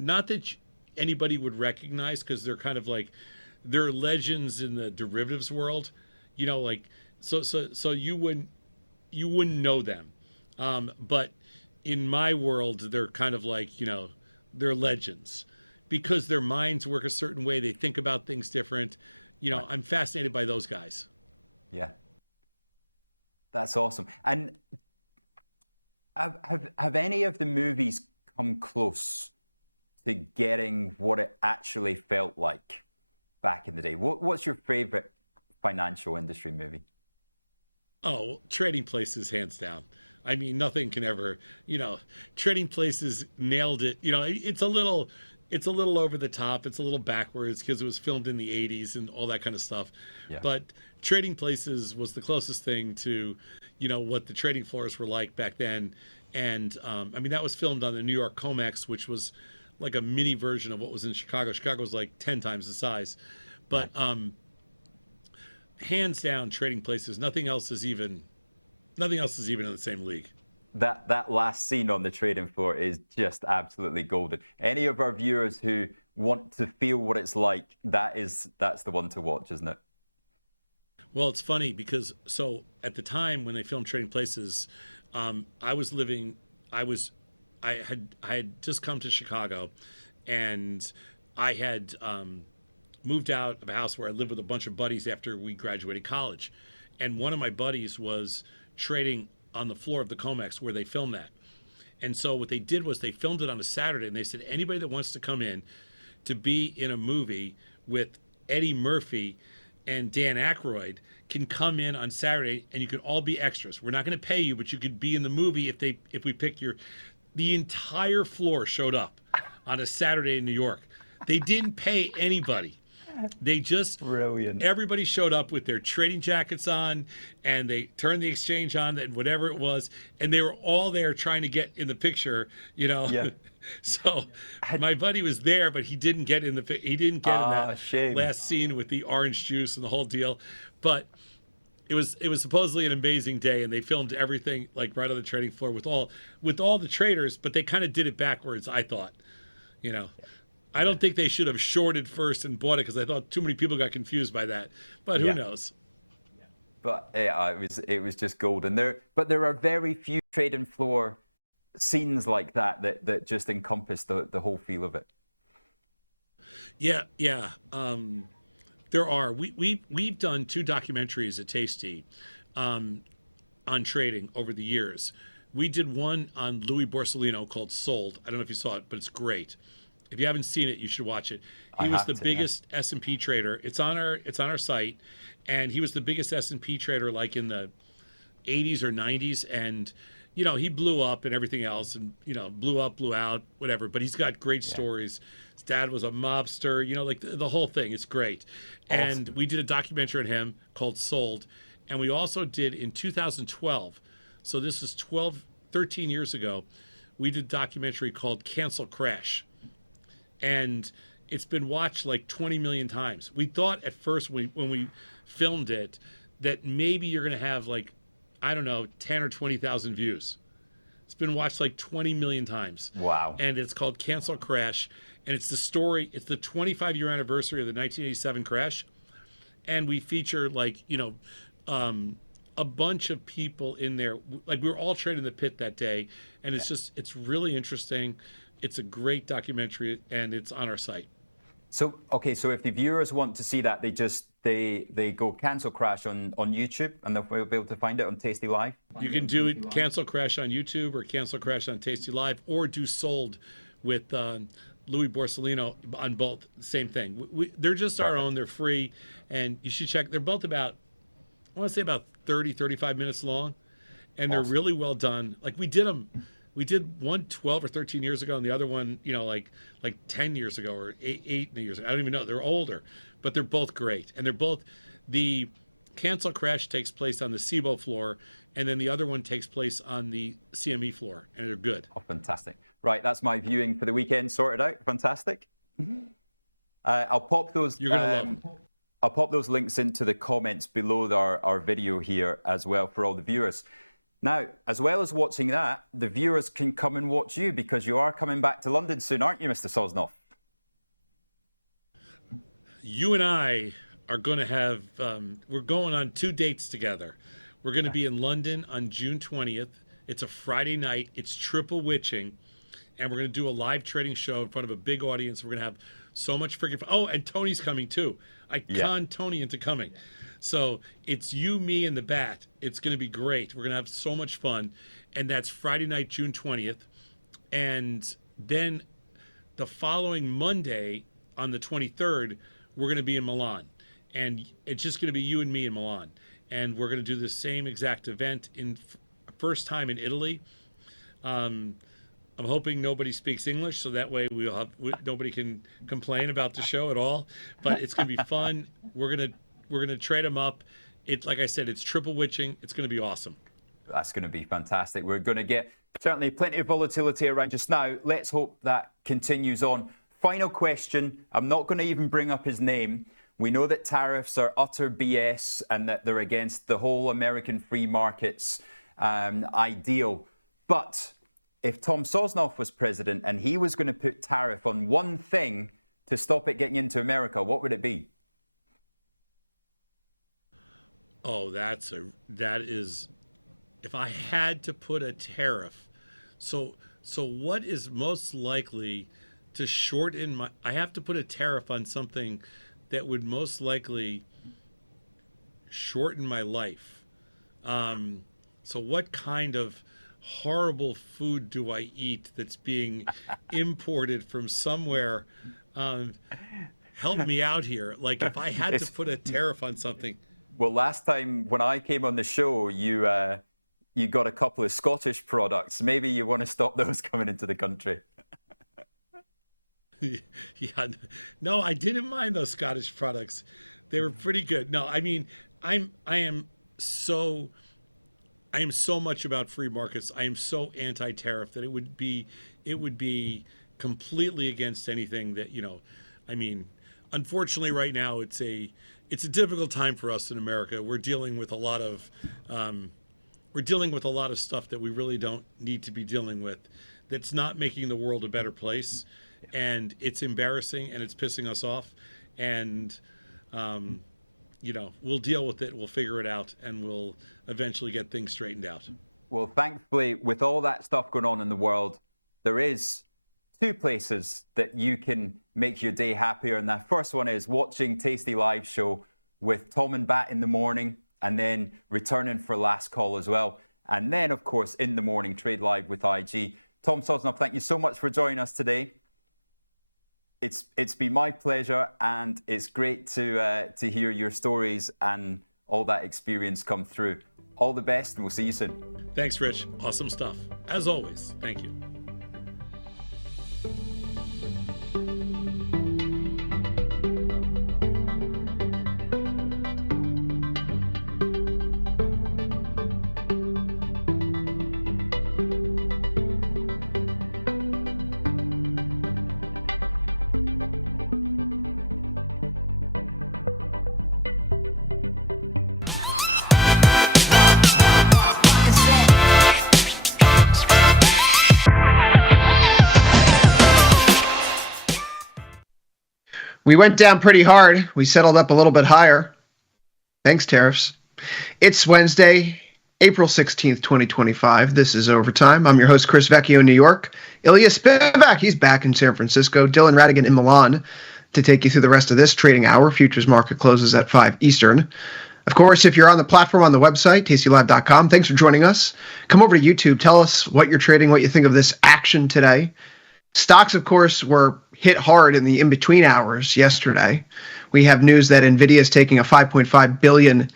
not that anybody would recognize, because they're kind of like, they're legends in the derivatives world, like, so you wouldn't know them. But in my world, they're kind of like, they're legends because their minds work a certain way. They think about things different. I'm fascinated by those guys. Yeah. That's awesome. And have any of the movies come close to getting what it actually felt like back in the day? What's your favorite financial industry movie? Oh, Trading Places, hands down. I mean, nothing can ever, Trading Places nailed it. It's a little over the top. It's a little backwards because it was filmed in the 80s and all that kind of stuff. Yeah. But Trading Places was the closest thing to, what the trading floors were like back then. And that was filmed on the New York COMEX, which was like a mini version of what was in Chicago. Chicago was like 10 times the size. But hands down, Trading Places, nothing else is even in the same league. That last scene on the trading floor is just absolutely golden. Any of our viewers who want to feel what it's like, that's the one to watch, isn't it? Well, it's funny because at the time when they filmed Trading Places, I had just come to Chicago, and I had moved out of a house where I lived with a bunch of buddies after we graduated college, and one of my buddies was trading on the floor of the COMEX where they filmed that. And so what they did was they filmed it on a Saturday, and they said anybody that wants to come in to be in a movie with Eddie Murphy and Dan Aykroyd can come in on Saturday, and you can all be extras. We're not going to pay you, but you could be in the movie if we pick the entire floor showed up on a Saturday in New York. They didn't pay anybody. They just, brilliant. Everybody showed up with their trading jackets on, and they turned the exchange on and whatever it was, and they were all there trying to get in the picture, Yeah. So my buddy was there, but he didn't get in in that last scene with the orange juice and the whole deal. But it was supposedly an amazing day, and they filmed everything like right on the trading floor with all the traders, but they kind of did it backwards, I thought. I don't think they should have shorted first and bought it, because I thought too many people got confused by that. But who knows? But it was just golden. But there are very few trading floor scenes like that just encompass the whole feel of it. Yeah. There are. We've done 2 documentaries at Tasty on trading over the years. We did one on Louis Borsellino called Sold. I don't know if you saw it, but it's great. If you haven't seen it, you should watch it. He was the biggest S&P trader. It's on our site, and he was the biggest S&P trader like in the 80s or 90s, and he blew up and everything else, and blew up, blew out, whatever. But he's got great stories. His dad was a mobster, like the whole thing. It's great. Awesome. And we did a documentary on him called Sold, and we also did in 2012. So this was 13 years ago. we did a documentary called Cancel Crash. And it's been watched like 20 million times. We thought at first when we filmed it that maybe you're going to have like, I don't know, 10 or 20,000 views. It's been watched like 20 million times. Wow. And it's called Cancel Crash. And it's the story, it's the 25-year anniversary of the 1987 crash. And we feature like, you know, a bunch of people in there. Like we were all trading the pit that day. And it's just, it's really interesting. It's a great documentary and it's on our site. So, okay, so if the viewers want to see that, they go Cancel Crash on YouTube and they'll be able to find it on Tasty Live? You can do it, Cancel Crash on YouTube or Cancel Crash on Tasty Live, or do Sold with Louis Borsellino on both. Same thing. They're just our own. They're free. And you should check. They're both about, I want to say about 30, 35 minutes long. And they're really well done. Like we did them. We did one 12 or 13 years ago, and the other one, you know, like 10 years ago or eight years ago. I don't even know. They're older, but they're both great. And they're both, the Cancel Crash takes place on the SIBO floor, and then the other one takes place on the CME floor, and they're good. Oh, fantastic. Right, that's my viewing for the weekend sorted out. Fantastic. I'll pop those. You're going to love them. I'll pop those links into the comments below our video here as well for all the viewers. Now, as well as watching that, the viewers can come and watch you because you are coming back to London soon, aren't you, Mr. Sosnoff? You and I are going to have, we're going on 2 dates together. We're going to be in London on June 20th. It's a Friday night. It's triple witching. And we're going to do a live trading show in front of a big audience. We're going to have so much freaking fun. Oh, and Tony's coming too. I conned Tony into coming. So it's you, me, and the bat. It's going to be great. We're going to have so much fun. And that's Friday night, June 20th. And then the following Monday on the 23rd, we're going to be in Milan. And it's just going to be you and me in Milan. And we're going to do the same exact event in first time in Italy. I'm hoping nobody speaks English, so that way nobody can complain about the show at all. But it's going to be fun. We're gonna trade them up. It, like I said, it's triple witching. It's going to be awesome. That's going to be fantastic. We're going to get certainly plenty of volatility around just now. Let's hope that continues on. Final question. I'm not going to even bring up his name. We know that tariffs are utter BS and that they're against the whole American free markets ideal. But if Tom Sosnoff was president and he was going to put tariff on one thing to stop it getting into America, what would it be? Oh, that is, if I had to put a tariff, so what is most likely to shorten my, I have to put a tariff on something that would most likely shorten my life. So what kind of horrible food do I eat that's being imported from somewhere? Help me out here. Like if I had to put a tariff on something. Well, last time when I came on the show, you got a couple of Scottish products. Maybe you want to stop those coming into the country. Yeah, no, I didn't mind those Scottish products. They were pretty good. No, I mean, I am so much about free markets. I am so anti-tariff that it would be completely against anything that, you know, I mean, unfortunately right now it's a difficult time for us in America. We're dealing with a lot of stuff that we really don't need to be dealing with. That's not making the world a better place, and it's embarrassing and it's pissing us off. And you know, we'll deal with it. We'll figure it out, and we'll eventually get things straightened out. Well, thankfully, with all that stuff going on in the world, there is 2 places that you can make your day happier. And that first one is watching Tasty Live show with Tom and Bat in the morning, and then returning for last call as well. And then, of course, in the morning, Trade Live with IG. Tom Sosnoff, thank you so much for joining us today. It's been my pleasure, and it's great to hear your stories and all that experience come through. All the best, and we'll see you soon. Thanks, Rich. Awesome stuff. As always, thank you. We went down pretty hard. We settled up a little bit higher. Thanks, tariffs. It's Wednesday, April 16th, 2025. This is Overtime. I'm your host, Chris Vecchio in New York. Ilya Spivak, he's back in San Francisco. Dylan Radigan in Milan to take you through the rest of this trading hour. Futures market closes at 5 Eastern. Of course, if you're on the platform on the website, tastylive.com, thanks for joining us. Come over to YouTube. Tell us what you're trading, what you think of this action today. Stocks, of course, were hit hard in the in-between hours yesterday. We have news that NVIDIA is taking a $5.5 billion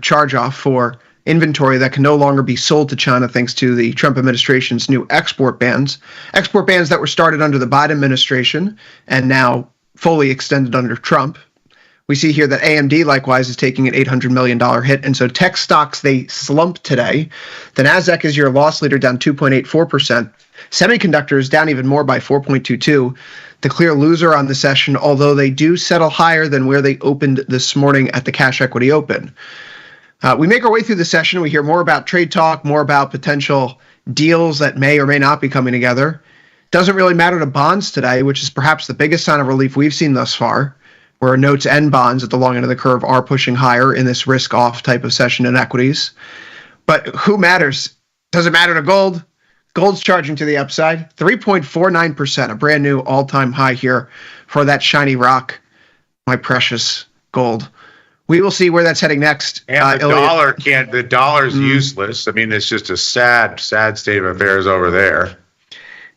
charge-off for inventory that can no longer be sold to China thanks to the Trump administration's new export bans. Export bans that were started under the Biden administration and now fully extended under Trump. We see here that AMD likewise is taking an $800 million hit, and so tech stocks, they slumped today. The Nasdaq is your loss leader, down 2.84%. Semiconductors down even more by 4.22%. The clear loser on the session, although they do settle higher than where they opened this morning at the cash equity open. We make our way through the session. We hear more about trade talk, more about potential deals that may or may not be coming together. Doesn't really matter to bonds today, which is perhaps the biggest sign of relief we've seen thus far, where notes and bonds at the long end of the curve are pushing higher in this risk-off type of session in equities. But who matters? Does it matter to gold? Gold's charging to the upside, 3.49%, a brand new all-time high here for that shiny rock, my precious gold. We will see where that's heading next. And the dollar's useless. I mean, it's just a sad state of affairs over there.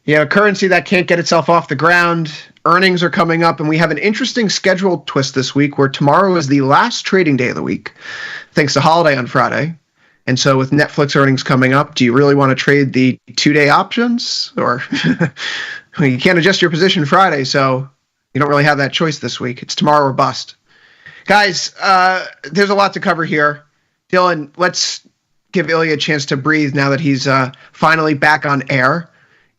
Yeah, a currency that can't get itself off the ground. Earnings are coming up, and we have an interesting scheduled twist this week where tomorrow is the last trading day of the week, thanks to holiday on Friday. And so with Netflix earnings coming up, do you really want to trade the 2-day options? Or you can't adjust your position Friday, so you don't really have that choice this week. It's tomorrow or bust. Guys, there's a lot to cover here. Dylan, let's give Ilya a chance to breathe now that he's finally back on air.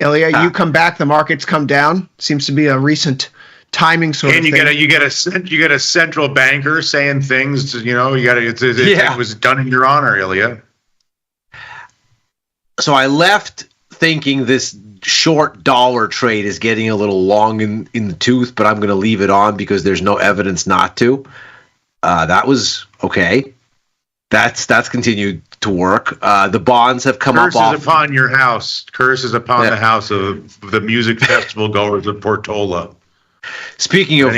Ilya, you come back, the markets come down. Seems to be a recent timing sort of thing. And you get a central banker saying things. It was done in your honor, Ilya. So I left thinking this short dollar trade is getting a little long in the tooth, but I'm going to leave it on because there's no evidence not to. That was okay. That's continued to work. The bonds have come up. Curses upon your house. Curses upon the house of the music festival goers of Portola. Speaking of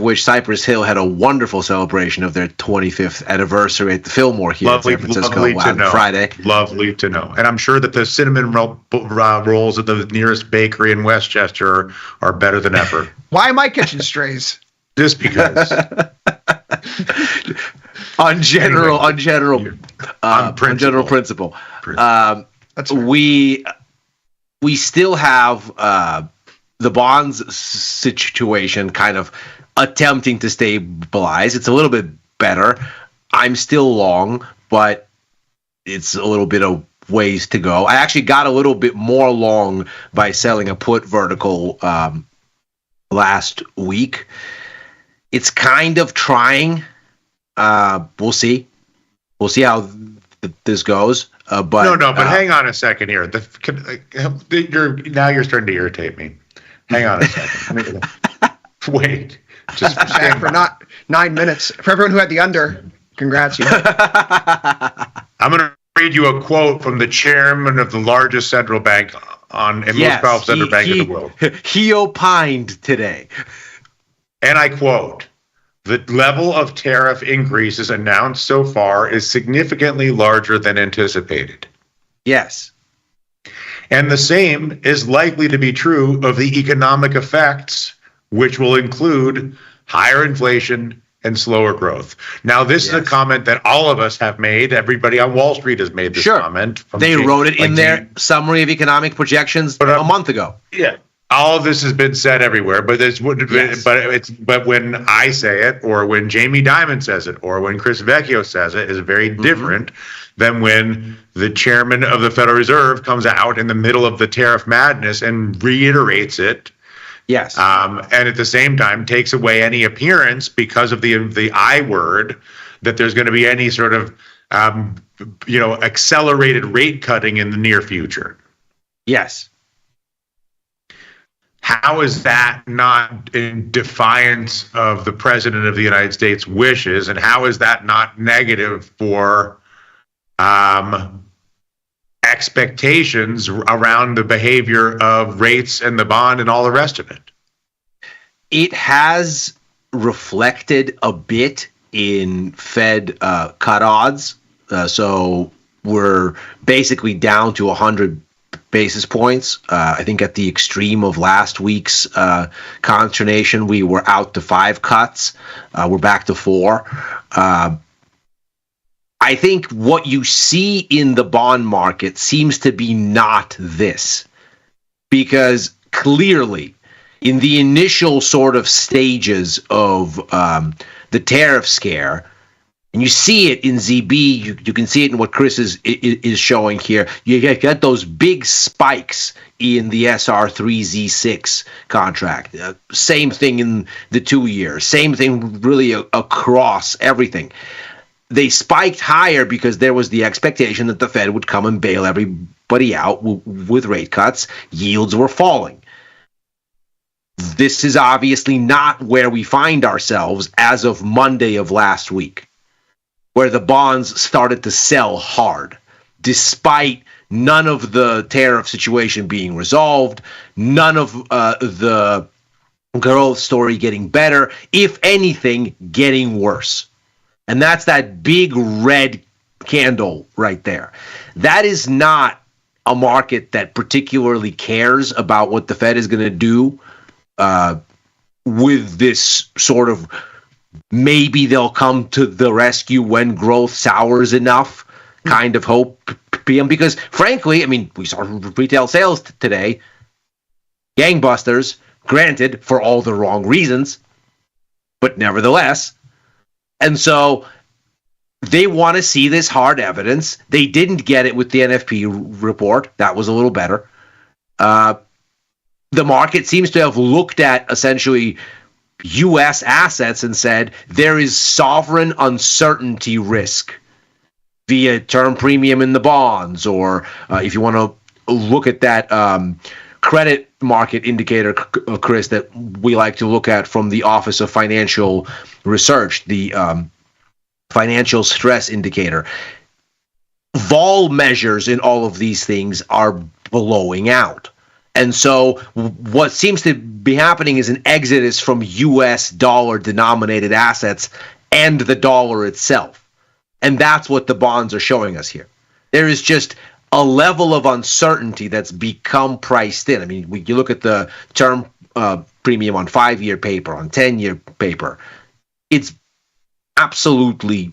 which, Cypress Hill had a wonderful celebration of their 25th anniversary at the Fillmore here in San Francisco on Friday. Lovely to know. And I'm sure that the cinnamon rolls at the nearest bakery in Westchester are better than ever. Why am I catching strays? Just because. on general principle. We still have the bonds situation kind of attempting to stabilize. It's a little bit better. I'm still long, but it's a little bit of ways to go. I actually got a little bit more long by selling a put vertical last week. It's kind of trying. We'll see. We'll see how this goes. But hang on a second here. You're starting to irritate me. Hang on a second. Wait. Just stand for not 9 minutes. For everyone who had the under, congrats. I'm going to read you a quote from the chairman of the largest central bank most powerful central bank in the world. He opined today. And I quote, "The level of tariff increases announced so far is significantly larger than anticipated." Yes. And the same is likely to be true of the economic effects, which will include higher inflation and slower growth. Now, this is a comment that all of us have made. Everybody on Wall Street has made this comment. They wrote it in their summary of economic projections a month ago. Yeah. All of this has been said everywhere, but but when I say it, or when Jamie Dimon says it, or when Chris Vecchio says it, is very different than when the chairman of the Federal Reserve comes out in the middle of the tariff madness and reiterates it. Yes. And at the same time takes away any appearance because of the I word that there's going to be any sort of accelerated rate cutting in the near future. Yes. how is that not in defiance of the President of the United States' wishes, and how is that not negative for expectations around the behavior of rates and the bond and all the rest of it? It has reflected a bit in Fed cut odds. So we're basically down to 100 basis points. I think at the extreme of last week's consternation, we were out to 5 cuts. We're back to 4. I think what you see in the bond market seems to be not this, because clearly in the initial sort of stages of the tariff scare, and you see it in ZB, you can see it in what Chris is showing here, you get those big spikes in the SR3Z6 contract. Same thing in the 2-year, same thing really across everything. They spiked higher because there was the expectation that the Fed would come and bail everybody out with rate cuts. Yields were falling. This is obviously not where we find ourselves as of Monday of last week, where the bonds started to sell hard, despite none of the tariff situation being resolved, none of the growth story getting better, if anything, getting worse. And that's that big red candle right there. That is not a market that particularly cares about what the Fed is going to do with this sort of maybe they'll come to the rescue when growth sours enough kind of hope PM. Because frankly, I mean, we saw retail sales today, gangbusters, granted for all the wrong reasons, but nevertheless. And so they want to see this hard evidence. They didn't get it with the NFP report. That was a little better. The market seems to have looked at essentially U.S. assets and said there is sovereign uncertainty risk via term premium in the bonds, or if you want to look at that credit market indicator, Chris, that we like to look at from the Office of Financial Research, the financial stress indicator. Vol measures in all of these things are blowing out. And so what seems to be happening is an exodus from U.S. dollar denominated assets and the dollar itself. And that's what the bonds are showing us here. There is just a level of uncertainty that's become priced in. I mean, you look at the term premium on 5-year paper, on 10-year paper, it's absolutely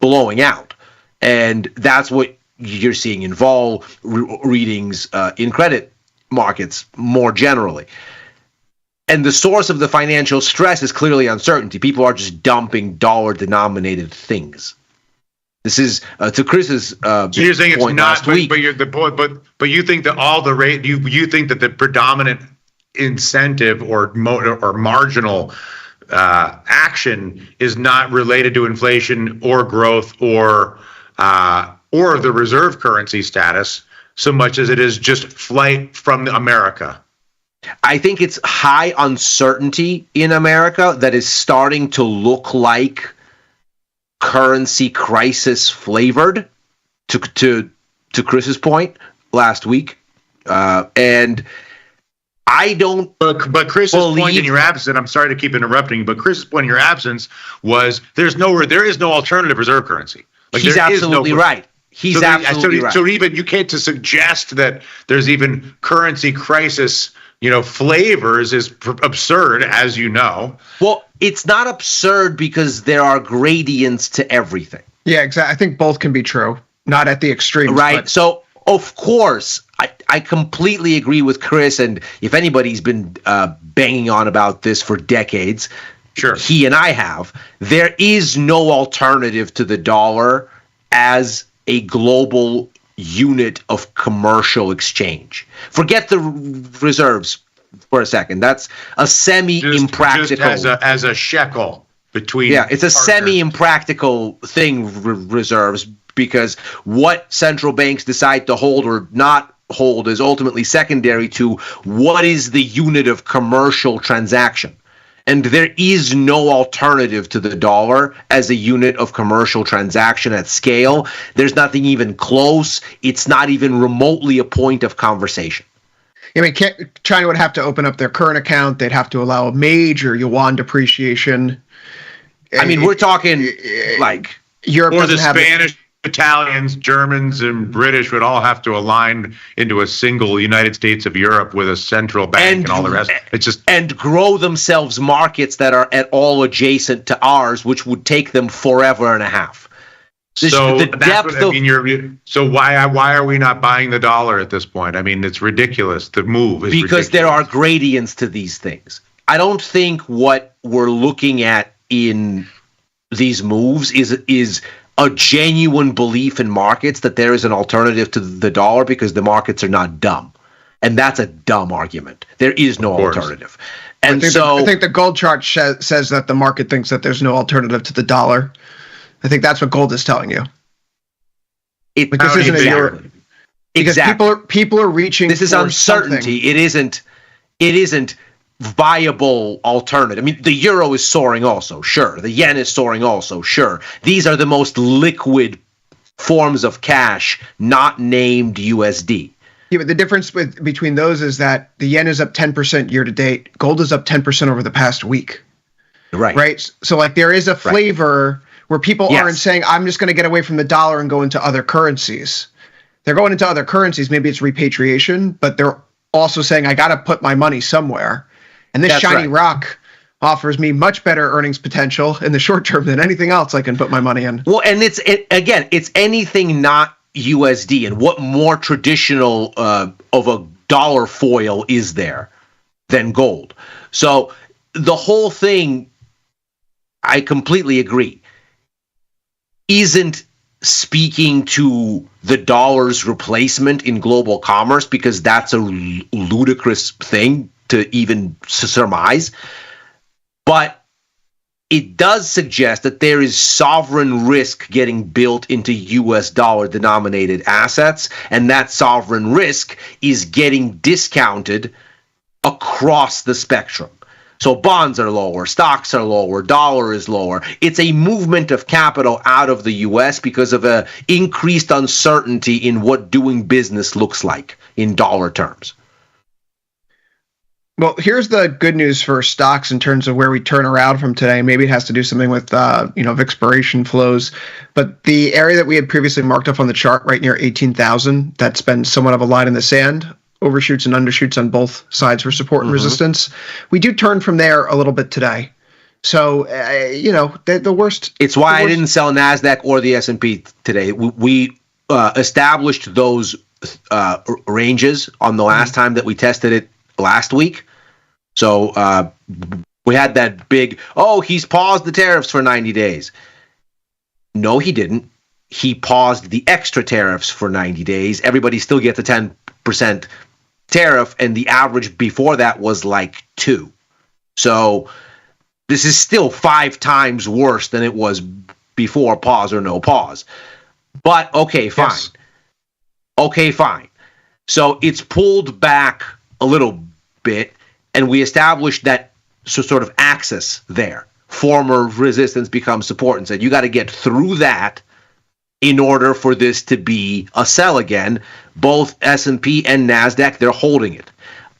blowing out. And that's what you're seeing in vol readings in credit markets more generally. And the source of the financial stress is clearly uncertainty. People are just dumping dollar-denominated things. This is to Chris's so you're saying it's not, but you think that all the rate you think that the predominant incentive or marginal action is not related to inflation or growth or the reserve currency status so much as it is just flight from America. I think it's high uncertainty in America that is starting to look like currency crisis flavored, to Chris's point last week, and I don't. But Chris's point in your absence, I'm sorry to keep interrupting, but Chris's point in your absence was there is no alternative reserve currency. Like, he's absolutely right. He's absolutely right. So even you can't to suggest that there's even currency crisis, flavors is absurd, as you know. Well, it's not absurd because there are gradients to everything. Yeah, exactly. I think both can be true, not at the extreme. Right. But... So, of course, I completely agree with Chris. And if anybody's been banging on about this for decades, sure, he and I have, there is no alternative to the dollar as a global unit of commercial exchange. Forget the reserves for a second. That's a semi-impractical. Just as a shekel between. Yeah, it's a semi-impractical thing, reserves, because what central banks decide to hold or not hold is ultimately secondary to what is the unit of commercial transaction. And there is no alternative to the dollar as a unit of commercial transaction at scale. There's nothing even close. It's not even remotely a point of conversation. I mean, China would have to open up their current account. They'd have to allow a major yuan depreciation. I mean, we're talking like Europe or the doesn't have Spanish, Italians, Germans, and British would all have to align into a single United States of Europe with a central bank and all the rest. It's just and grow themselves markets that are at all adjacent to ours, which would take them forever and a half. So that's what I mean. So why are we not buying the dollar at this point? I mean, it's ridiculous. The move is because ridiculous. There are gradients to these things. I don't think what we're looking at in these moves is a genuine belief in markets that there is an alternative to the dollar because the markets are not dumb. And that's a dumb argument. There is no alternative. And I think the gold chart says that the market thinks that there's no alternative to the dollar. I think that's what gold is telling you. Because people are reaching. This is uncertainty. Something. It isn't viable alternative. I mean, the euro is soaring also, sure. The yen is soaring also, sure. These are the most liquid forms of cash, not named USD. Yeah, but the difference between those is that the yen is up 10% year to date. Gold is up 10% over the past week. Right. So like there is a flavor where people aren't saying, I'm just going to get away from the dollar and go into other currencies. They're going into other currencies. Maybe it's repatriation, but they're also saying, I got to put my money somewhere. And this shiny rock offers me much better earnings potential in the short term than anything else I can put my money in. Well, and it's anything not USD. And what more traditional of a dollar foil is there than gold? So the whole thing, I completely agree, isn't speaking to the dollar's replacement in global commerce, because that's a ludicrous thing to even surmise. But it does suggest that there is sovereign risk getting built into US dollar denominated assets, and that sovereign risk is getting discounted across the spectrum. So bonds are lower, stocks are lower, dollar is lower. It's a movement of capital out of the US because of a increased uncertainty in what doing business looks like in dollar terms. Well, here's the good news for stocks in terms of where we turn around from today. Maybe it has to do something with expiration flows, but the area that we had previously marked up on the chart right near 18,000, that's been somewhat of a line in the sand. Overshoots and undershoots on both sides for support and resistance. We do turn from there a little bit today. So, the worst. It's why I didn't sell NASDAQ or the S&P today. We established those ranges on the last time that we tested it last week. So we had that big, he's paused the tariffs for 90 days. No, he didn't. He paused the extra tariffs for 90 days. Everybody still gets a 10% tariff, and the average before that was like 2. So this is still 5 times worse than it was before pause or no pause. But okay, fine. Yes. Okay, fine. So it's pulled back a little bit, and we established that sort of axis there. Former resistance becomes support, and said you got to get through that in order for this to be a sell again. Both S&P and NASDAQ, they're holding it.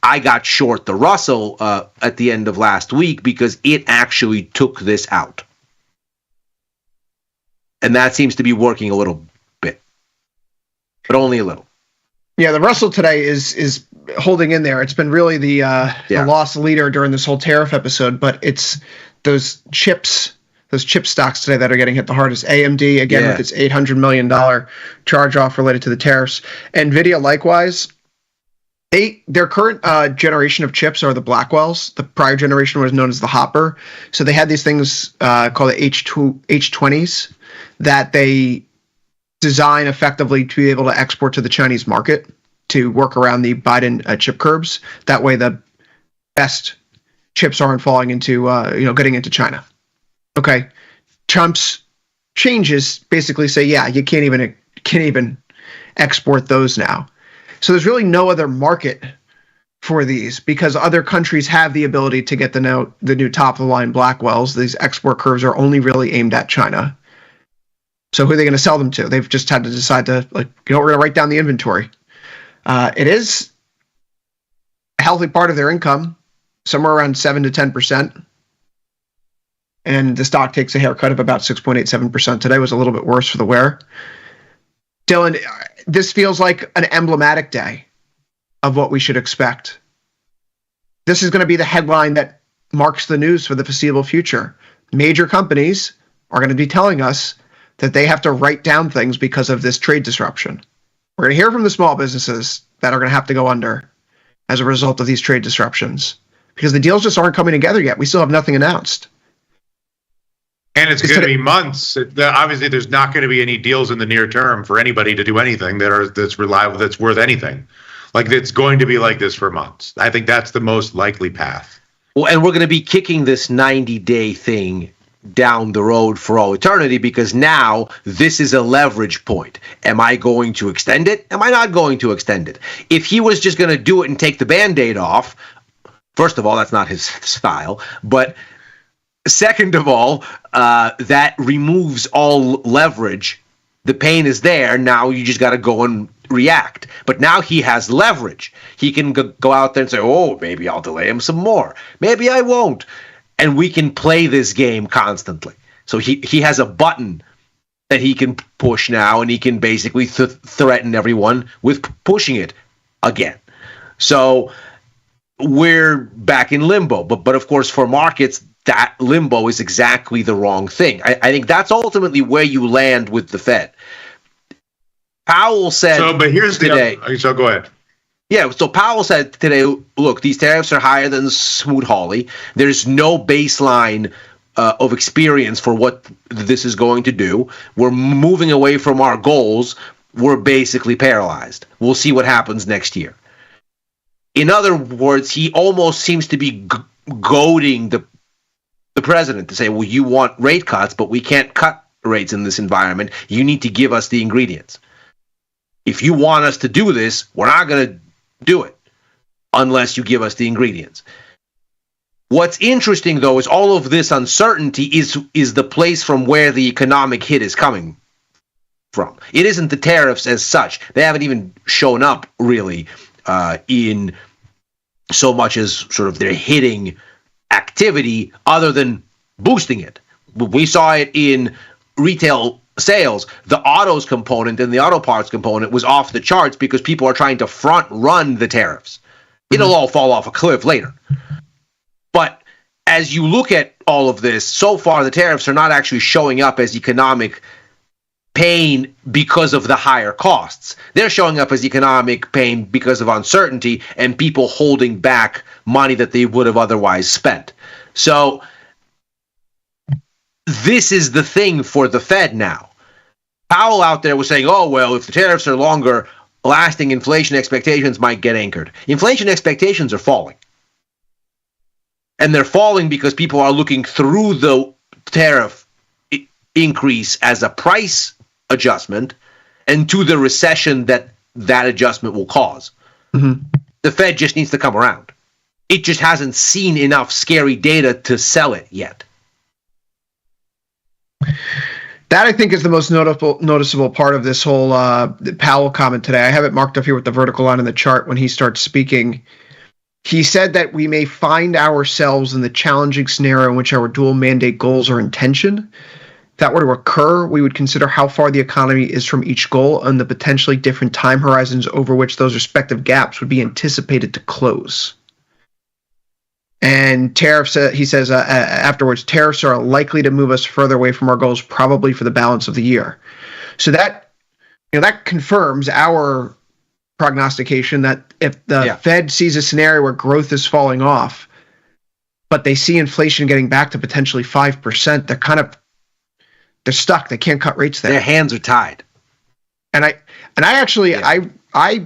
I got short the Russell at the end of last week because it actually took this out. And that seems to be working a little bit, but only a little. Yeah, the Russell today is holding in there. It's been really the loss leader during this whole tariff episode, but it's those chip stocks today that are getting hit the hardest. AMD, again, with its $800 million charge-off related to the tariffs. NVIDIA, likewise, their current generation of chips are the Blackwells. The prior generation was known as the Hopper. So they had these things called the H20s that they design effectively to be able to export to the Chinese market to work around the Biden chip curbs. That way the best chips aren't falling into, getting into China. Okay, Trump's changes basically say, you can't even export those now. So there's really no other market for these because other countries have the ability to get the new top-of-the-line Blackwells. These export curves are only really aimed at China. So who are they going to sell them to? They've just had to decide to, we're going to write down the inventory. It is a healthy part of their income, somewhere around 7 to 10%. And the stock takes a haircut of about 6.87%. Today was a little bit worse for the wear. Dylan, this feels like an emblematic day of what we should expect. This is going to be the headline that marks the news for the foreseeable future. Major companies are going to be telling us that they have to write down things because of this trade disruption. We're going to hear from the small businesses that are going to have to go under as a result of these trade disruptions because the deals just aren't coming together yet. We still have nothing announced. And it's going to be months. Obviously, there's not going to be any deals in the near term for anybody to do anything that's reliable, that's worth anything. Like, it's going to be like this for months. I think that's the most likely path. Well, and we're going to be kicking this 90-day thing down the road for all eternity because now this is a leverage point. Am I going to extend it? Am I not going to extend it? If he was just going to do it and take the Band-Aid off, first of all, that's not his style, but second of all, that removes all leverage. The pain is there. Now you just got to go and react. But now he has leverage. He can go out there and say, oh, maybe I'll delay him some more. Maybe I won't. And we can play this game constantly. So he has a button that he can push now, and he can basically threaten everyone with pushing it again. So we're back in limbo. But of course, for markets, that limbo is exactly the wrong thing. I think that's ultimately where you land with the Fed. Powell said but here's today. So go ahead. Yeah, so Powell said today, look, these tariffs are higher than Smoot-Hawley. There's no baseline of experience for what this is going to do. We're moving away from our goals. We're basically paralyzed. We'll see what happens next year. In other words, he almost seems to be goading the president to say, well, you want rate cuts, but we can't cut rates in this environment. You need to give us the ingredients. If you want us to do this, we're not going to do it unless you give us the ingredients. What's interesting, though, is all of this uncertainty is the place from where the economic hit is coming from. It isn't the tariffs as such. They haven't even shown up, really, in so much as sort of they're hitting activity other than boosting it. We saw it in retail sales. The autos component and the auto parts component was off the charts because people are trying to front run the tariffs. It'll all fall off a cliff later. But as you look at all of this, so far the tariffs are not actually showing up as economic pain because of the higher costs. They're showing up as economic pain because of uncertainty and people holding back money that they would have otherwise spent. So this is the thing for the Fed now. Powell out there was saying, oh, well, if the tariffs are longer lasting, inflation expectations might get anchored. Inflation expectations are falling. And they're falling because people are looking through the tariff increase as a price adjustment and to the recession that adjustment will cause. Mm-hmm. The Fed just needs to come around. It just hasn't seen enough scary data to sell it yet. That, I think, is the most noticeable part of this whole Powell comment today. I have it marked up here with the vertical line in the chart when he starts speaking. He said that we may find ourselves in the challenging scenario in which our dual mandate goals are in tension. If that were to occur, we would consider how far the economy is from each goal and the potentially different time horizons over which those respective gaps would be anticipated to close. And tariffs, he says afterwards, tariffs are likely to move us further away from our goals, probably for the balance of the year. So that confirms our prognostication that if the Fed sees a scenario where growth is falling off, but they see inflation getting back to potentially 5%, they're stuck. They can't cut rates there. Their hands are tied. And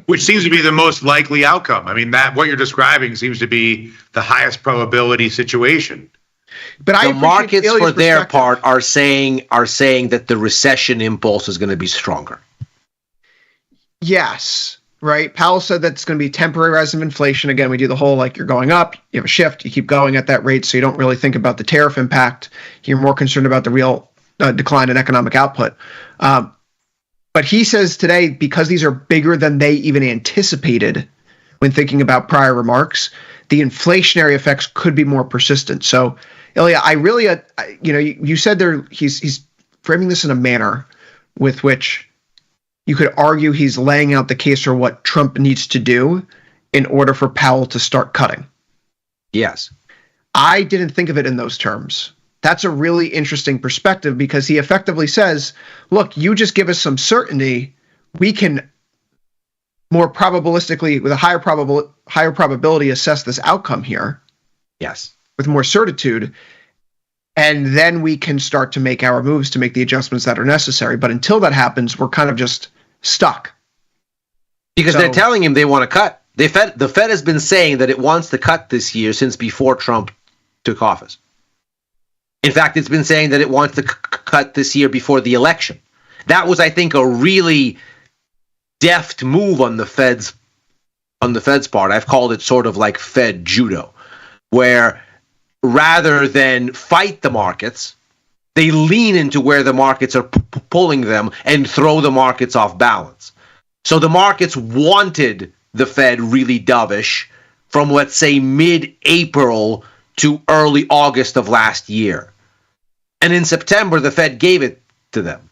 which seems to be the most likely outcome. I mean, that what you're describing seems to be the highest probability situation. But the markets, for their part, are saying that the recession impulse is going to be stronger. Yes, right? Powell said that's going to be temporary rise of inflation. Again, we do the whole like you're going up, you have a shift, you keep going at that rate, so you don't really think about the tariff impact. You're more concerned about the real decline in economic output. But he says today, because these are bigger than they even anticipated when thinking about prior remarks, the inflationary effects could be more persistent. So, Ilya, I really, you said there he's framing this in a manner with which you could argue he's laying out the case for what Trump needs to do in order for Powell to start cutting. Yes. I didn't think of it in those terms. That's a really interesting perspective because he effectively says, look, you just give us some certainty, we can more probabilistically, with a higher probability, assess this outcome here. Yes. With more certitude. And then we can start to make our moves to make the adjustments that are necessary. But until that happens, we're kind of just stuck. Because they're telling him they want to cut. The Fed has been saying that it wants to cut this year since before Trump took office. In fact, it's been saying that it wants to cut this year before the election. That was, I think, a really deft move on the Fed's part. I've called it sort of like Fed judo, where rather than fight the markets, they lean into where the markets are pulling them and throw the markets off balance. So the markets wanted the Fed really dovish from, let's say, mid-April to early August of last year. And in September, the Fed gave it to them.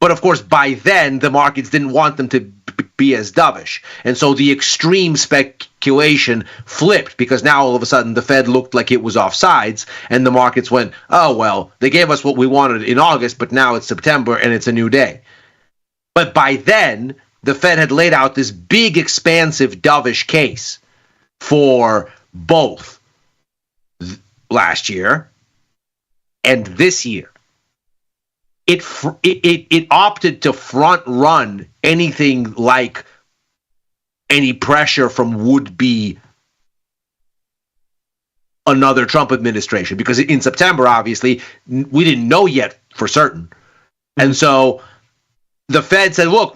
But of course, by then, the markets didn't want them to be as dovish. And so the extreme speculation flipped because now all of a sudden the Fed looked like it was offsides and the markets went, oh, well, they gave us what we wanted in August, but now it's September and it's a new day. But by then, the Fed had laid out this big, expansive, dovish case for both last year and this year. It opted to front run anything like any pressure from would-be another Trump administration, because in September, obviously, we didn't know yet for certain. And so the Fed said, look,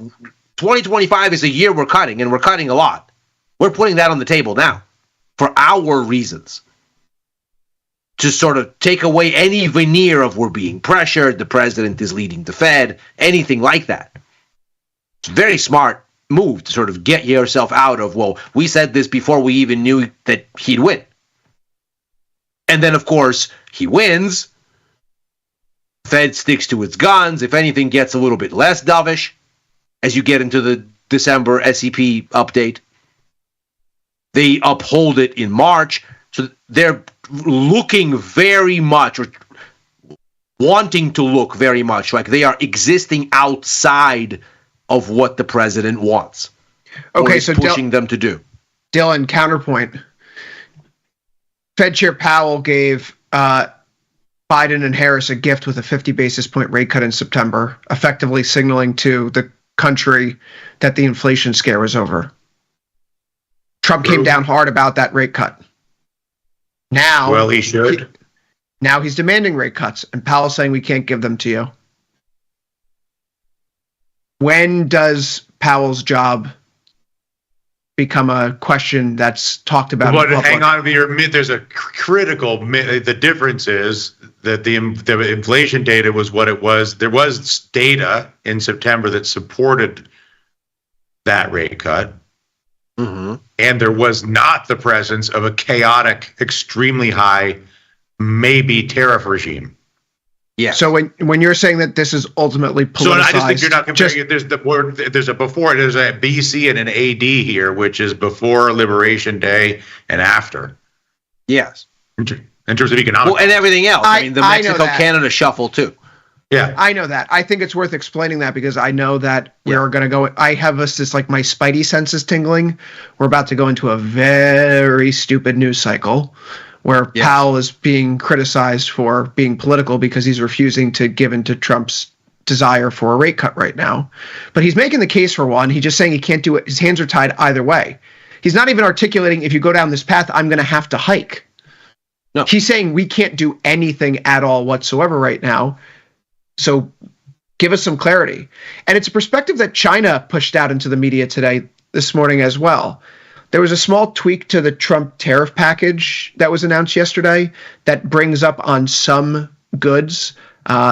2025 is a year we're cutting, and we're cutting a lot. We're putting that on the table now for our reasons, to sort of take away any veneer of we're being pressured, the president is leading the Fed, anything like that. It's a very smart move to sort of get yourself out of, well, we said this before we even knew that he'd win. And then, of course, he wins. Fed sticks to its guns. If anything, gets a little bit less dovish as you get into the December SEP update. They uphold it in March. So they're looking very much, or wanting to look very much like they are existing outside of what the president wants. Okay, so pushing them to do. Dylan, counterpoint. Fed Chair Powell gave Biden and Harris a gift with a 50 basis point rate cut in September, effectively signaling to the country that the inflation scare was over. Trump came down hard about that rate cut. Now, well, he should. Now he's demanding rate cuts, and Powell's saying we can't give them to you. When does Powell's job become a question that's talked about? But hang on, there's a critical. The difference is that the inflation data was what it was. There was data in September that supported that rate cut. Mm-hmm. And there was not the presence of a chaotic, extremely high, maybe tariff regime. Yeah. So when you're saying that this is ultimately politicized, so I just think you're not comparing it. There's a before, there's a BC and an AD here, which is before Liberation Day and after. Yes. In terms of economic. Well, and everything else. I mean, the Mexico-Canada shuffle too. Yeah, I know that. I think it's worth explaining that because I know that we're going to go. I have this like my spidey senses tingling. We're about to go into a very stupid news cycle where Powell is being criticized for being political because he's refusing to give in to Trump's desire for a rate cut right now. But he's making the case for one. He's just saying he can't do it. His hands are tied either way. He's not even articulating, if you go down this path, I'm going to have to hike. No. He's saying we can't do anything at all whatsoever right now. So Give us some clarity. And it's a perspective that China pushed out into the media this morning as well. There was a small tweak to the Trump tariff package that was announced yesterday that brings up on some goods,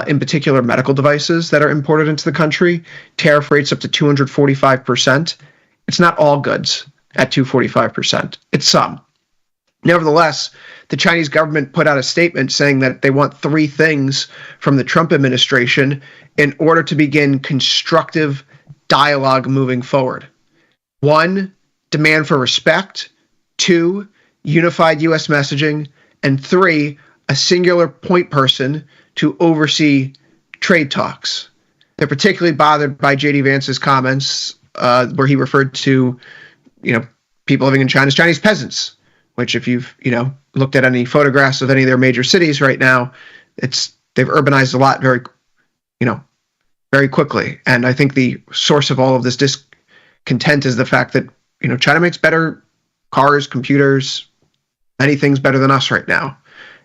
in particular medical devices that are imported into the country, tariff rates up to 245%. It's not all goods at 245%. It's some. Nevertheless, the Chinese government put out a statement saying that they want 3 things from the Trump administration in order to begin constructive dialogue moving forward. 1, demand for respect. 2, unified U.S. messaging. And 3, a singular point person to oversee trade talks. They're particularly bothered by J.D. Vance's comments where he referred to, people living in China as Chinese peasants, which if you've, looked at any photographs of any of their major cities right now, they've urbanized a lot very quickly. And I think the source of all of this discontent is the fact that, China makes better cars, computers, many things better than us right now.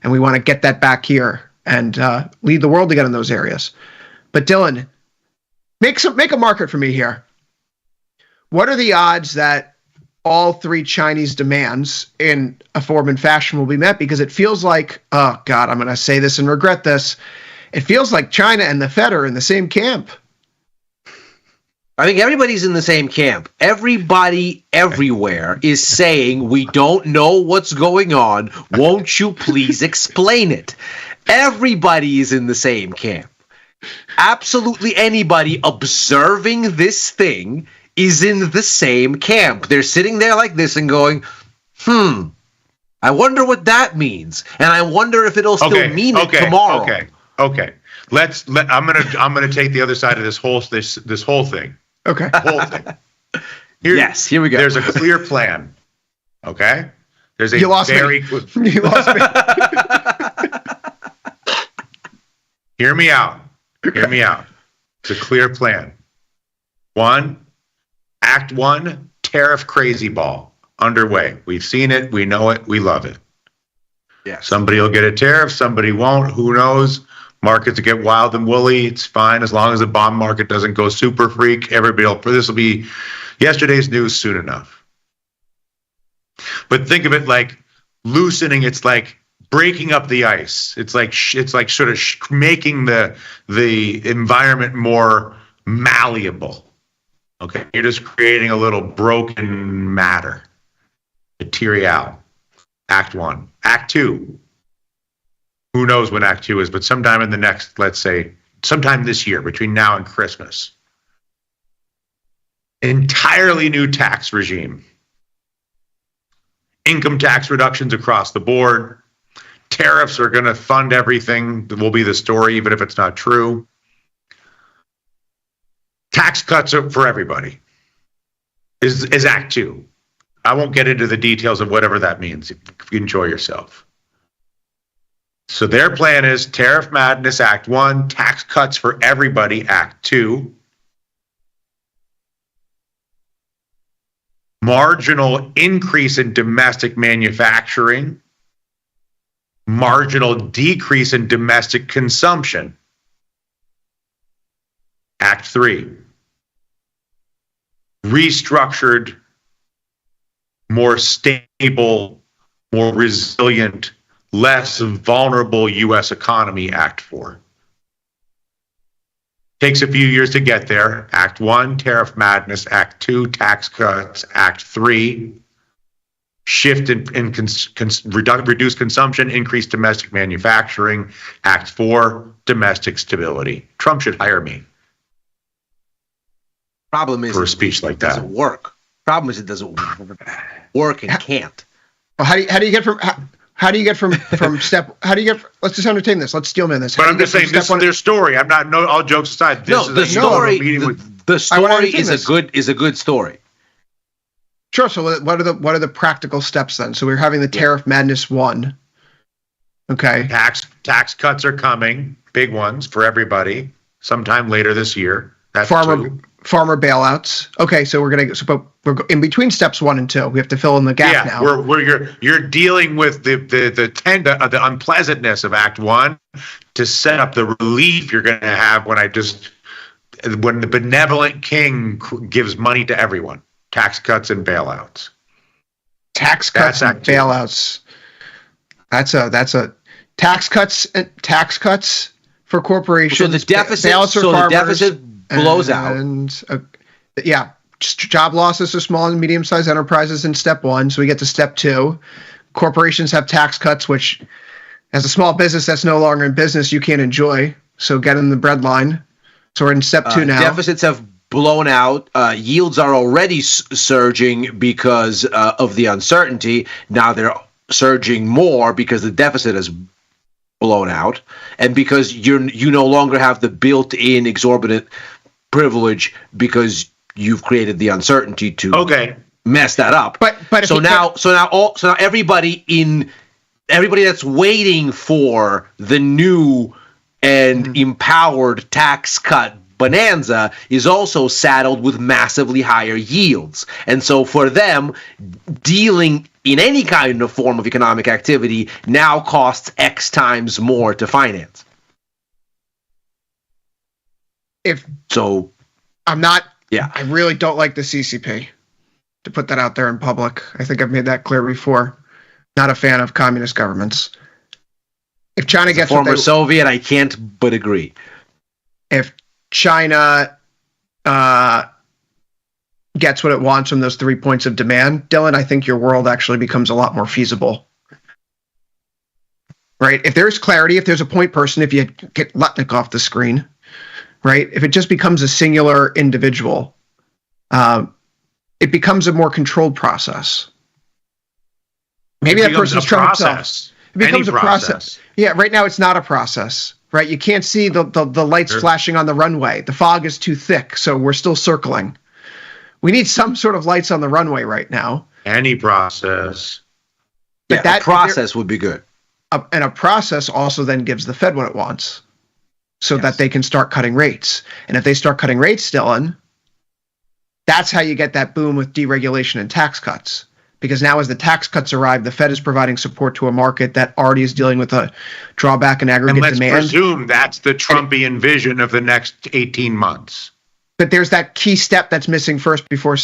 And we want to get that back here and lead the world again in those areas. But Dylan, make a market for me here. What are the odds that all 3 Chinese demands in a form and fashion will be met? Because it feels like, oh God, I'm going to say this and regret this. It feels like China and the Fed are in the same camp. I think everybody's in the same camp. Everybody everywhere is saying, we don't know what's going on. Won't you please explain it? Everybody is in the same camp. Absolutely anybody observing this thing is in the same camp. They're sitting there like this and going, I wonder what that means. And I wonder if it'll still mean it tomorrow. Okay. I'm gonna take the other side of this whole thing. Okay. Whole thing. Here we go. There's a clear plan. Okay? There's a You lost me. You lost me. Hear me out. Hear me out. It's a clear plan. 1, Act 1, tariff crazy ball underway. We've seen it. We know it. We love it. Yeah. Somebody will get a tariff. Somebody won't. Who knows? Markets get wild and woolly. It's fine as long as the bond market doesn't go super freak. This will be yesterday's news soon enough. But think of it like loosening. It's like breaking up the ice. It's like sort of making the environment more malleable. Okay, you're just creating a little broken material. Act 1. Act 2. Who knows when Act 2 is, but sometime in the next, let's say, sometime this year, between now and Christmas. Entirely new tax regime. Income tax reductions across the board. Tariffs are going to fund everything. That will be the story, even if it's not true. Tax cuts for everybody is Act 2. I won't get into the details of whatever that means. Enjoy yourself. So their plan is Tariff Madness, Act 1, tax cuts for everybody, Act 2. Marginal increase in domestic manufacturing. Marginal decrease in domestic consumption, Act 3. Restructured, more stable, more resilient, less vulnerable U.S. economy, Act 4. Takes a few years to get there. Act 1, tariff madness. Act 2, tax cuts. Act 3, shift in reduce consumption, increase domestic manufacturing. Act 4, domestic stability. Trump should hire me. Problem is, for a speech like that. It doesn't work. Problem is, it doesn't work and can't. Well, how do you get from step? Let's just entertain this. Let's steelman this. But I'm just saying, this is their story. I'm not. No, all jokes aside. The story is a good story. Sure. So what are the practical steps then? So we're having the tariff madness 1. Okay. Tax cuts are coming, big ones for everybody, sometime later this year. That's farmer bailouts. Okay, so we're in between steps 1 and 2. We have to fill in the gap now. You're dealing with the unpleasantness of Act 1 to set up the relief you're going to have when I just when the benevolent king gives money to everyone, tax cuts and bailouts. Tax cuts and bailouts. That's a tax cuts for corporations. So the deficit. So the deficit blows out. And yeah, just job losses for small and medium-sized enterprises in step one. So we get to step two. Corporations have tax cuts, which, as a small business that's no longer in business, you can't enjoy. So get in the bread line. So we're in step two now. Deficits have blown out. Yields are already surging because of the uncertainty. Now they're surging more because the deficit has blown out, and because you no longer have the built-in exorbitant privilege because you've created the uncertainty to mess that up. But so now everybody that's waiting for the new and empowered tax cut bonanza is also saddled with massively higher yields. And so for them, dealing in any kind of form of economic activity now costs X times more to finance. I really don't like the CCP, to put that out there in public. I think I've made that clear before. Not a fan of communist governments. If China gets former Soviet, I can't but agree. If China gets what it wants from those 3 points of demand, Dylan, I think your world actually becomes a lot more feasible. Right? If there's clarity, if there's a point person, if you get Lutnick off the screen, right? If it just becomes a singular individual, it becomes a more controlled process. Maybe that person's Trump himself. It becomes a process. Yeah, right now it's not a process, right? You can't see the lights flashing on the runway. The fog is too thick, so we're still circling. We need some sort of lights on the runway right now. Any process. But that process would be good. And a process also then gives the Fed what it wants so that they can start cutting rates. And if they start cutting rates, Dylan, that's how you get that boom with deregulation and tax cuts. Because now as the tax cuts arrive, the Fed is providing support to a market that already is dealing with a drawback in aggregate demand. And let's presume that's the Trumpian vision of the next 18 months. But there's that key step that's missing first before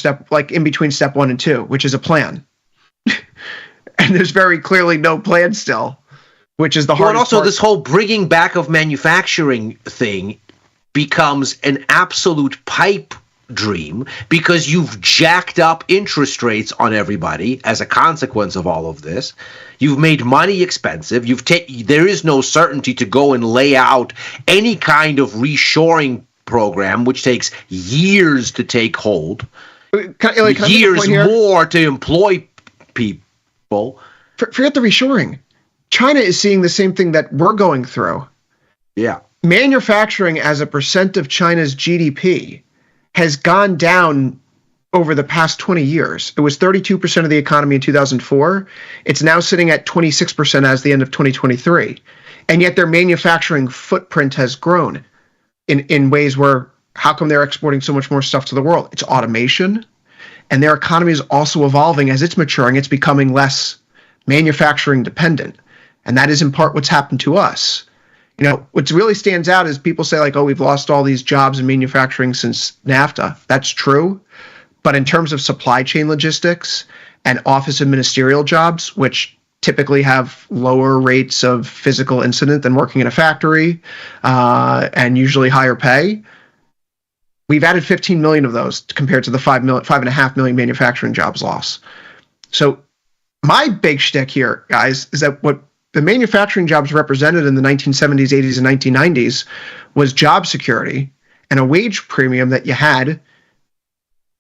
in between step 1 and 2, which is a plan. And there's very clearly no plan still, which is the hardest part. And also part. This whole bringing back of manufacturing thing becomes an absolute pipe dream because you've jacked up interest rates on everybody as a consequence of all of this. You've made money expensive. There is no certainty to go and lay out any kind of reshoring program, which takes years to take hold, years more to employ people. Forget the reshoring. China is seeing the same thing that we're going through. Yeah. Manufacturing as a percent of China's GDP has gone down over the past 20 years. It was 32% of the economy in 2004. It's now sitting at 26% as the end of 2023. And yet their manufacturing footprint has grown in ways where, how come they're exporting so much more stuff to the world? It's automation. And their economy is also evolving. As it's maturing, it's becoming less manufacturing dependent. And that is in part what's happened to us. You know, what really stands out is people say like, oh, we've lost all these jobs in manufacturing since NAFTA. That's true. But in terms of supply chain logistics and office and ministerial jobs, which typically have lower rates of physical incident than working in a factory and usually higher pay, we've added 15 million of those compared to the 5.5 million manufacturing jobs lost. So my big shtick here, guys, is that what the manufacturing jobs represented in the 1970s, 80s, and 1990s was job security and a wage premium that you had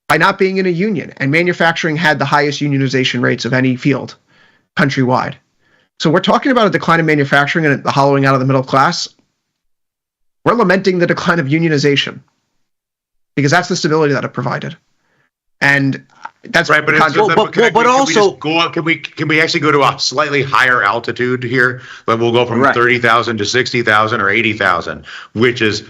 by not being in a union. And manufacturing had the highest unionization rates of any field countrywide. So we're talking about a decline in manufacturing and the hollowing out of the middle class. We're lamenting the decline of unionization because that's the stability that it provided. And That's right, but but also go up? Can we actually go to a slightly higher altitude here? But we'll go from 30,000 to 60,000 or 80,000, which is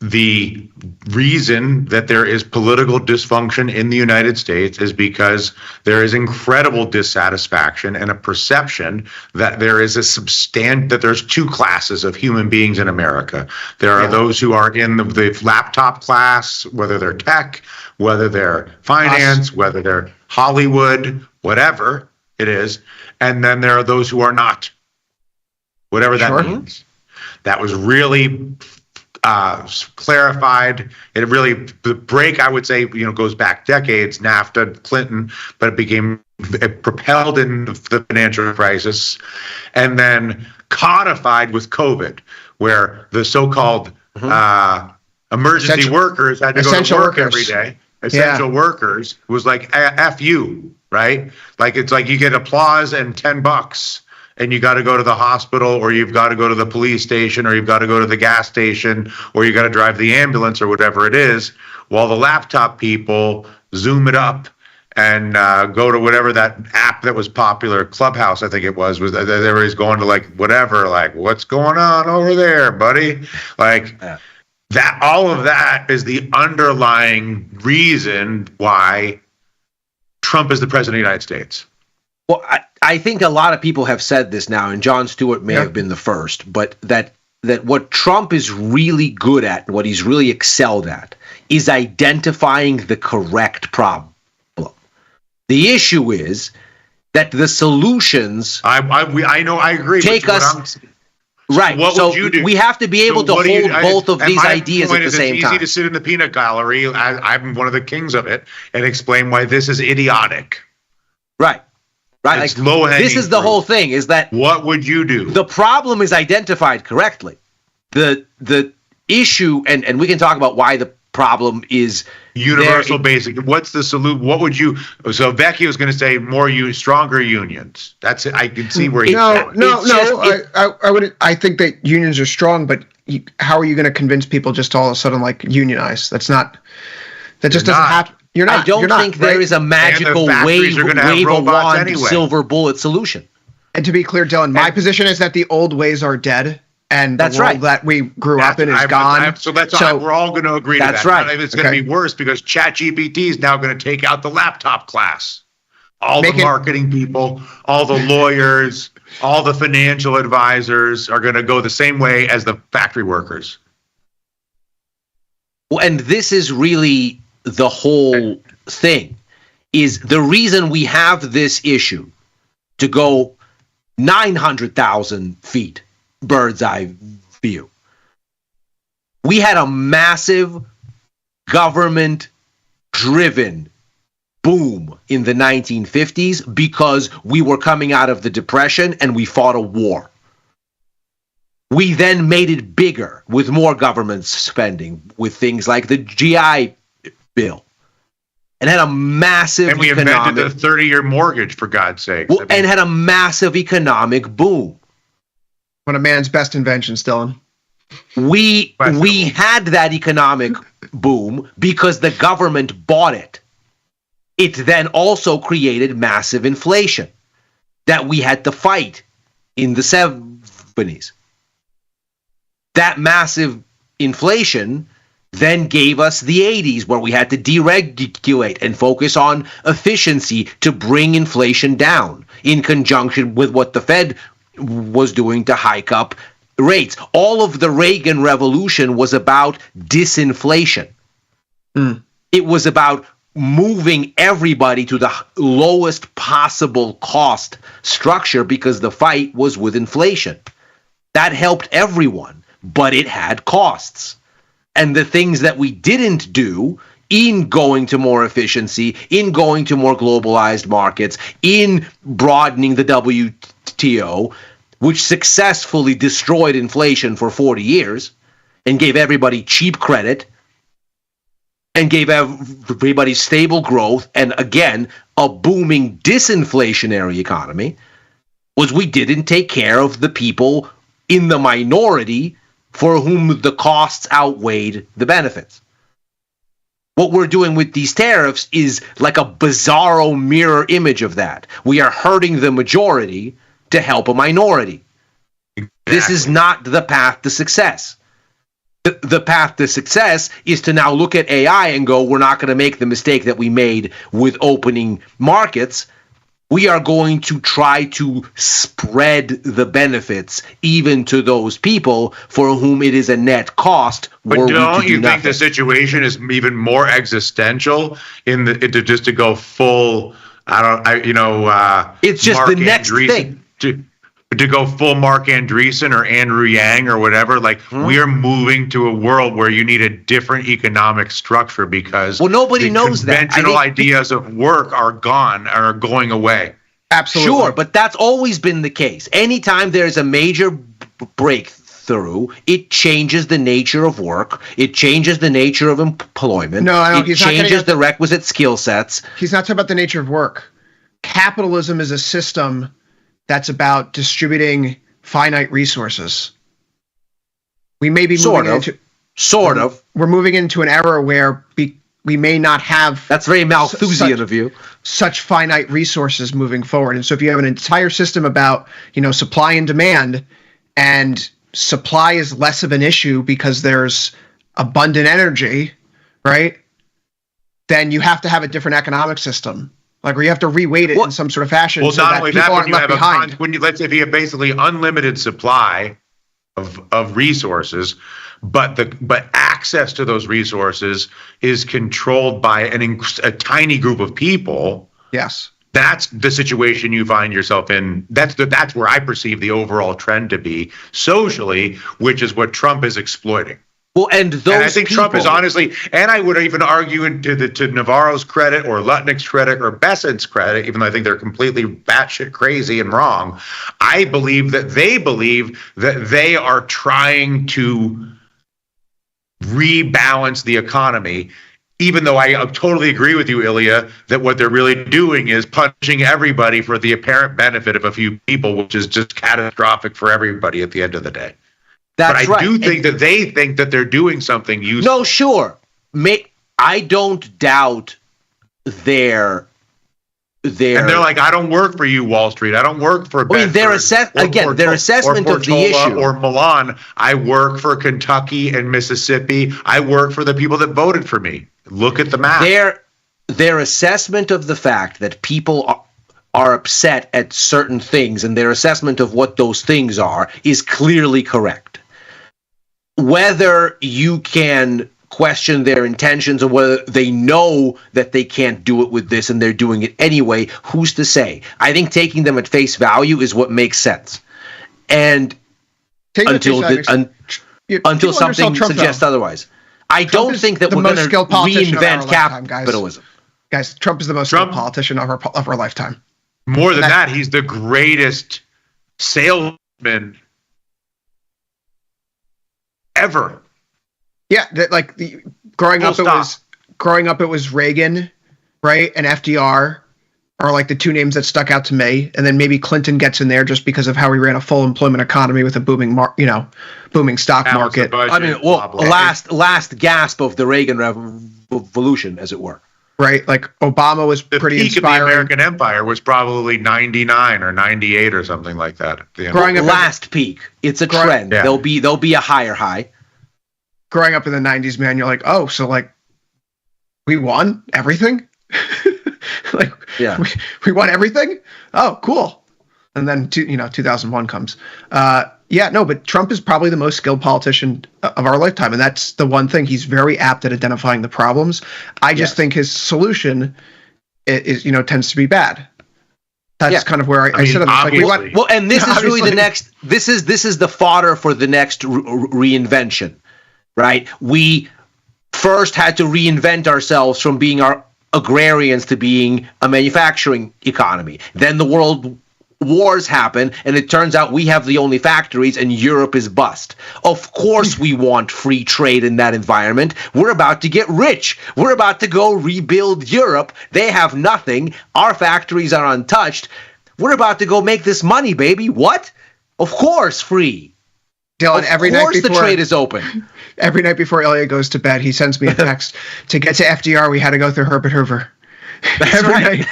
the reason that there is political dysfunction in the United States is because there is incredible dissatisfaction and a perception that there is that there's two classes of human beings in America. There are those who are in the laptop class, whether they're tech, whether they're finance, whether they're Hollywood, whatever it is. And then there are those who are not, whatever that means. That was really clarified. It really, the break, I would say, goes back decades, NAFTA, Clinton, but it propelled in the financial crisis and then codified with COVID, where the so-called emergency workers had to go to work every day. Essential workers was like F you, right? Like it's like you get applause and $10 and you got to go to the hospital, or you've got to go to the police station, or you've got to go to the gas station, or you got to drive the ambulance or whatever it is, while the laptop people zoom it up and go to whatever that app that was popular, Clubhouse, I think it was everybody's going to like whatever, like what's going on over there, buddy? Like that, all of that is the underlying reason why Trump is the president of the United States. Well, I think a lot of people have said this now, and Jon Stewart may have been the first, but that what Trump is really good at, and what he's really excelled at, is identifying the correct problem. The issue is that the solutions I agree. Take us right. What would you do? We have to be able to hold both of these ideas at the same time. It's easy to sit in the peanut gallery. I'm one of the kings of it, and explain why this is idiotic. Right. Right. It's low-hanging this is the whole thing. Is that what would you do? The problem is identified correctly. The issue, and we can talk about why the problem is universal basic. What's the solution? What would you? So Vecchio is going to say stronger unions. That's it. I can see where he's at. I think that unions are strong, but how are you going to convince people just to all of a sudden like unionize? That just doesn't happen. I don't think there is a magical wave a wand silver bullet solution. And to be clear, Dylan, my position is that the old ways are dead, and the world that we grew up in is gone. So we're all going to agree to that. That's right. It's going to be worse because ChatGPT is now going to take out the laptop class. All the marketing people, all the lawyers, all the financial advisors are going to go the same way as the factory workers. Well, and this is really the whole thing, is the reason we have this issue to go 900,000 feet bird's eye view. We had a massive government driven boom in the 1950s because we were coming out of the Depression and we fought a war. We then made it bigger with more government spending, with things like the GI Bill, and had a massive and we invented the 30-year mortgage, for God's sake. Well, and had a massive economic boom. One of man's best inventions, Dylan. We had that economic boom because the government bought it. It then also created massive inflation that we had to fight in the 70s. That massive inflation then gave us the 80s, where we had to deregulate and focus on efficiency to bring inflation down, in conjunction with what the Fed was doing to hike up rates. All of the Reagan Revolution was about disinflation. It was about moving everybody to the lowest possible cost structure because the fight was with inflation. That helped everyone, but it had costs. And the things that we didn't do in going to more efficiency, in going to more globalized markets, in broadening the WTO, which successfully destroyed inflation for 40 years and gave everybody cheap credit and gave everybody stable growth and, again, a booming disinflationary economy, was we didn't take care of the people in the minority for whom the costs outweighed the benefits. What we're doing with these tariffs is like a bizarro mirror image of that. We are hurting the majority to help a minority. Exactly. This is not the path to success. The path to success is to now look at AI and go, we're not going to make the mistake that we made with opening markets. We are going to try to spread the benefits even to those people for whom it is a net cost. But don't you think the situation is even more existential to go full? It's just Mark the next Andreessen, thing. To go full Mark Andreessen or Andrew Yang or whatever, we are moving to a world where you need a different economic structure because nobody knows that. Conventional ideas of work are going away. Absolutely. Sure, but that's always been the case. Anytime there's a major breakthrough, it changes the nature of work. It changes the nature of employment. It changes the requisite skill sets. He's not talking about the nature of work. Capitalism is a system that's about distributing finite resources. We may be We're moving into an era where we may not have. That's very Malthusian of you. Such finite resources moving forward, and so if you have an entire system about supply and demand, and supply is less of an issue because there's abundant energy, right? Then you have to have a different economic system. Where you have to reweight it in some sort of fashion. Well, so not that only people that, aren't left behind. If you have basically unlimited supply of resources, but access to those resources is controlled by a tiny group of people. Yes, that's the situation you find yourself in. That's where I perceive the overall trend to be socially, which is what Trump is exploiting. Well, and I think Trump is honestly, and I would even argue to Navarro's credit or Lutnick's credit or Bessent's credit, even though I think they're completely batshit crazy and wrong, I believe that they are trying to rebalance the economy, even though I totally agree with you, Ilya, that what they're really doing is punishing everybody for the apparent benefit of a few people, which is just catastrophic for everybody at the end of the day. But I do think that they think that they're doing something useful. No, sure. I don't doubt their. And they're like, I don't work for you, Wall Street. I don't work for. Their assessment of the issue or Milan. I work for Kentucky and Mississippi. I work for the people that voted for me. Look at the map. Their assessment of the fact that people are upset at certain things and their assessment of what those things are is clearly correct. Whether you can question their intentions or whether they know that they can't do it with this and they're doing it anyway, who's to say? I think taking them at face value is what makes sense. And until something suggests otherwise. I don't think that we're going to reinvent capitalism. Guys, Trump is the most skilled politician of our lifetime. More than that, he's the greatest salesman ever. Yeah, growing up it was Reagan, right, and FDR are like the two names that stuck out to me, and then maybe Clinton gets in there just because of how he ran a full employment economy with a booming stock market. I mean, last gasp of the Reagan revolution, as it were. Right, like Obama was pretty inspiring. The American Empire was probably 99 or 98 or something like that. Last peak, it's a trend. Yeah. There'll be a higher high. Growing up in the 90s, man, you're like, oh, so we won everything? We won everything? Oh, cool. And then 2001 comes. But Trump is probably the most skilled politician of our lifetime, and that's the one thing. He's very apt at identifying the problems. I just think his solution is tends to be bad. That's kind of where I sit on this. And this is really the next. This is the fodder for the next reinvention, right? We first had to reinvent ourselves from being our agrarians to being a manufacturing economy. Then the world wars happen, and it turns out we have the only factories and Europe is bust. Of course we want free trade in that environment. We're about to get rich. We're about to go rebuild Europe. They have nothing. Our factories are untouched. We're about to go make this money, baby. What? Of course, free. Dylan, every night the before trade is open. Every night before Ilya goes to bed, he sends me a text. To get to FDR, we had to go through Herbert Hoover. That's right.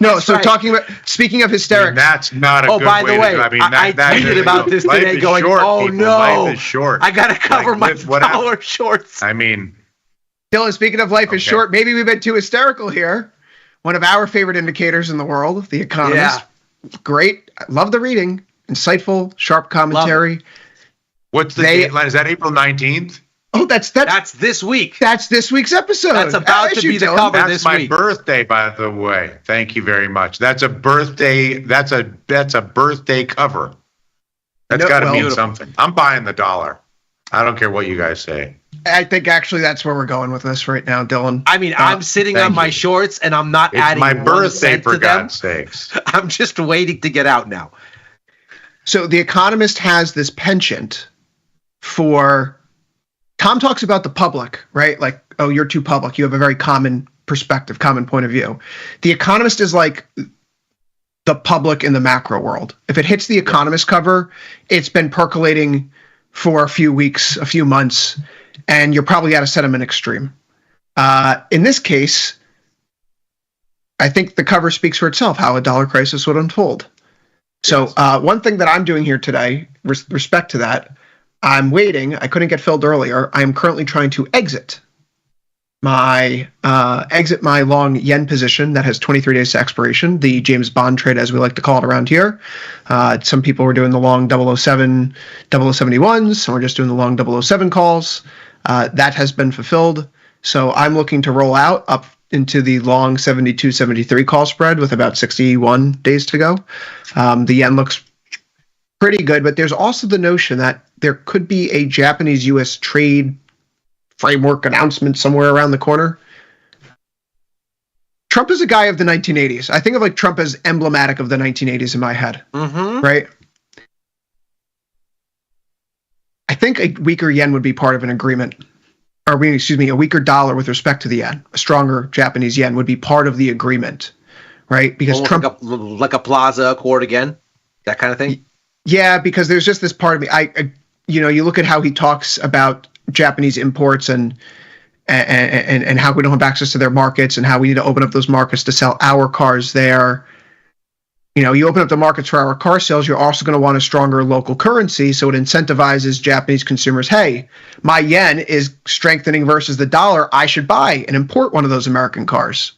No, That's so right. speaking of hysterics. I mean, that's not a good by the way way, to, I mean, I tweeted about this life today is going, short, oh people. no, Life is short. I got to cover my dollar shorts. I mean. Dylan, speaking of life is short, maybe we've been too hysterical here. One of our favorite indicators in the world, The Economist. Yeah. Great. I love the reading. Insightful, sharp commentary. What's the deadline? Is that April 19th? Oh, that's this week. That's this week's episode. That's about to be the cover That's this my week. birthday, by the way. Thank you very much. That's a birthday. That's a birthday cover. That's got to mean something. I'm buying the dollar. I don't care what you guys say. I think actually that's where we're going with this right now, Dylan. I mean, I'm sitting on my shorts and I'm not adding my 1 birthday, cent for to them. God's sakes. I'm just waiting to get out now. So The Economist has this penchant for, Tom talks about the public, right? Like, oh, you're too public. You have a very common perspective, common point of view. The Economist is like the public in the macro world. If it hits the Economist cover, it's been percolating for a few weeks, a few months, and you're probably at a sentiment extreme. In this case, I think the cover speaks for itself, how a dollar crisis would unfold. So one thing that I'm doing here today, with respect to that, I'm waiting. I couldn't get filled earlier. I am currently trying to exit my long yen position that has 23 days to expiration, the James Bond trade, as we like to call it around here. Some people were doing the long 007, 0071s. Some were just doing the long 007 calls. That has been fulfilled. So I'm looking to roll out up into the long 72, 73 call spread with about 61 days to go. The yen looks pretty good, but there's also the notion that there could be a Japanese-U.S. trade framework announcement somewhere around the corner. Trump is a guy of the 1980s. I think of like Trump as emblematic of the 1980s in my head, right? I think a weaker yen would be part of an agreement, or a weaker dollar with respect to the yen. A stronger Japanese yen would be part of the agreement, right? Because Almost Trump, like a Plaza Accord again, that kind of thing. Yeah, because there's just this part of me. I you look at how he talks about Japanese imports and how we don't have access to their markets and how we need to open up those markets to sell our cars there. You open up the markets for our car sales, you're also going to want a stronger local currency, so it incentivizes Japanese consumers. Hey, my yen is strengthening versus the dollar. I should buy and import one of those American cars.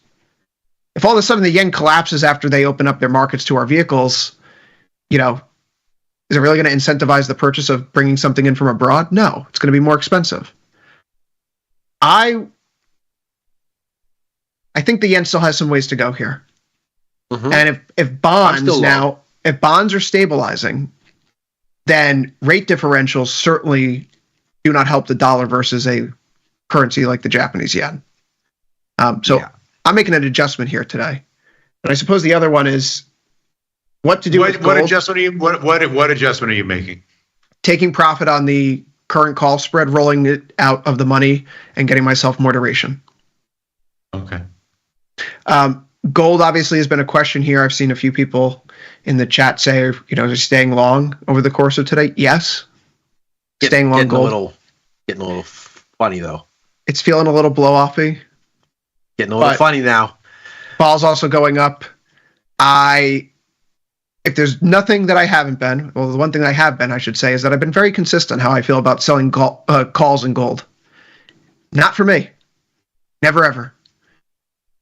If all of a sudden the yen collapses after they open up their markets to our vehicles, is it really going to incentivize the purchase of bringing something in from abroad? No, it's going to be more expensive. I think the yen still has some ways to go here. And if bonds are stabilizing, then rate differentials certainly do not help the dollar versus a currency like the Japanese yen. I'm making an adjustment here today. And I suppose the other one is what to do with gold. What adjustment are you making? Taking profit on the current call spread, rolling it out of the money, and getting myself more duration. Okay. Gold obviously has been a question here. I've seen a few people in the chat say, they're staying long over the course of today. Yes. Staying long gold. Getting a little funny, though. It's feeling a little blow-offy. Getting a little funny now. Ball's also going up. If there's nothing that I haven't been, well, the one thing that I have been, I should say, is that I've been very consistent how I feel about selling calls in gold. Not for me. Never, ever.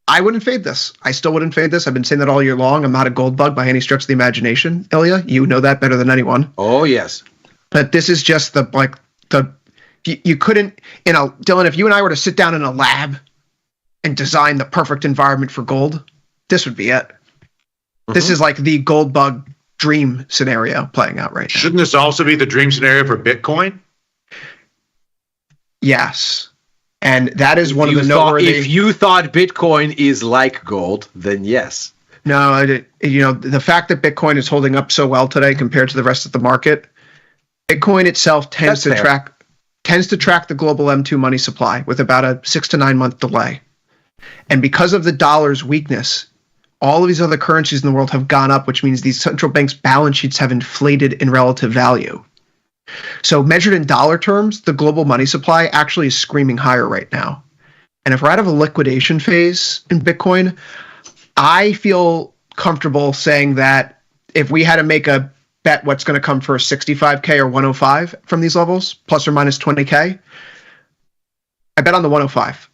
I wouldn't fade this. I still wouldn't fade this. I've been saying that all year long. I'm not a gold bug by any stretch of the imagination. Ilya, you know that better than anyone. Oh, yes. But this is just you couldn't, Dylan, if you and I were to sit down in a lab and design the perfect environment for gold, this would be it. This is like the gold bug dream scenario playing out right now. Shouldn't this also be the dream scenario for Bitcoin? Yes. And that is one of the noteworthy... If you thought Bitcoin is like gold, then yes. No, the fact that Bitcoin is holding up so well today compared to the rest of the market, Bitcoin itself tends to track the global M2 money supply with about a 6 to 9 month delay. And because of the dollar's weakness, all of these other currencies in the world have gone up, which means these central banks' balance sheets have inflated in relative value. So measured in dollar terms, the global money supply actually is screaming higher right now. And if we're out of a liquidation phase in Bitcoin, I feel comfortable saying that if we had to make a bet what's going to come for 65K or 105 from these levels, plus or minus 20K, I bet on the 105.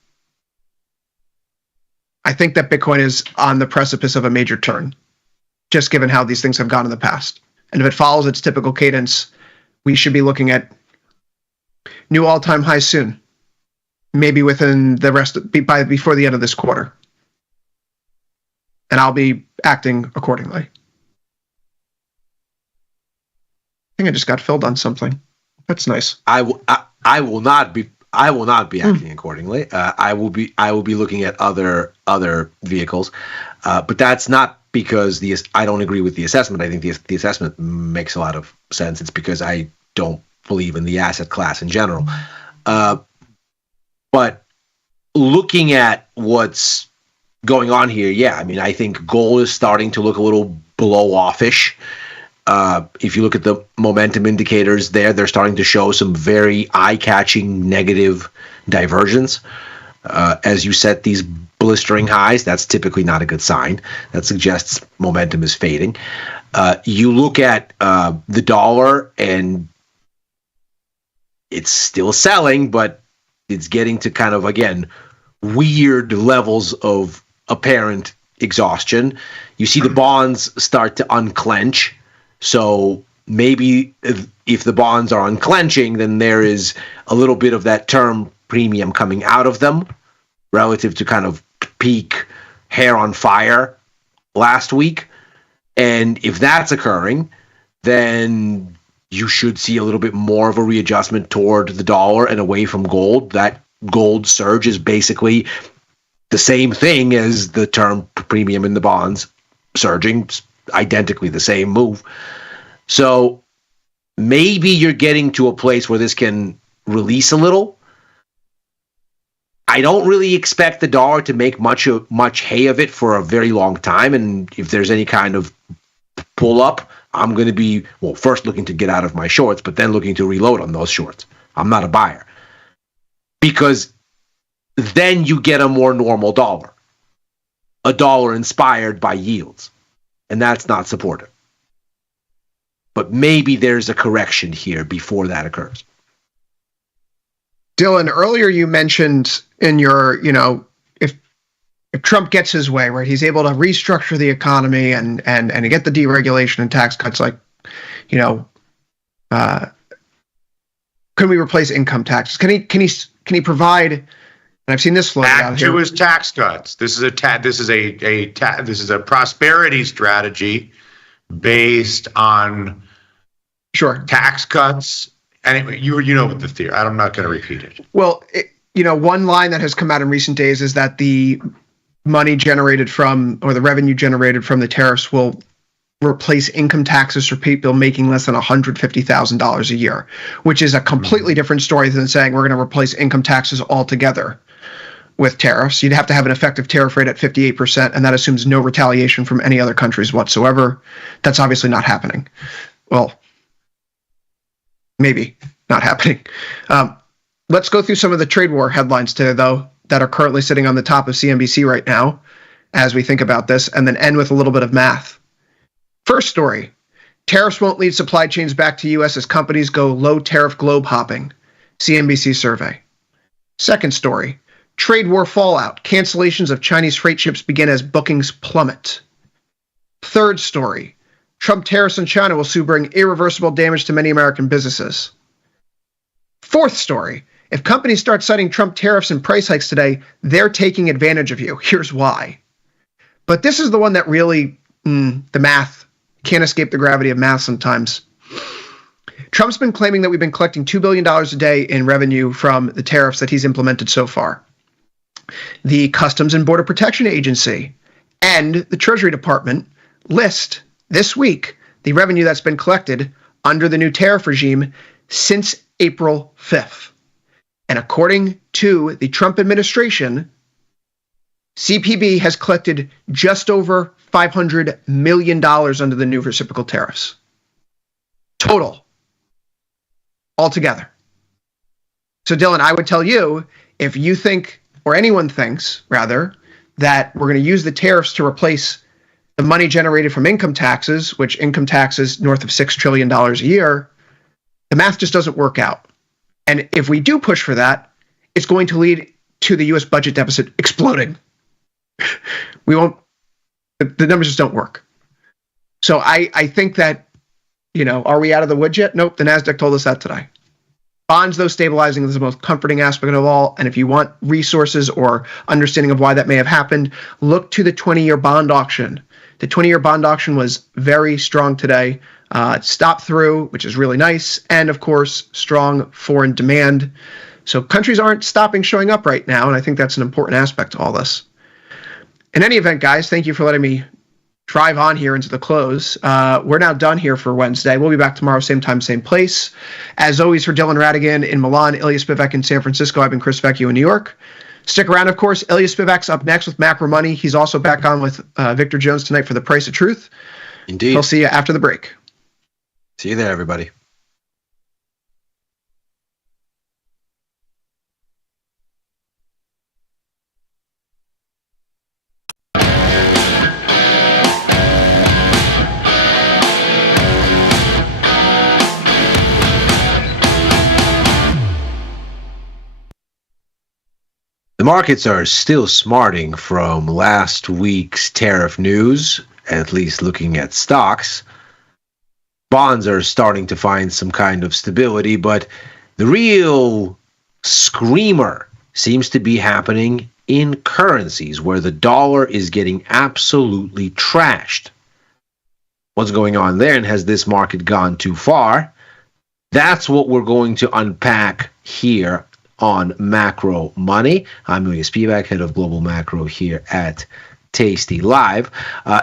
I think that Bitcoin is on the precipice of a major turn, just given how these things have gone in the past. And if it follows its typical cadence, we should be looking at new all-time highs soon. Maybe within the before the end of this quarter. And I'll be acting accordingly. I think I just got filled on something. That's nice. I will not be acting accordingly. I will be looking at other vehicles, but that's not because I don't agree with the assessment. I think the assessment makes a lot of sense. It's because I don't believe in the asset class in general. But looking at what's going on here, yeah, I mean, I think gold is starting to look a little blow-offish. If you look at the momentum indicators there, they're starting to show some very eye-catching negative divergence. As you set these blistering highs, that's typically not a good sign. That suggests momentum is fading. You look at the dollar, and it's still selling, but it's getting to kind of, again, weird levels of apparent exhaustion. You see the bonds start to unclench. So maybe if the bonds are unclenching, then there is a little bit of that term premium coming out of them relative to kind of peak hair on fire last week. And if that's occurring, then you should see a little bit more of a readjustment toward the dollar and away from gold. That gold surge is basically the same thing as the term premium in the bonds surging. It's identically the same move. So maybe you're getting to a place where this can release a little. I don't really expect the dollar to make much hay of it for a very long time. And if there's any kind of pull up, I'm going to be, first looking to get out of my shorts, but then looking to reload on those shorts. I'm not a buyer. Because then you get a more normal dollar. A dollar inspired by yields. And that's not supportive. But maybe there's a correction here before that occurs. Dylan, earlier you mentioned in your, if Trump gets his way, right, he's able to restructure the economy and get the deregulation and tax cuts, like, can we replace income taxes? Can he provide? And I've seen this floated out here. To his tax cuts. This is a prosperity strategy based on tax cuts. And you know the theory. I'm not going to repeat it. Well, one line that has come out in recent days is that the money generated from, or the revenue generated from the tariffs will replace income taxes for people making less than $150,000 a year, which is a completely different story than saying we're going to replace income taxes altogether with tariffs. You'd have to have an effective tariff rate at 58%, and that assumes no retaliation from any other countries whatsoever. That's obviously not happening. Well, maybe not happening. Let's go through some of the trade war headlines today, though, that are currently sitting on the top of CNBC right now as we think about this, and then end with a little bit of math. First story, tariffs won't lead supply chains back to U.S. as companies go low tariff globe hopping, CNBC survey. Second story, trade war fallout, cancellations of Chinese freight ships begin as bookings plummet. Third story, Trump tariffs in China will soon bring irreversible damage to many American businesses. Fourth story, if companies start citing Trump tariffs and price hikes today, they're taking advantage of you. Here's why. But this is the one that really, the math, can't escape the gravity of math sometimes. Trump's been claiming that we've been collecting $2 billion a day in revenue from the tariffs that he's implemented so far. The Customs and Border Protection Agency and the Treasury Department list this week the revenue that's been collected under the new tariff regime since April 5th. And according to the Trump administration, CPB has collected just over $500 million under the new reciprocal tariffs. Total. altogether. So, Dylan, I would tell you, if you think, or anyone thinks, rather, that we're going to use the tariffs to replace the money generated from income taxes, which income taxes north of $6 trillion a year, the math just doesn't work out. And if we do push for that, it's going to lead to the U.S. budget deficit exploding. We won't, the numbers just don't work. So I think that, are we out of the woods yet? Nope, the NASDAQ told us that today. Bonds, though, stabilizing is the most comforting aspect of all. And if you want resources or understanding of why that may have happened, look to the 20-year bond auction. The 20-year bond auction was very strong today. It stopped through, which is really nice. And, of course, strong foreign demand. So countries aren't stopping showing up right now, and I think that's an important aspect to all this. In any event, guys, thank you for letting me drive on here into the close. We're now done here for Wednesday. We'll be back tomorrow, same time, same place. As always, for Dylan Radigan in Milan, Ilya Spivak in San Francisco, I've been Chris Vecchio in New York. Stick around, of course. Ilya Spivak's up next with Macro Money. He's also back on with Victor Jones tonight for The Price of Truth. Indeed. We'll see you after the break. See you there, everybody. The markets are still smarting from last week's tariff news, at least looking at stocks. Bonds are starting to find some kind of stability, but the real screamer seems to be happening in currencies, where the dollar is getting absolutely trashed. What's going on there, and has this market gone too far? That's what we're going to unpack here on Macro Money. I'm Ilya Spivak, head of Global Macro here at tastylive.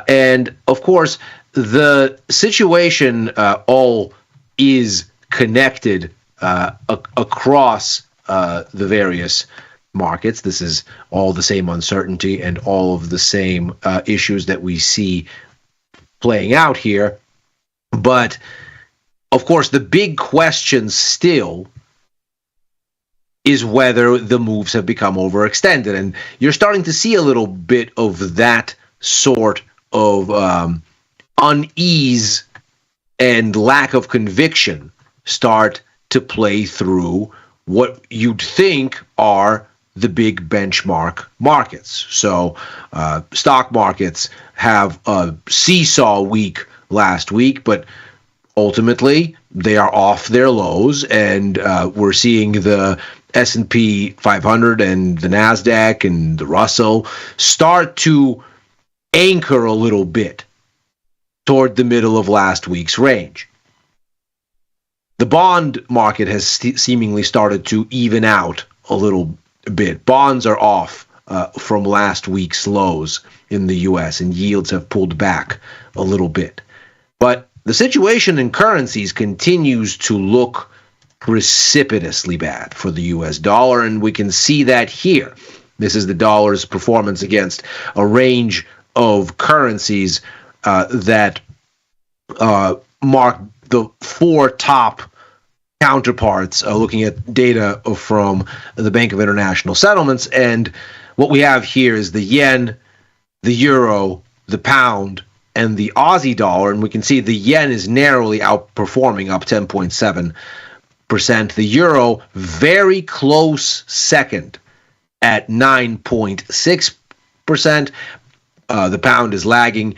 And of course, the situation all is connected across the various markets. This is all the same uncertainty and all of the same issues that we see playing out here. But of course, the big question still is whether the moves have become overextended. And you're starting to see a little bit of that sort of unease and lack of conviction start to play through what you'd think are the big benchmark markets. So stock markets have a seesaw week last week, but ultimately they are off their lows, and we're seeing the S&P 500 and the NASDAQ and the Russell start to anchor a little bit toward the middle of last week's range. The bond market has seemingly started to even out a little bit. Bonds are off from last week's lows in the US, and yields have pulled back a little bit. But the situation in currencies continues to look precipitously bad for the US dollar, and we can see that here. This is the dollar's performance against a range of currencies that mark the four top counterparts, looking at data from the Bank of International Settlements. And what we have here is the yen, the euro, the pound, and the Aussie dollar. And we can see the yen is narrowly outperforming, up 10.7%. The euro very close second at 9.6%. The pound is lagging,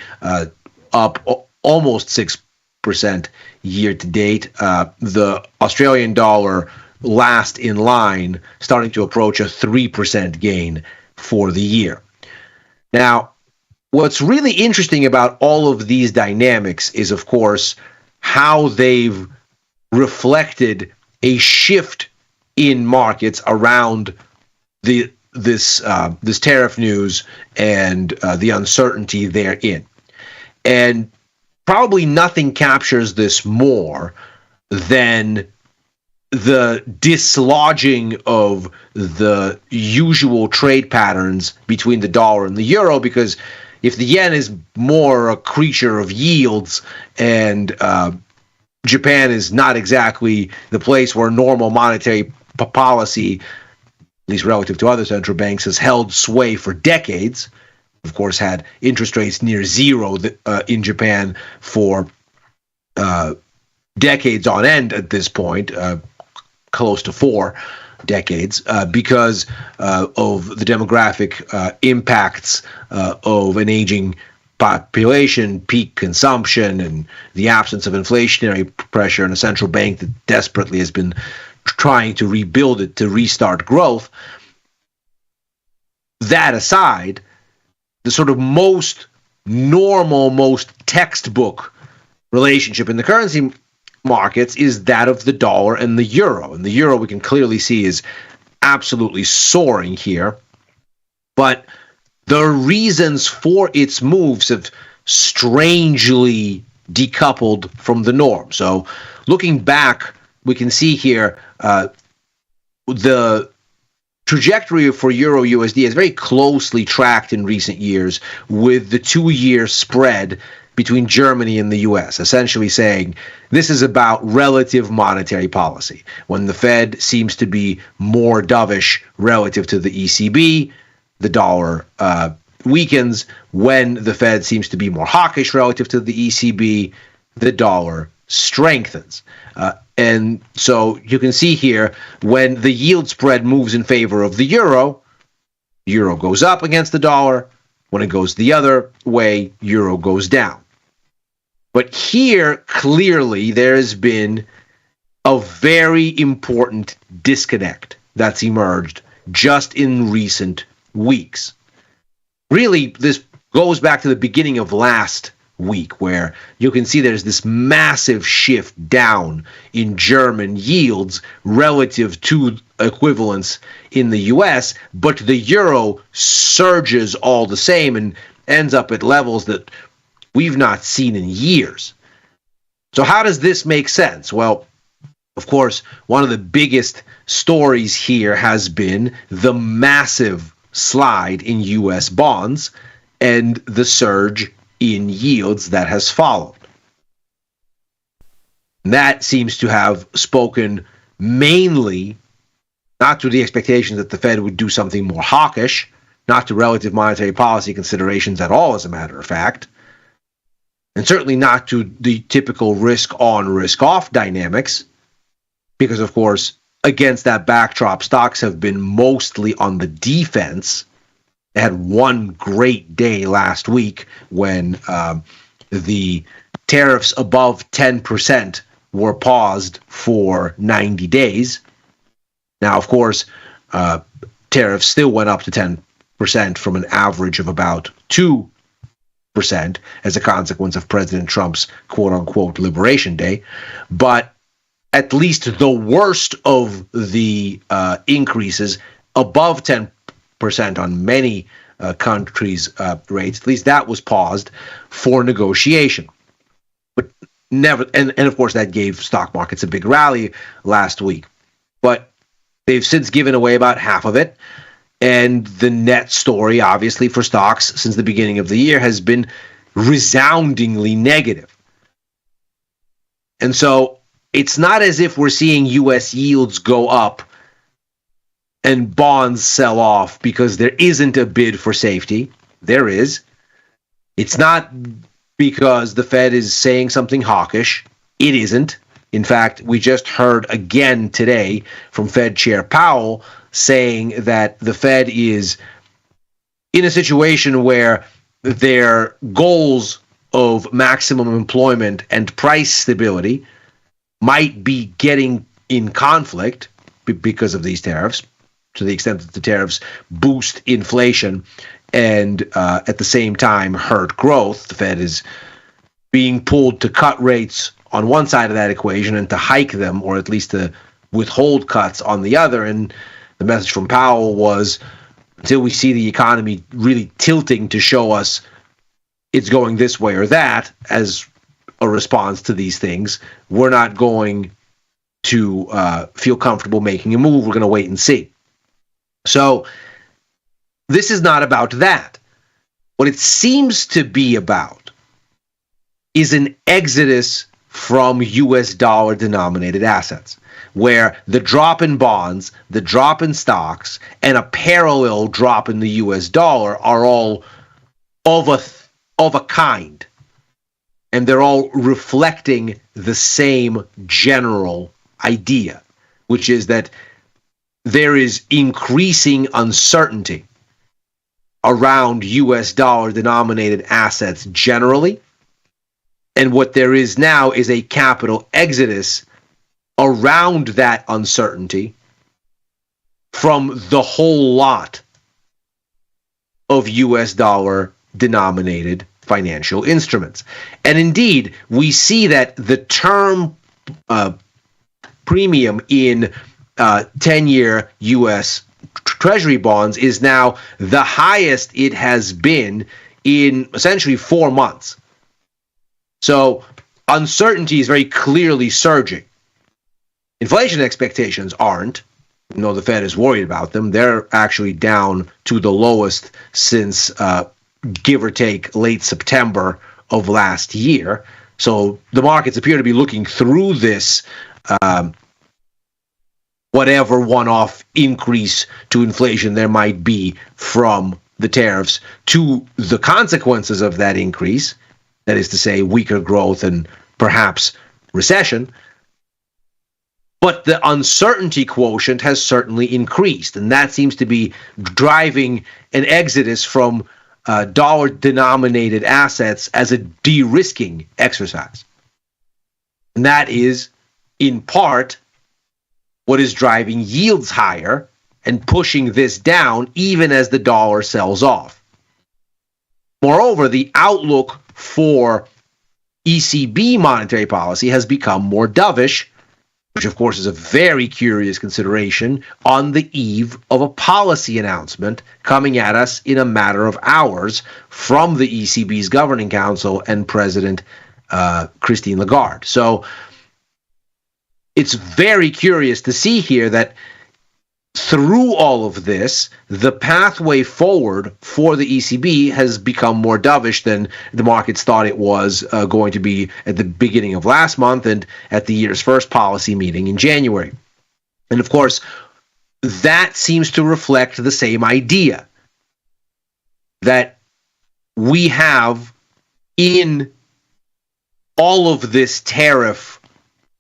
up almost 6% year to date. The Australian dollar last in line, starting to approach a 3% gain for the year. Now, what's really interesting about all of these dynamics is, of course, how they've reflected a shift in markets around this tariff news and the uncertainty therein. And probably nothing captures this more than the dislodging of the usual trade patterns between the dollar and the euro, because if the yen is more a creature of yields and Japan is not exactly the place where normal monetary policy, at least relative to other central banks, has held sway for decades. Of course, had interest rates near zero in Japan for decades on end at this point, close to 4 decades, because of the demographic impacts of an aging population, peak consumption, and the absence of inflationary pressure, and a central bank that desperately has been trying to rebuild it to restart growth. That aside, the sort of most normal, most textbook relationship in the currency markets is that of the dollar and the euro. And the euro, we can clearly see, is absolutely soaring here. But the reasons for its moves have strangely decoupled from the norm. So looking back, we can see here the trajectory for Euro USD is very closely tracked in recent years with the 2-year spread between Germany and the US, essentially saying this is about relative monetary policy. When the Fed seems to be more dovish relative to the ECB, the dollar weakens. When the Fed seems to be more hawkish relative to the ECB, the dollar strengthens. And so you can see here, when the yield spread moves in favor of the euro goes up against the dollar. When it goes the other way, euro goes down. But here, clearly, there has been a very important disconnect that's emerged just in recent weeks. Really, this goes back to the beginning of last week, where you can see there's this massive shift down in German yields relative to equivalents in the US, but the euro surges all the same and ends up at levels that we've not seen in years. So how does this make sense? Well, of course, one of the biggest stories here has been the massive slide in US bonds and the surge in yields that has followed. And that seems to have spoken mainly not to the expectation that the Fed would do something more hawkish, not to relative monetary policy considerations at all, as a matter of fact, and certainly not to the typical risk-on, risk-off dynamics, because, of course, against that backdrop, stocks have been mostly on the defense. They had one great day last week when the tariffs above 10% were paused for 90 days. Now, of course, tariffs still went up to 10% from an average of about 2% as a consequence of President Trump's quote-unquote Liberation Day. But at least the worst of the increases above 10% on many countries' rates, at least that was paused for negotiation. But never, and of course that gave stock markets a big rally last week. But they've since given away about half of it. And the net story, obviously, for stocks since the beginning of the year has been resoundingly negative. And so it's not as if we're seeing U.S. yields go up and bonds sell off because there isn't a bid for safety. There is. It's not because the Fed is saying something hawkish. It isn't. In fact, we just heard again today from Fed Chair Powell saying that the Fed is in a situation where their goals of maximum employment and price stability might be getting in conflict because of these tariffs, to the extent that the tariffs boost inflation and at the same time hurt growth. The Fed is being pulled to cut rates on one side of that equation and to hike them, or at least to withhold cuts on the other. And the message from Powell was, until we see the economy really tilting to show us it's going this way or that as a response to these things, we're not going to feel comfortable making a move. We're going to wait and see. So this is not about that. What it seems to be about is an exodus from US dollar denominated assets, where the drop in bonds, the drop in stocks, and a parallel drop in the US dollar are all of a kind. And they're all reflecting the same general idea, which is that there is increasing uncertainty around US dollar denominated assets generally. And what there is now is a capital exodus around that uncertainty from the whole lot of US dollar denominated financial instruments. And indeed, we see that the term premium in 10-year US Treasury bonds is now the highest it has been in essentially 4 months. So uncertainty is very clearly surging. Inflation expectations aren't. You know, the Fed is worried about them. They're actually down to the lowest since, give or take, late September of last year. So the markets appear to be looking through this whatever one-off increase to inflation there might be from the tariffs to the consequences of that increase, that is to say, weaker growth and perhaps recession. But the uncertainty quotient has certainly increased, and that seems to be driving an exodus from dollar-denominated assets as a de-risking exercise. And that is, in part, what is driving yields higher and pushing this down even as the dollar sells off. Moreover, the outlook for ECB monetary policy has become more dovish, which of course is a very curious consideration on the eve of a policy announcement coming at us in a matter of hours from the ECB's Governing Council and President Christine Lagarde. So it's very curious to see here that through all of this, the pathway forward for the ECB has become more dovish than the markets thought it was going to be at the beginning of last month and at the year's first policy meeting in January. And of course, that seems to reflect the same idea that we have in all of this tariff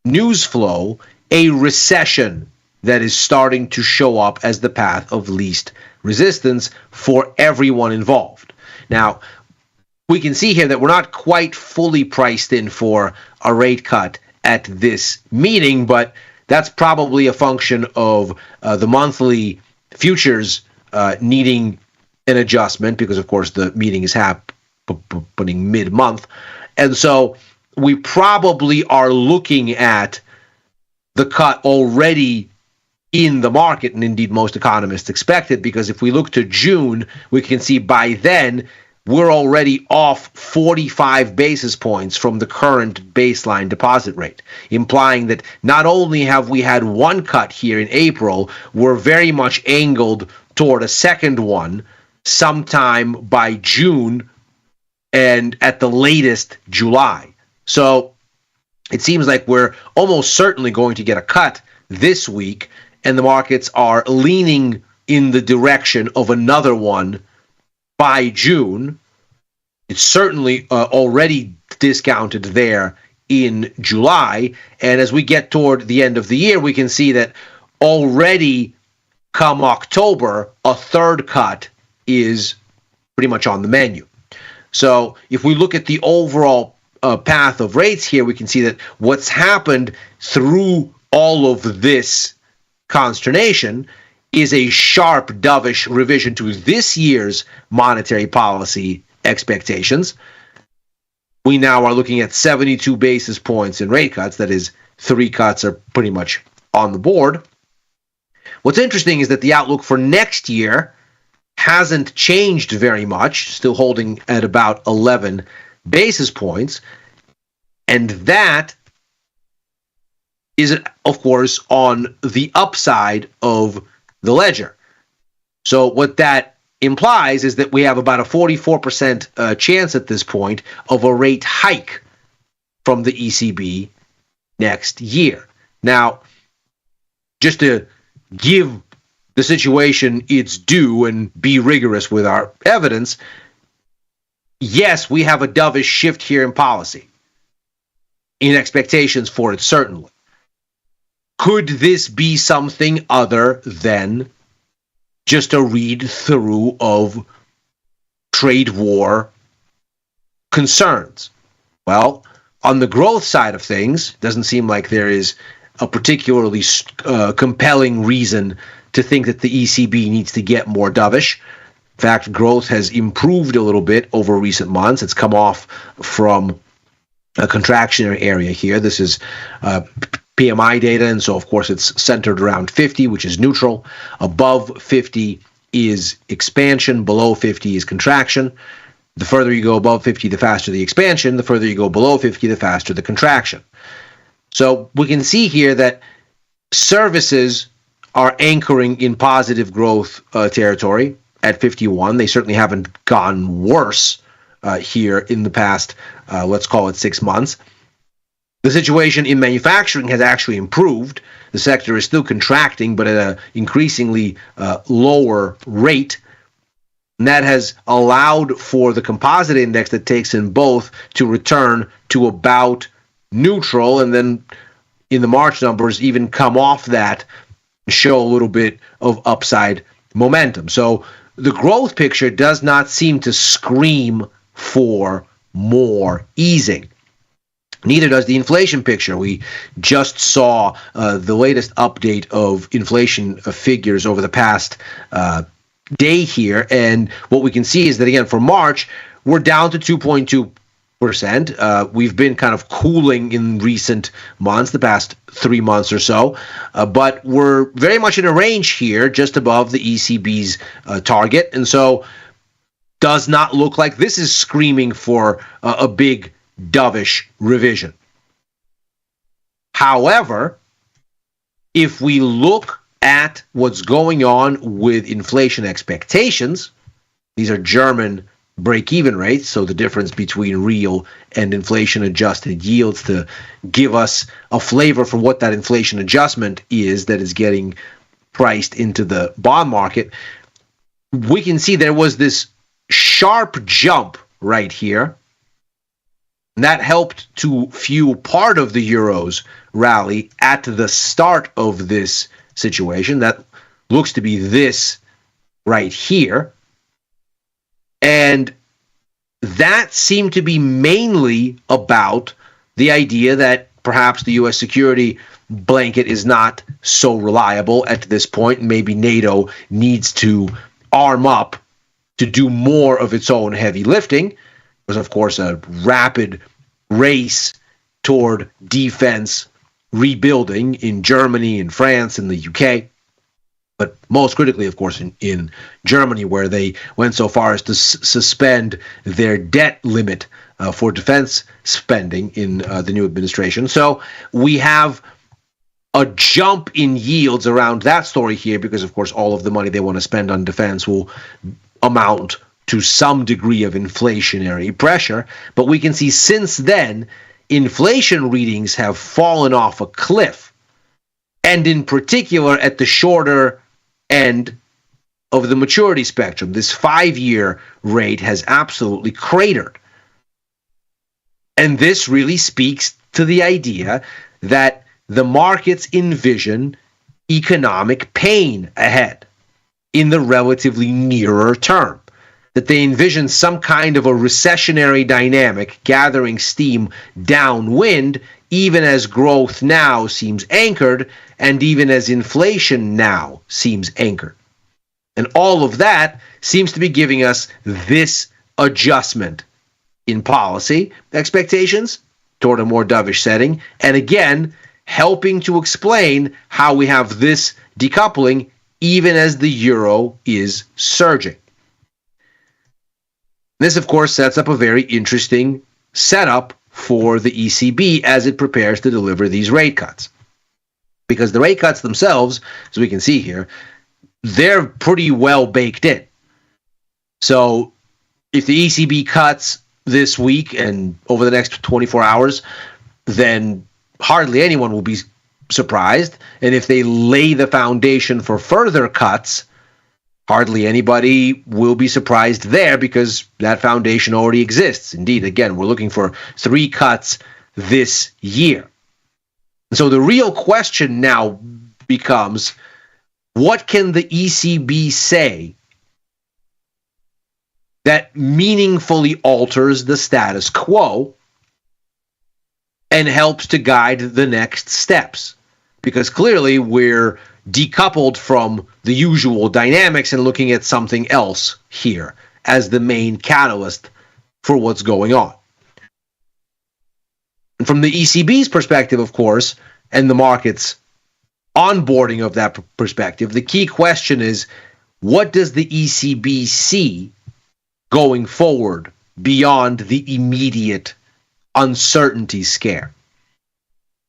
news flow a recession that is starting to show up as the path of least resistance for everyone involved. Now, we can see here that we're not quite fully priced in for a rate cut at this meeting, but that's probably a function of the monthly futures needing an adjustment because, of course, the meeting is happening mid-month. And so we probably are looking at the cut already in the market, and indeed most economists expect it, because if we look to June, we can see by then we're already off 45 basis points from the current baseline deposit rate, implying that not only have we had one cut here in April, we're very much angled toward a second one sometime by June and at the latest July. So it seems like we're almost certainly going to get a cut this week, and the markets are leaning in the direction of another one by June. It's certainly already discounted there in July. And as we get toward the end of the year, we can see that already come October, a third cut is pretty much on the menu. So if we look at the overall path of rates here, we can see that what's happened through all of this consternation is a sharp dovish revision to this year's monetary policy expectations. We now are looking at 72 basis points in rate cuts. That is, 3 cuts are pretty much on the board. What's interesting is that the outlook for next year hasn't changed very much, still holding at about 11 basis points. And that is, of course, on the upside of the ledger. So what that implies is that we have about a 44% chance at this point of a rate hike from the ECB next year. Now, just to give the situation its due and be rigorous with our evidence, yes, we have a dovish shift here in policy, in expectations for it, certainly. Could this be something other than just a read-through of trade war concerns? Well, on the growth side of things, doesn't seem like there is a particularly compelling reason to think that the ECB needs to get more dovish. In fact, growth has improved a little bit over recent months. It's come off from a contractionary area here. This is PMI data, and so of course it's centered around 50, which is neutral. Above 50 is expansion, below 50 is contraction. The further you go above 50, the faster the expansion. The further you go below 50, the faster the contraction. So we can see here that services are anchoring in positive growth territory at 51. They certainly haven't gone worse here in the past, let's call it 6 months. The situation in manufacturing has actually improved. The sector is still contracting, but at an increasingly lower rate. And that has allowed for the composite index that takes in both to return to about neutral, and then in the March numbers even come off that and show a little bit of upside momentum. So the growth picture does not seem to scream for more easing. Neither does the inflation picture. We just saw the latest update of inflation figures over the past day here, and what we can see is that, again, for March, we're down to 2.2%. We've been kind of cooling in recent months, the past 3 months or so, but we're very much in a range here, just above the ECB's target, and so does not look like this is screaming for a big dovish revision. However, if we look at what's going on with inflation expectations, these are German break-even rates, so the difference between real and inflation-adjusted yields, to give us a flavor for what that inflation adjustment is that is getting priced into the bond market. We can see there was this sharp jump right here, and that helped to fuel part of the euro's rally at the start of this situation. That looks to be this right here. And that seemed to be mainly about the idea that perhaps the U.S. security blanket is not so reliable at this point, and maybe NATO needs to arm up to do more of its own heavy lifting. There's, of course, a rapid race toward defense rebuilding in Germany, in France, in the UK, but most critically, of course, in Germany, where they went so far as to suspend their debt limit for defense spending in the new administration. So we have a jump in yields around that story here, because, of course, all of the money they want to spend on defense will amount to some degree of inflationary pressure. But we can see since then, inflation readings have fallen off a cliff, and in particular at the shorter end of the maturity spectrum. This 5-year rate has absolutely cratered. And this really speaks to the idea that the markets envision economic pain ahead in the relatively nearer term, that they envision some kind of a recessionary dynamic gathering steam downwind, even as growth now seems anchored, and even as inflation now seems anchored. And all of that seems to be giving us this adjustment in policy expectations toward a more dovish setting, and again, helping to explain how we have this decoupling even as the euro is surging. This, of course, sets up a very interesting setup for the ECB as it prepares to deliver these rate cuts. Because the rate cuts themselves, as we can see here, they're pretty well baked in. So if the ECB cuts this week and over the next 24 hours, then hardly anyone will be surprised. And if they lay the foundation for further cuts, hardly anybody will be surprised there because that foundation already exists. Indeed, again, we're looking for 3 cuts this year. And so the real question now becomes, what can the ECB say that meaningfully alters the status quo and helps to guide the next steps? Because clearly we're decoupled from the usual dynamics and looking at something else here as the main catalyst for what's going on. And from the ECB's perspective, of course, and the market's onboarding of that perspective, the key question is, what does the ECB see going forward beyond the immediate uncertainty scare?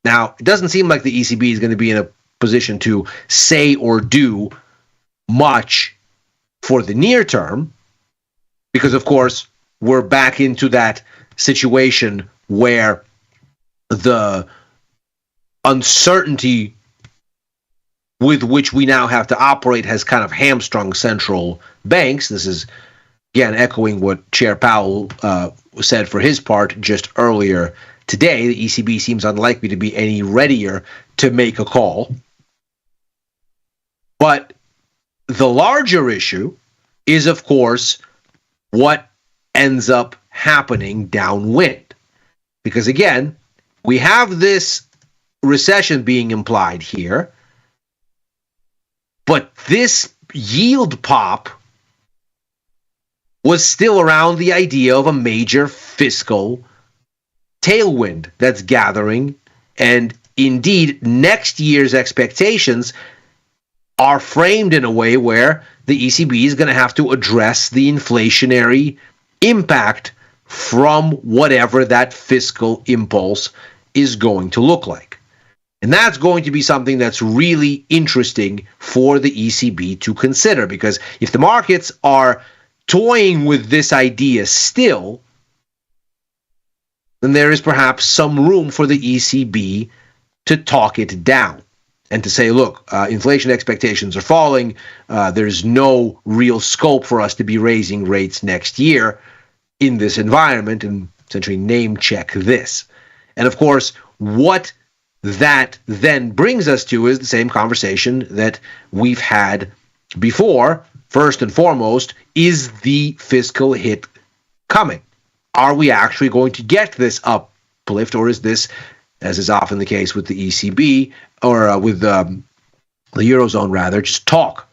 Now, it doesn't seem like the ECB is going to be in a position to say or do much for the near term, because, of course, we're back into that situation where the uncertainty with which we now have to operate has kind of hamstrung central banks. This is, again, echoing what Chair Powell said for his part just earlier today. The ECB seems unlikely to be any readier to make a call. But the larger issue is, of course, what ends up happening downwind. Because, again, we have this recession being implied here, but this yield pop was still around the idea of a major fiscal tailwind that's gathering, and indeed next year's expectations are framed in a way where the ECB is going to have to address the inflationary impact from whatever that fiscal impulse is going to look like. And that's going to be something that's really interesting for the ECB to consider, because if the markets are toying with this idea still, then there is perhaps some room for the ECB to talk it down and to say, look, inflation expectations are falling. There's no real scope for us to be raising rates next year in this environment, and essentially name check this. And of course, what that then brings us to is the same conversation that we've had before. First and foremost, is the fiscal hit coming? Are we actually going to get this uplift, or is this, as is often the case with the ECB, or with the Eurozone rather, just talk?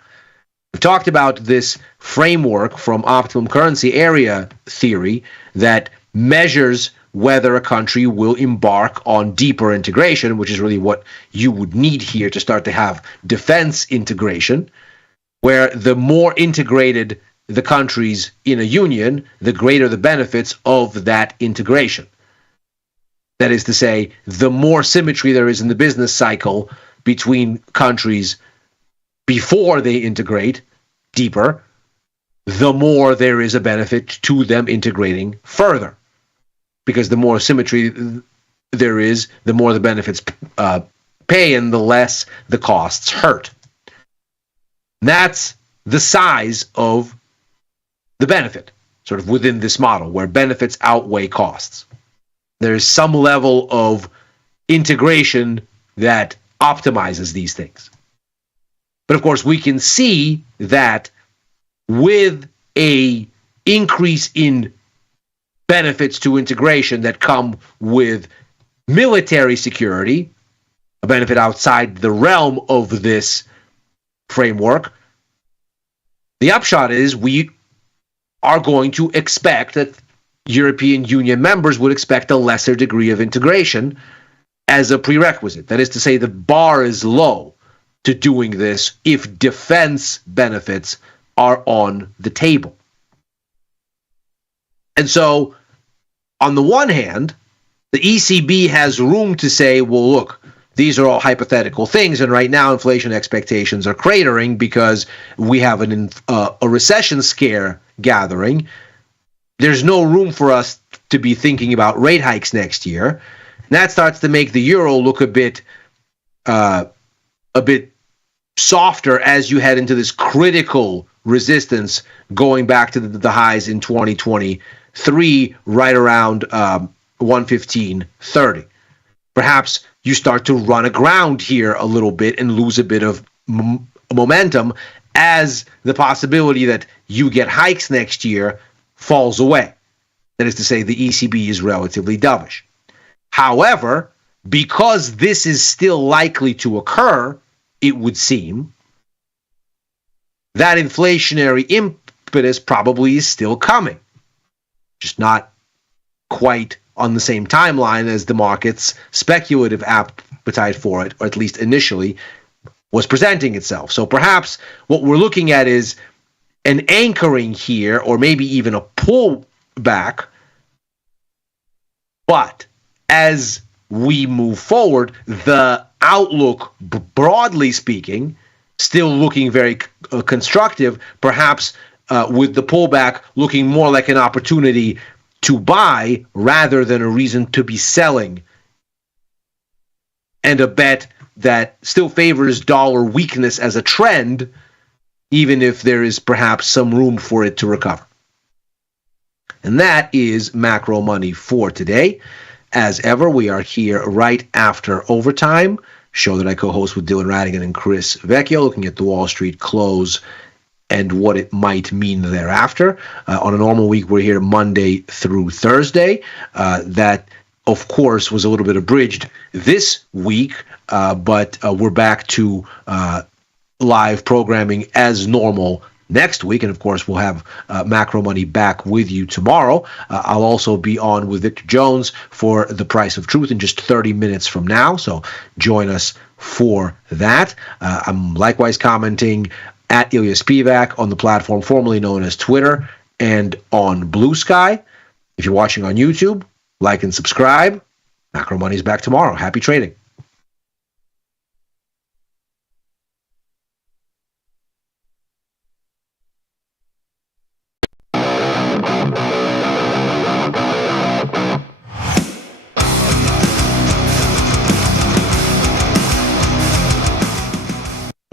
We've talked about this framework from optimum currency area theory that measures whether a country will embark on deeper integration, which is really what you would need here to start to have defense integration, where the more integrated the countries in a union, the greater the benefits of that integration. That is to say, the more symmetry there is in the business cycle between countries before they integrate deeper, the more there is a benefit to them integrating further. Because the more symmetry there is, the more the benefits pay and the less the costs hurt. That's the size of the benefit, sort of within this model, where benefits outweigh costs. There is some level of integration that optimizes these things. But of course, we can see that with an increase in benefits to integration that come with military security, a benefit outside the realm of this framework, the upshot is we are going to expect that European Union members would expect a lesser degree of integration as a prerequisite. That is to say, the bar is low to doing this if defense benefits are on the table. And so, on the one hand, the ECB has room to say, well, look, these are all hypothetical things, and right now inflation expectations are cratering because we have a recession scare gathering. There's no room for us to be thinking about rate hikes next year. And that starts to make the euro look a bit softer as you head into this critical resistance going back to the highs in 2023, right around 115.30. Perhaps you start to run aground here a little bit and lose a bit of momentum as the possibility that you get hikes next year falls away. That is to say, the ECB is relatively dovish. However, because this is still likely to occur, it would seem, that inflationary impetus probably is still coming. Just not quite on the same timeline as the market's speculative appetite for it, or at least initially, was presenting itself. So perhaps what we're looking at is an anchoring here, or maybe even a pullback. But as we move forward, the outlook, broadly speaking, still looking very constructive, perhaps with the pullback looking more like an opportunity to buy rather than a reason to be selling, and a bet that still favors dollar weakness as a trend, even if there is perhaps some room for it to recover. And that is Macro Money for today. As ever, we are here right after overtime, show that I co-host with Dylan Radigan and Chris Vecchio, looking at the Wall Street close and what it might mean thereafter. On a normal week, we're here Monday through Thursday. That, of course, was a little bit abridged this week, but we're back to live programming as normal next week. And, of course, we'll have Macro Money back with you tomorrow. I'll also be on with Victor Jones for The Price of Truth in just 30 minutes from now, so join us for that. I'm likewise commenting at Ilya Spivak on the platform formerly known as Twitter and on Blue Sky. If you're watching on YouTube, like and subscribe. Macro Money's back tomorrow. Happy trading.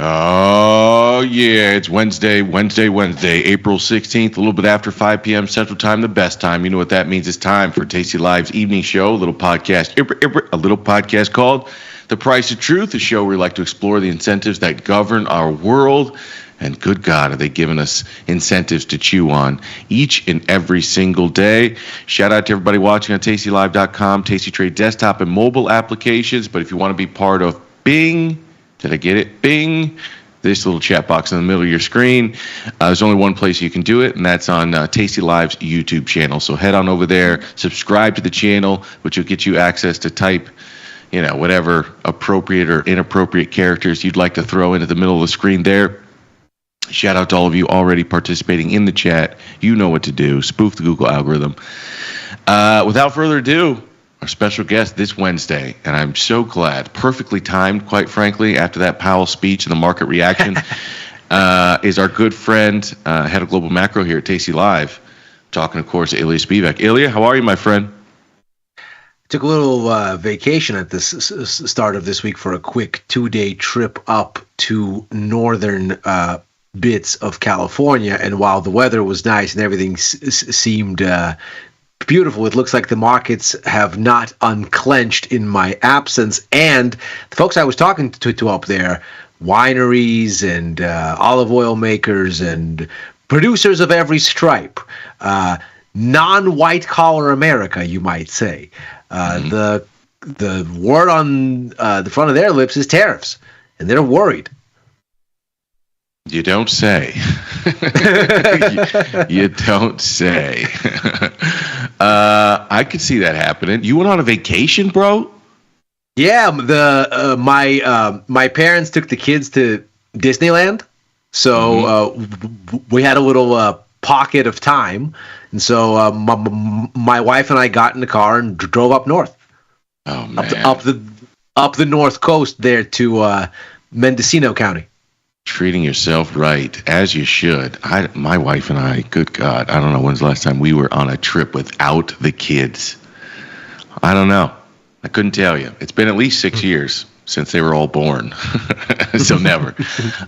Oh, yeah, it's Wednesday, April 16th, a little bit after 5 p.m. Central Time, the best time. You know what that means. It's time for Tasty Live's evening show, a little podcast called The Price of Truth, a show where we like to explore the incentives that govern our world. And good God, are they giving us incentives to chew on each and every single day. Shout out to everybody watching on tastylive.com, Tasty Trade desktop and mobile applications. But if you want to be part of Bing, did I get it? Bing. This little chat box in the middle of your screen. There's only one place you can do it, and that's on Tasty Live's YouTube channel. So head on over there, subscribe to the channel, which will get you access to type, whatever appropriate or inappropriate characters you'd like to throw into the middle of the screen there. Shout out to all of you already participating in the chat. You know what to do. Spoof the Google algorithm. Without further ado, our special guest this Wednesday, and I'm so glad, perfectly timed, quite frankly, after that Powell speech and the market reaction, is our good friend, head of global macro here at Tasty Live, talking, of course, to Ilya Spivak. Ilya, how are you, my friend? Took a little vacation at the start of this week for a quick 2-day trip up to northern bits of California, and while the weather was nice and everything seemed beautiful, it looks like the markets have not unclenched in my absence. And the folks I was talking to up there, wineries and olive oil makers and producers of every stripe, non-white collar America, you might say. The word on the front of their lips is tariffs, and they're worried. You don't say. You don't say. I could see that happening. You went on a vacation, bro? Yeah, my parents took the kids to Disneyland, so we had a little pocket of time, and so my wife and I got in the car and drove up north. Oh man! Up the north coast there to Mendocino County. Treating yourself right, as you should. My wife and I, good God, I don't know when's the last time we were on a trip without the kids. I don't know. I couldn't tell you. It's been at least 6 years since they were all born. So never.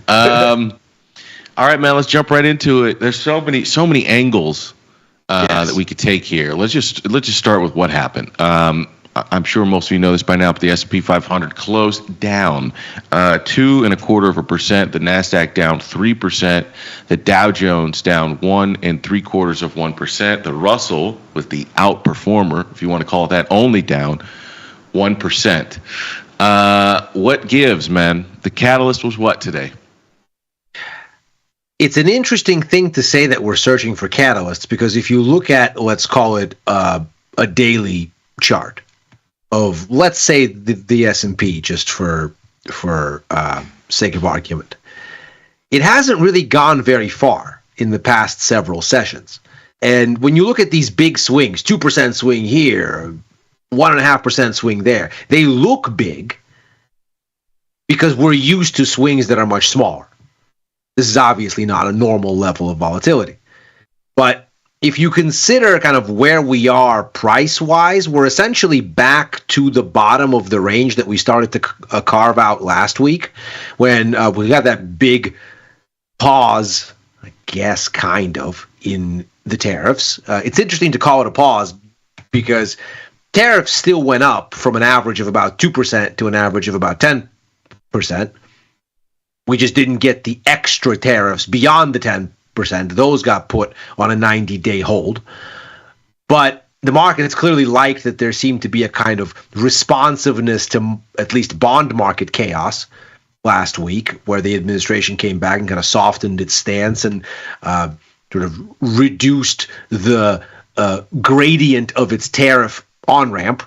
All right, man, let's jump right into it. There's so many angles that we could take here. Let's just start with what happened. I'm sure most of you know this by now, but the S&P 500 closed down 2.25%. The Nasdaq down 3%. The Dow Jones down 1.75%. The Russell was the outperformer, if you want to call it that, only down 1%. What gives, man? The catalyst was what today? It's an interesting thing to say that we're searching for catalysts, because if you look at, let's call it a daily chart of, let's say, the S&P, just for sake of argument, it hasn't really gone very far in the past several sessions. And when you look at these big swings, 2% swing here, 1.5% swing there, they look big because we're used to swings that are much smaller. This is obviously not a normal level of volatility. But if you consider kind of where we are price-wise, we're essentially back to the bottom of the range that we started to carve out last week, when we got that big pause, I guess, kind of, in the tariffs. It's interesting to call it a pause because tariffs still went up from an average of about 2% to an average of about 10%. We just didn't get the extra tariffs beyond the 10%. Those got put on a 90-day hold. But the market has clearly liked that there seemed to be a kind of responsiveness to at least bond market chaos last week, where the administration came back and kind of softened its stance and sort of reduced the gradient of its tariff on-ramp.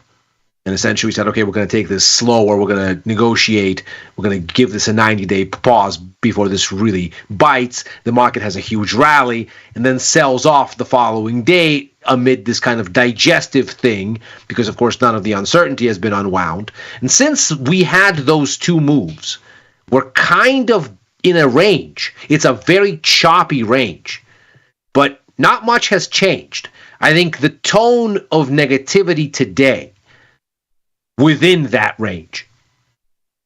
And essentially we said, okay, we're going to take this slower, we're going to negotiate, we're going to give this a 90-day pause before this really bites. The market has a huge rally and then sells off the following day amid this kind of digestive thing, because of course none of the uncertainty has been unwound. And since we had those two moves, we're kind of in a range. It's a very choppy range, but not much has changed. I think the tone of negativity today within that range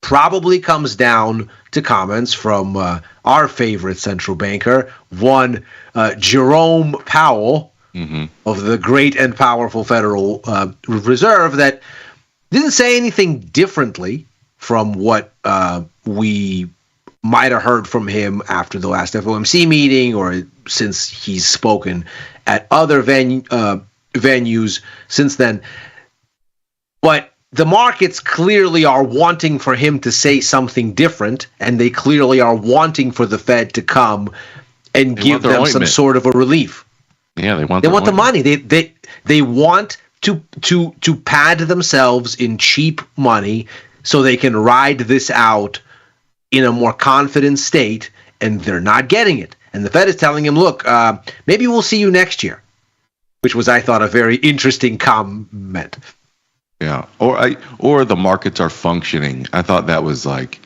probably comes down to comments from our favorite central banker, one Jerome Powell, of the great and powerful Federal Reserve, that didn't say anything differently from what we might have heard from him after the last FOMC meeting, or since he's spoken at other venues since then. But the markets clearly are wanting for him to say something different, and they clearly are wanting for the Fed to come and give them some sort of a relief. Yeah, they want the money. They want to pad themselves in cheap money so they can ride this out in a more confident state, and they're not getting it. And the Fed is telling him, look, maybe we'll see you next year, which was, I thought, a very interesting comment. Yeah, or the markets are functioning. I thought that was like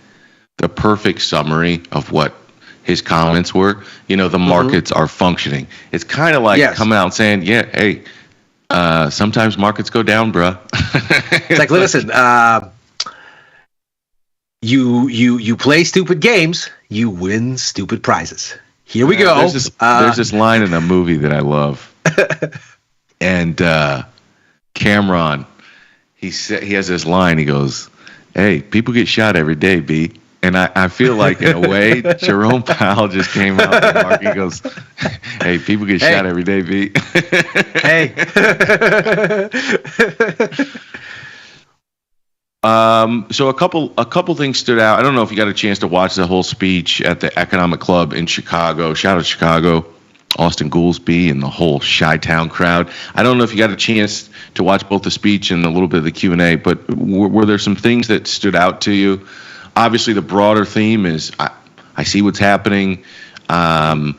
the perfect summary of what his comments were. You know, the markets are functioning. It's kind of like coming out and saying, yeah, hey, sometimes markets go down, bruh. It's like, listen, you play stupid games, you win stupid prizes. Here we go. There's this line in a movie that I love. And Cameron, he has this line. He goes, "Hey, people get shot every day, B." And I feel like, in a way, Jerome Powell just came out the market. He goes, "Hey, people get shot every day, B." Hey. So a couple things stood out. I don't know if you got a chance to watch the whole speech at the Economic Club in Chicago. Shout out to Chicago, Austin Goolsby, and the whole Chi-Town crowd. I don't know if you got a chance to watch both the speech and a little bit of the Q&A, but were there some things that stood out to you? Obviously, the broader theme is I see what's happening. I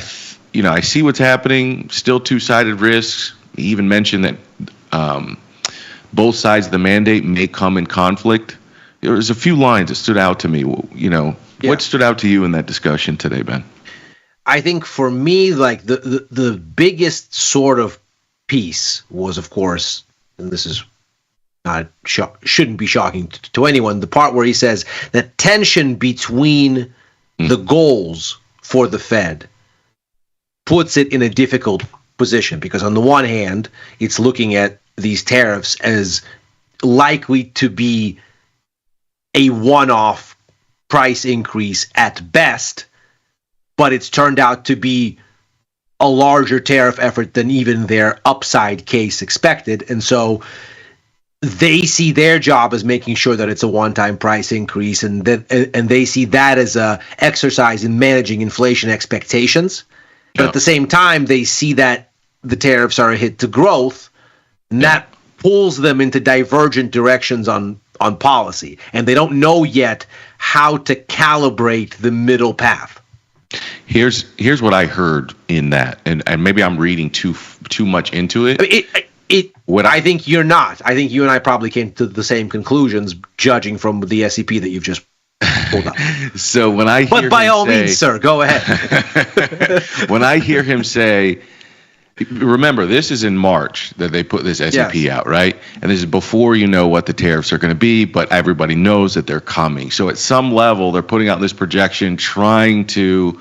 see what's happening. Still two-sided risks. He even mentioned that both sides of the mandate may come in conflict. There was a few lines that stood out to me. What stood out to you in that discussion today, Ben? I think for me, like the biggest sort of piece was, of course, and this is shouldn't be shocking to anyone. The part where he says that tension between the goals for the Fed puts it in a difficult position, because on the one hand, it's looking at these tariffs as likely to be a one-off price increase at best, but it's turned out to be a larger tariff effort than even their upside case expected. And so they see their job as making sure that it's a one-time price increase, and they see that as a exercise in managing inflation expectations. But at the same time, they see that the tariffs are a hit to growth, and that pulls them into divergent directions on policy. And they don't know yet how to calibrate the middle path. Here's what I heard in that, and maybe I'm reading too much into it. I think you're not. I think you and I probably came to the same conclusions, judging from the SEP that you've just pulled up. So when I hear but by all means, sir, go ahead. When I hear him say, remember, this is in March that they put this SEP out, right? And this is before you know what the tariffs are going to be, but everybody knows that they're coming. So at some level, they're putting out this projection, trying to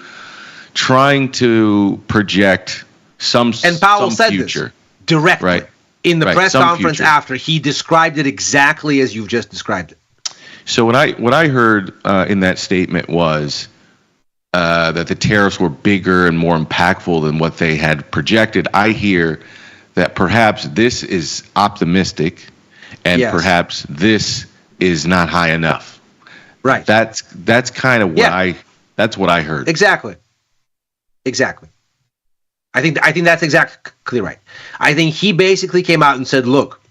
project some and Powell some said future. This directly, right? In the press conference future. after, he described it exactly as you've just described it. So what I heard in that statement was that the tariffs were bigger and more impactful than what they had projected. I hear that perhaps this is optimistic, and perhaps this is not high enough. Right. That's kind of what that's what I heard. Exactly. I think that's exactly right. I think he basically came out and said, look,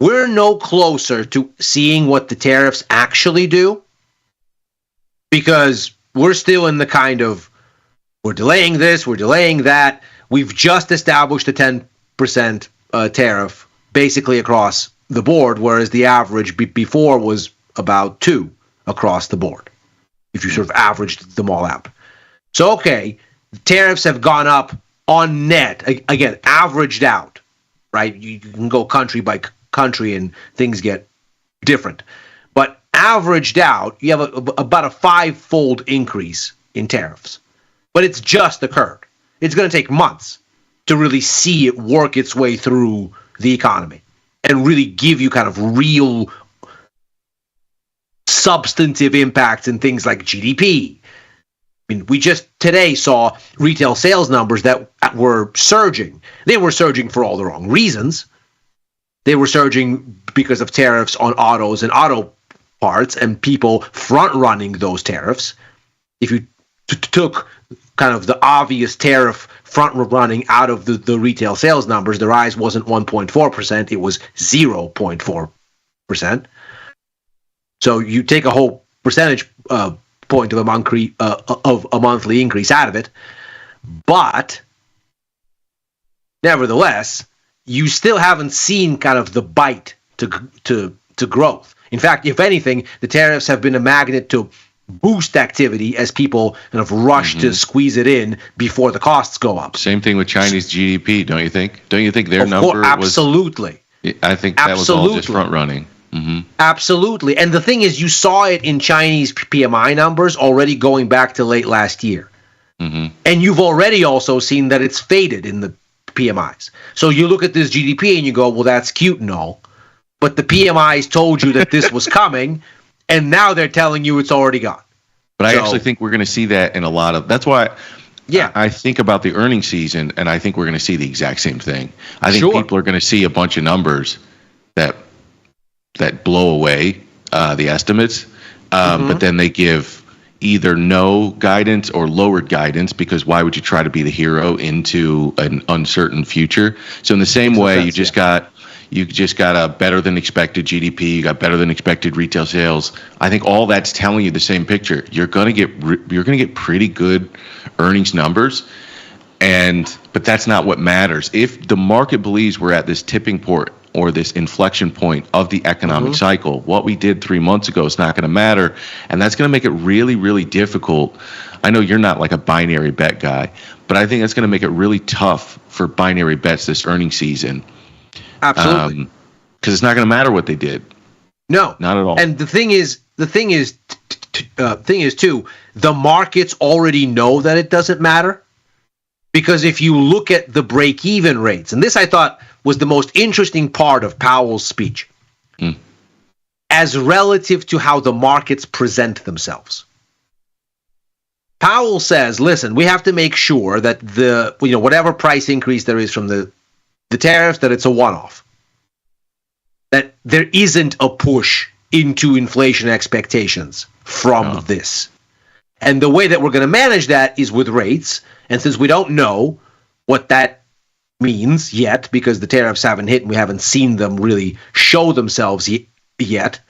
we're no closer to seeing what the tariffs actually do, because we're still in the kind of, we're delaying this, we're delaying that. We've just established a 10% tariff basically across the board, whereas the average before was about 2 across the board, if you sort of averaged them all out. So, okay, tariffs have gone up on net, again, averaged out, right? You can go country by country and things get different. But averaged out, you have about a 5-fold increase in tariffs. But it's just occurred. It's going to take months to really see it work its way through the economy and really give you kind of real substantive impacts in things like GDP. I mean, we just today saw retail sales numbers that were surging. They were surging for all the wrong reasons. They were surging because of tariffs on autos and auto parts and people front-running those tariffs. If you took kind of the obvious tariff front-running out of the retail sales numbers, the rise wasn't 1.4%, it was 0.4%. So you take a whole percentage point of a monthly increase out of it, but nevertheless, you still haven't seen kind of the bite to growth. In fact, if anything, the tariffs have been a magnet to boost activity as people kind of rush to squeeze it in before the costs go up. Same thing with Chinese GDP, don't you think? Don't you think their number was... Absolutely. I think that was all just front running. Absolutely. And the thing is, you saw it in Chinese PMI numbers already going back to late last year. And you've already also seen that it's faded in the PMIs. So you look at this GDP and you go, well, that's cute and all. But the PMIs told you that this was coming, and now they're telling you it's already gone. But I actually think we're going to see that in a lot of... That's why I think about the earnings season, and I think we're going to see the exact same thing. I think people are going to see a bunch of numbers that blow away the estimates, but then they give either no guidance or lowered guidance, because why would you try to be the hero into an uncertain future? So in the same way, you just got a better than expected GDP, you got better than expected retail sales. I think all that's telling you the same picture. You're going to get pretty good earnings numbers, but that's not what matters. If the market believes we're at this tipping point or this inflection point of the economic cycle, what we did 3 months ago is not going to matter, and that's going to make it really, really difficult. I know you're not like a binary bet guy, but I think that's going to make it really tough for binary bets this earnings season. Absolutely. because it's not going to matter what they did. No, not at all. And the thing is too, the markets already know that it doesn't matter, because if you look at the break-even rates, and this I thought was the most interesting part of Powell's speech, as relative to how the markets present themselves. Powell says, listen, we have to make sure that whatever price increase there is from the tariffs, that it's a one-off. That there isn't a push into inflation expectations from this. And the way that we're going to manage that is with rates. And since we don't know what that means yet, because the tariffs haven't hit and we haven't seen them really show themselves yet,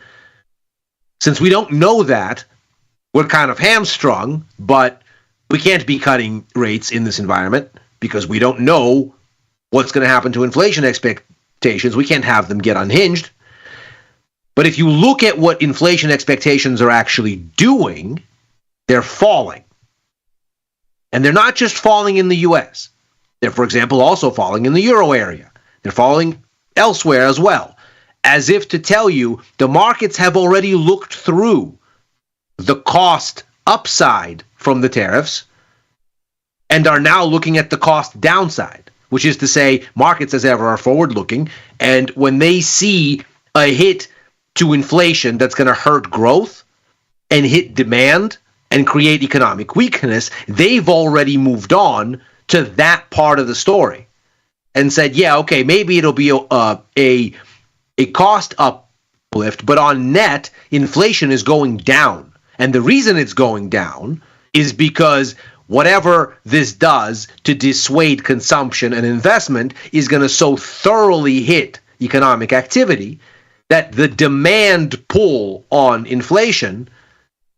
since we don't know that, we're kind of hamstrung, but we can't be cutting rates in this environment because we don't know what's going to happen to inflation expectations. We can't have them get unhinged. But if you look at what inflation expectations are actually doing, they're falling. And they're not just falling in the US. They're, for example, also falling in the euro area. They're falling elsewhere as well. As if to tell you, the markets have already looked through the cost upside from the tariffs and are now looking at the cost downside, which is to say, markets as ever are forward-looking, and when they see a hit to inflation that's going to hurt growth and hit demand and create economic weakness, they've already moved on to that part of the story and said, yeah, okay, maybe it'll be a cost uplift, but on net, inflation is going down. And the reason it's going down is because whatever this does to dissuade consumption and investment is going to so thoroughly hit economic activity that the demand pull on inflation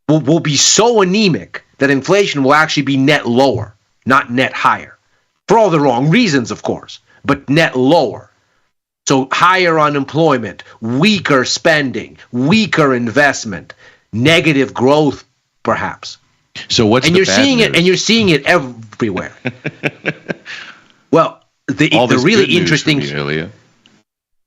will be so anemic that inflation will actually be net lower, not net higher. For all the wrong reasons, of course, but net lower. So higher unemployment, weaker spending, weaker investment, negative growth, perhaps. So what's you're seeing it, and you're seeing it everywhere. Well, the really interesting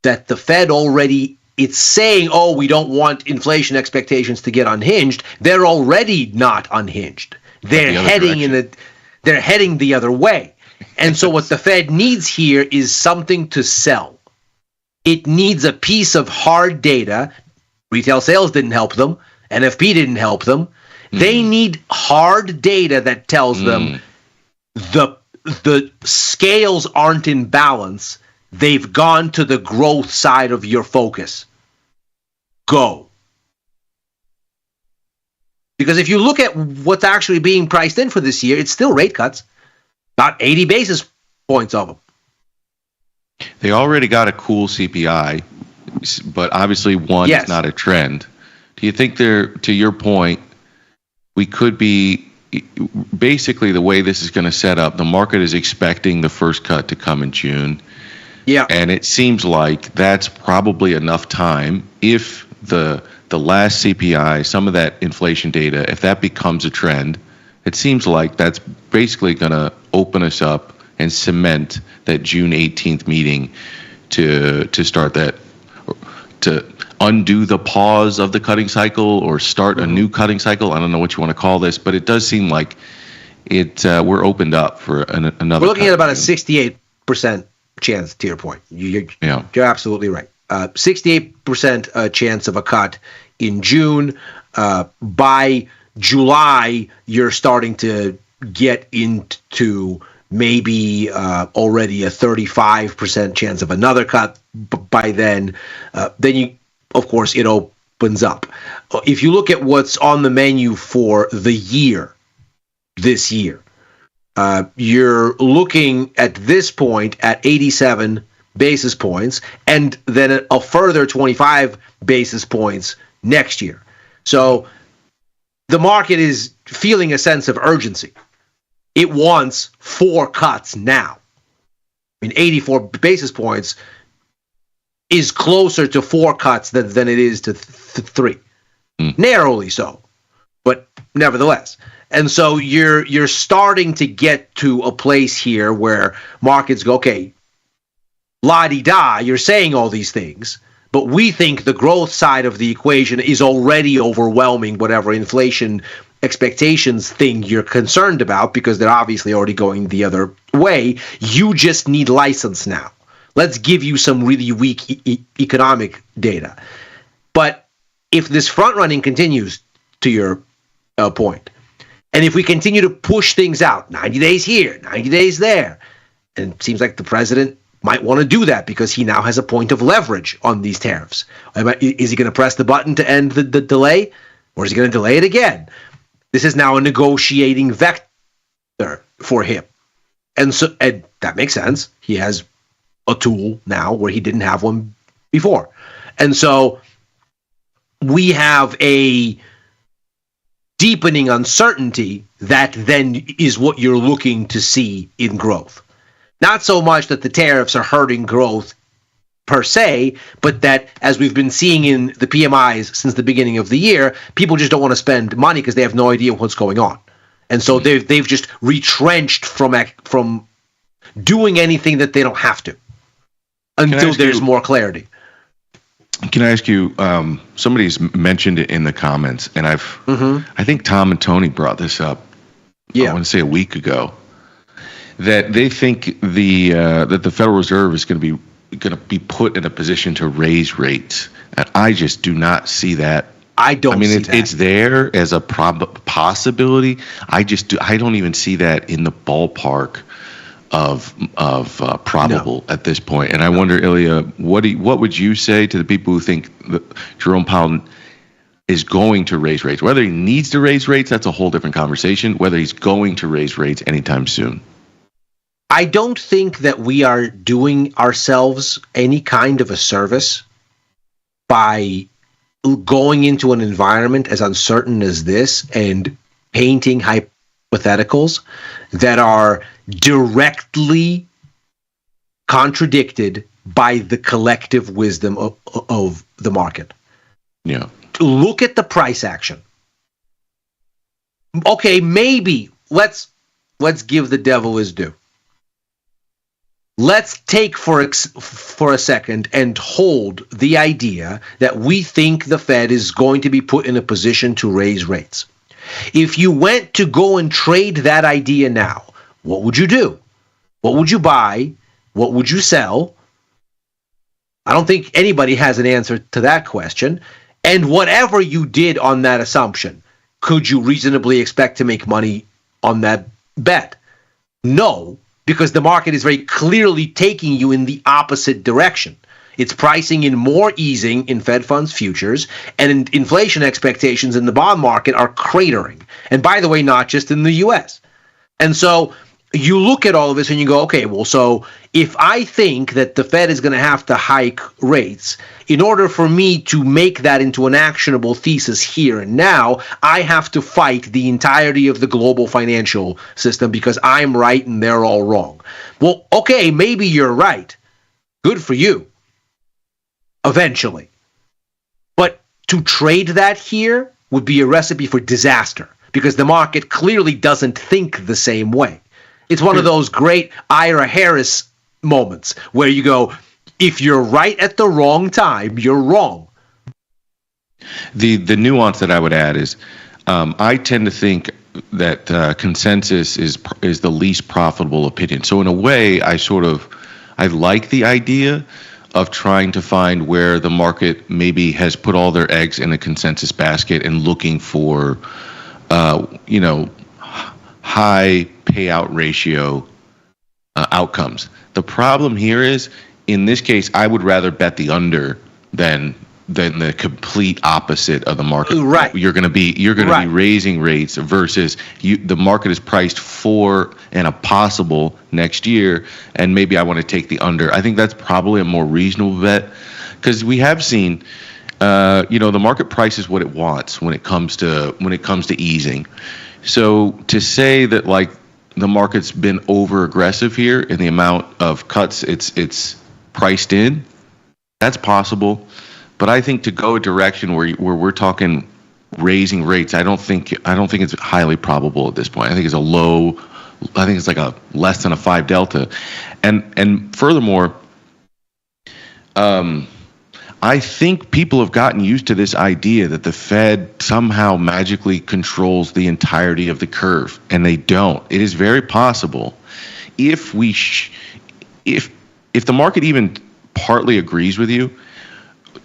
that the Fed already, it's saying, oh, we don't want inflation expectations to get unhinged. They're already not unhinged. They're heading the other way. And so what the Fed needs here is something to sell. It needs a piece of hard data. Retail sales didn't help them. NFP didn't help them. They need hard data that tells them the scales aren't in balance. They've gone to the growth side of your focus. Go. Because if you look at what's actually being priced in for this year, it's still rate cuts. About 80 basis points of them. They already got a cool CPI, but obviously one is not a trend. Do you think to your point, we could be, basically the way this is going to set up, the market is expecting the first cut to come in June. Yeah. And it seems like that's probably enough time if the last CPI, some of that inflation data, if that becomes a trend, it seems like that's basically going to open us up and cement that June 18th meeting to start that, to undo the pause of the cutting cycle or start a new cutting cycle. I don't know what you want to call this, but it does seem like we're opened up for another. We're looking at about a 68% chance, to your point. You're absolutely right. 68% chance of a cut in June. By July, you're starting to get into maybe already a 35% chance of another cut by then. Then of course, it opens up. If you look at what's on the menu for the year, this year, you're looking at this point at 87 basis points and then a further 25 basis points next year. So the market is feeling a sense of urgency. It wants 4 cuts now. I mean, 84 basis points is closer to 4 cuts than it is to 3. Narrowly so, but nevertheless. And so you're starting to get to a place here where markets go, okay, la-di-da, you're saying all these things, But we think the growth side of the equation is already overwhelming whatever inflation expectations thing you're concerned about, because they're obviously already going the other way. You just need license now. Let's give you some really weak economic data. But if this front running continues, to your point, and if we continue to push things out, 90 days here, 90 days there, and it seems like the president might want to do that because he now has a point of leverage on these tariffs. Is he going to press the button to end the delay, or is he going to delay it again? This is now a negotiating vector for him. And that makes sense. He has a tool now where he didn't have one before. And so we have a deepening uncertainty that then is what you're looking to see in growth. Not so much that the tariffs are hurting growth per se, but that, as we've been seeing in the PMIs since the beginning of the year, people just don't want to spend money because they have no idea what's going on. And so they've just retrenched from doing anything that they don't have to until there's more clarity. Can I ask you, somebody's mentioned it in the comments, and I think Tom and Tony brought this up, I want to say a week ago, that they think that the Federal Reserve is going to be put in a position to raise rates. And I just do not see that. I mean, it's there as a possibility. I don't even see that in the ballpark of probable at this point. And I wonder, Ilya, what would you say to the people who think that Jerome Powell is going to raise rates? Whether he needs to raise rates, that's a whole different conversation. Whether he's going to raise rates anytime soon. I don't think that we are doing ourselves any kind of a service by going into an environment as uncertain as this and painting hypotheticals that are directly contradicted by the collective wisdom of the market. Yeah. Look at the price action. Okay, maybe let's give the devil his due. Let's take for a second and hold the idea that we think the Fed is going to be put in a position to raise rates. If you went to go and trade that idea now, what would you do? What would you buy? What would you sell? I don't think anybody has an answer to that question. And whatever you did on that assumption, could you reasonably expect to make money on that bet? No, because the market is very clearly taking you in the opposite direction. It's pricing in more easing in Fed funds futures, and inflation expectations in the bond market are cratering. And by the way, not just in the US. And so you look at all of this and you go, okay, well, so if I think that the Fed is going to have to hike rates, in order for me to make that into an actionable thesis here and now, I have to fight the entirety of the global financial system because I'm right and they're all wrong. Well, okay, maybe you're right. Good for you. Eventually. But to trade that here would be a recipe for disaster because the market clearly doesn't think the same way. It's one of those great Ira Harris moments where you go, if you're right at the wrong time, you're wrong. The nuance that I would add is I tend to think that consensus is the least profitable opinion. So in a way, I like the idea of trying to find where the market maybe has put all their eggs in a consensus basket and looking for, high payout ratio outcomes. The problem here is, in this case, I would rather bet the under than the complete opposite of the market. Right. You're going to be raising rates versus the market is priced for a possible next year, and maybe I want to take the under. I think that's probably a more reasonable bet because we have seen, the market prices what it wants when it comes to easing. So to say that like the market's been over aggressive here in the amount of cuts it's priced in, that's possible. But I think to go a direction where we're talking raising rates, I don't think it's highly probable at this point. I think it's like a less than a 5 delta. And furthermore, I think people have gotten used to this idea that the Fed somehow magically controls the entirety of the curve, and they don't. It is very possible if the market even partly agrees with you,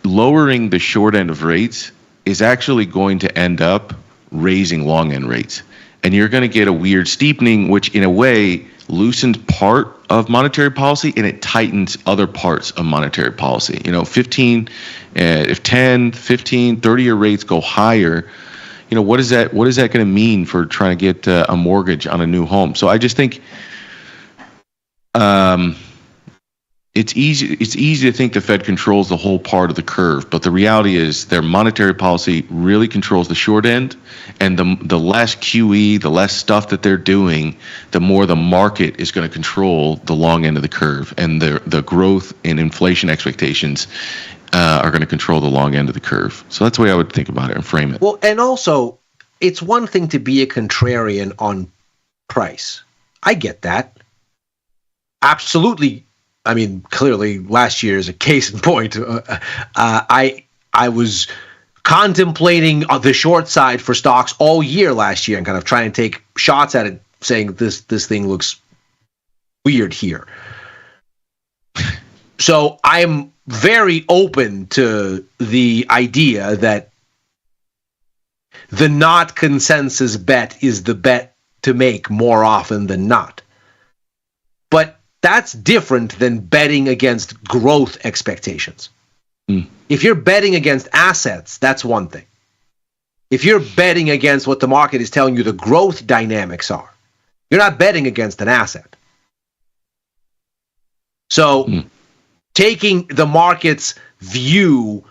lowering the short end of rates is actually going to end up raising long end rates. And you're going to get a weird steepening, which in a way loosens part of monetary policy and it tightens other parts of monetary policy. You know, if 10, 15, 30-year rates go higher, you know, what is that going to mean for trying to get a mortgage on a new home? So I just think it's easy to think the Fed controls the whole part of the curve, but the reality is their monetary policy really controls the short end, and the less QE, the less stuff that they're doing, the more the market is going to control the long end of the curve, and the growth in inflation expectations are going to control the long end of the curve. So that's the way I would think about it and frame it. Well, and also, it's one thing to be a contrarian on price. I get that. Absolutely. I mean, clearly, last year is a case in point. I was contemplating the short side for stocks all year last year and kind of trying to take shots at it, saying this thing looks weird here. So I'm very open to the idea that the not consensus bet is the bet to make more often than not. But that's different than betting against growth expectations. If you're betting against assets, that's one thing. If you're betting against what the market is telling you the growth dynamics are, you're not betting against an asset. So taking the market's view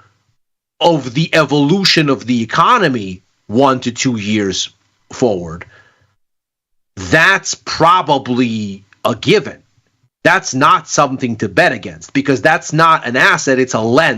of the evolution of the economy 1 to 2 years forward, that's probably a given. That's not something to bet against because that's not an asset, it's a lens.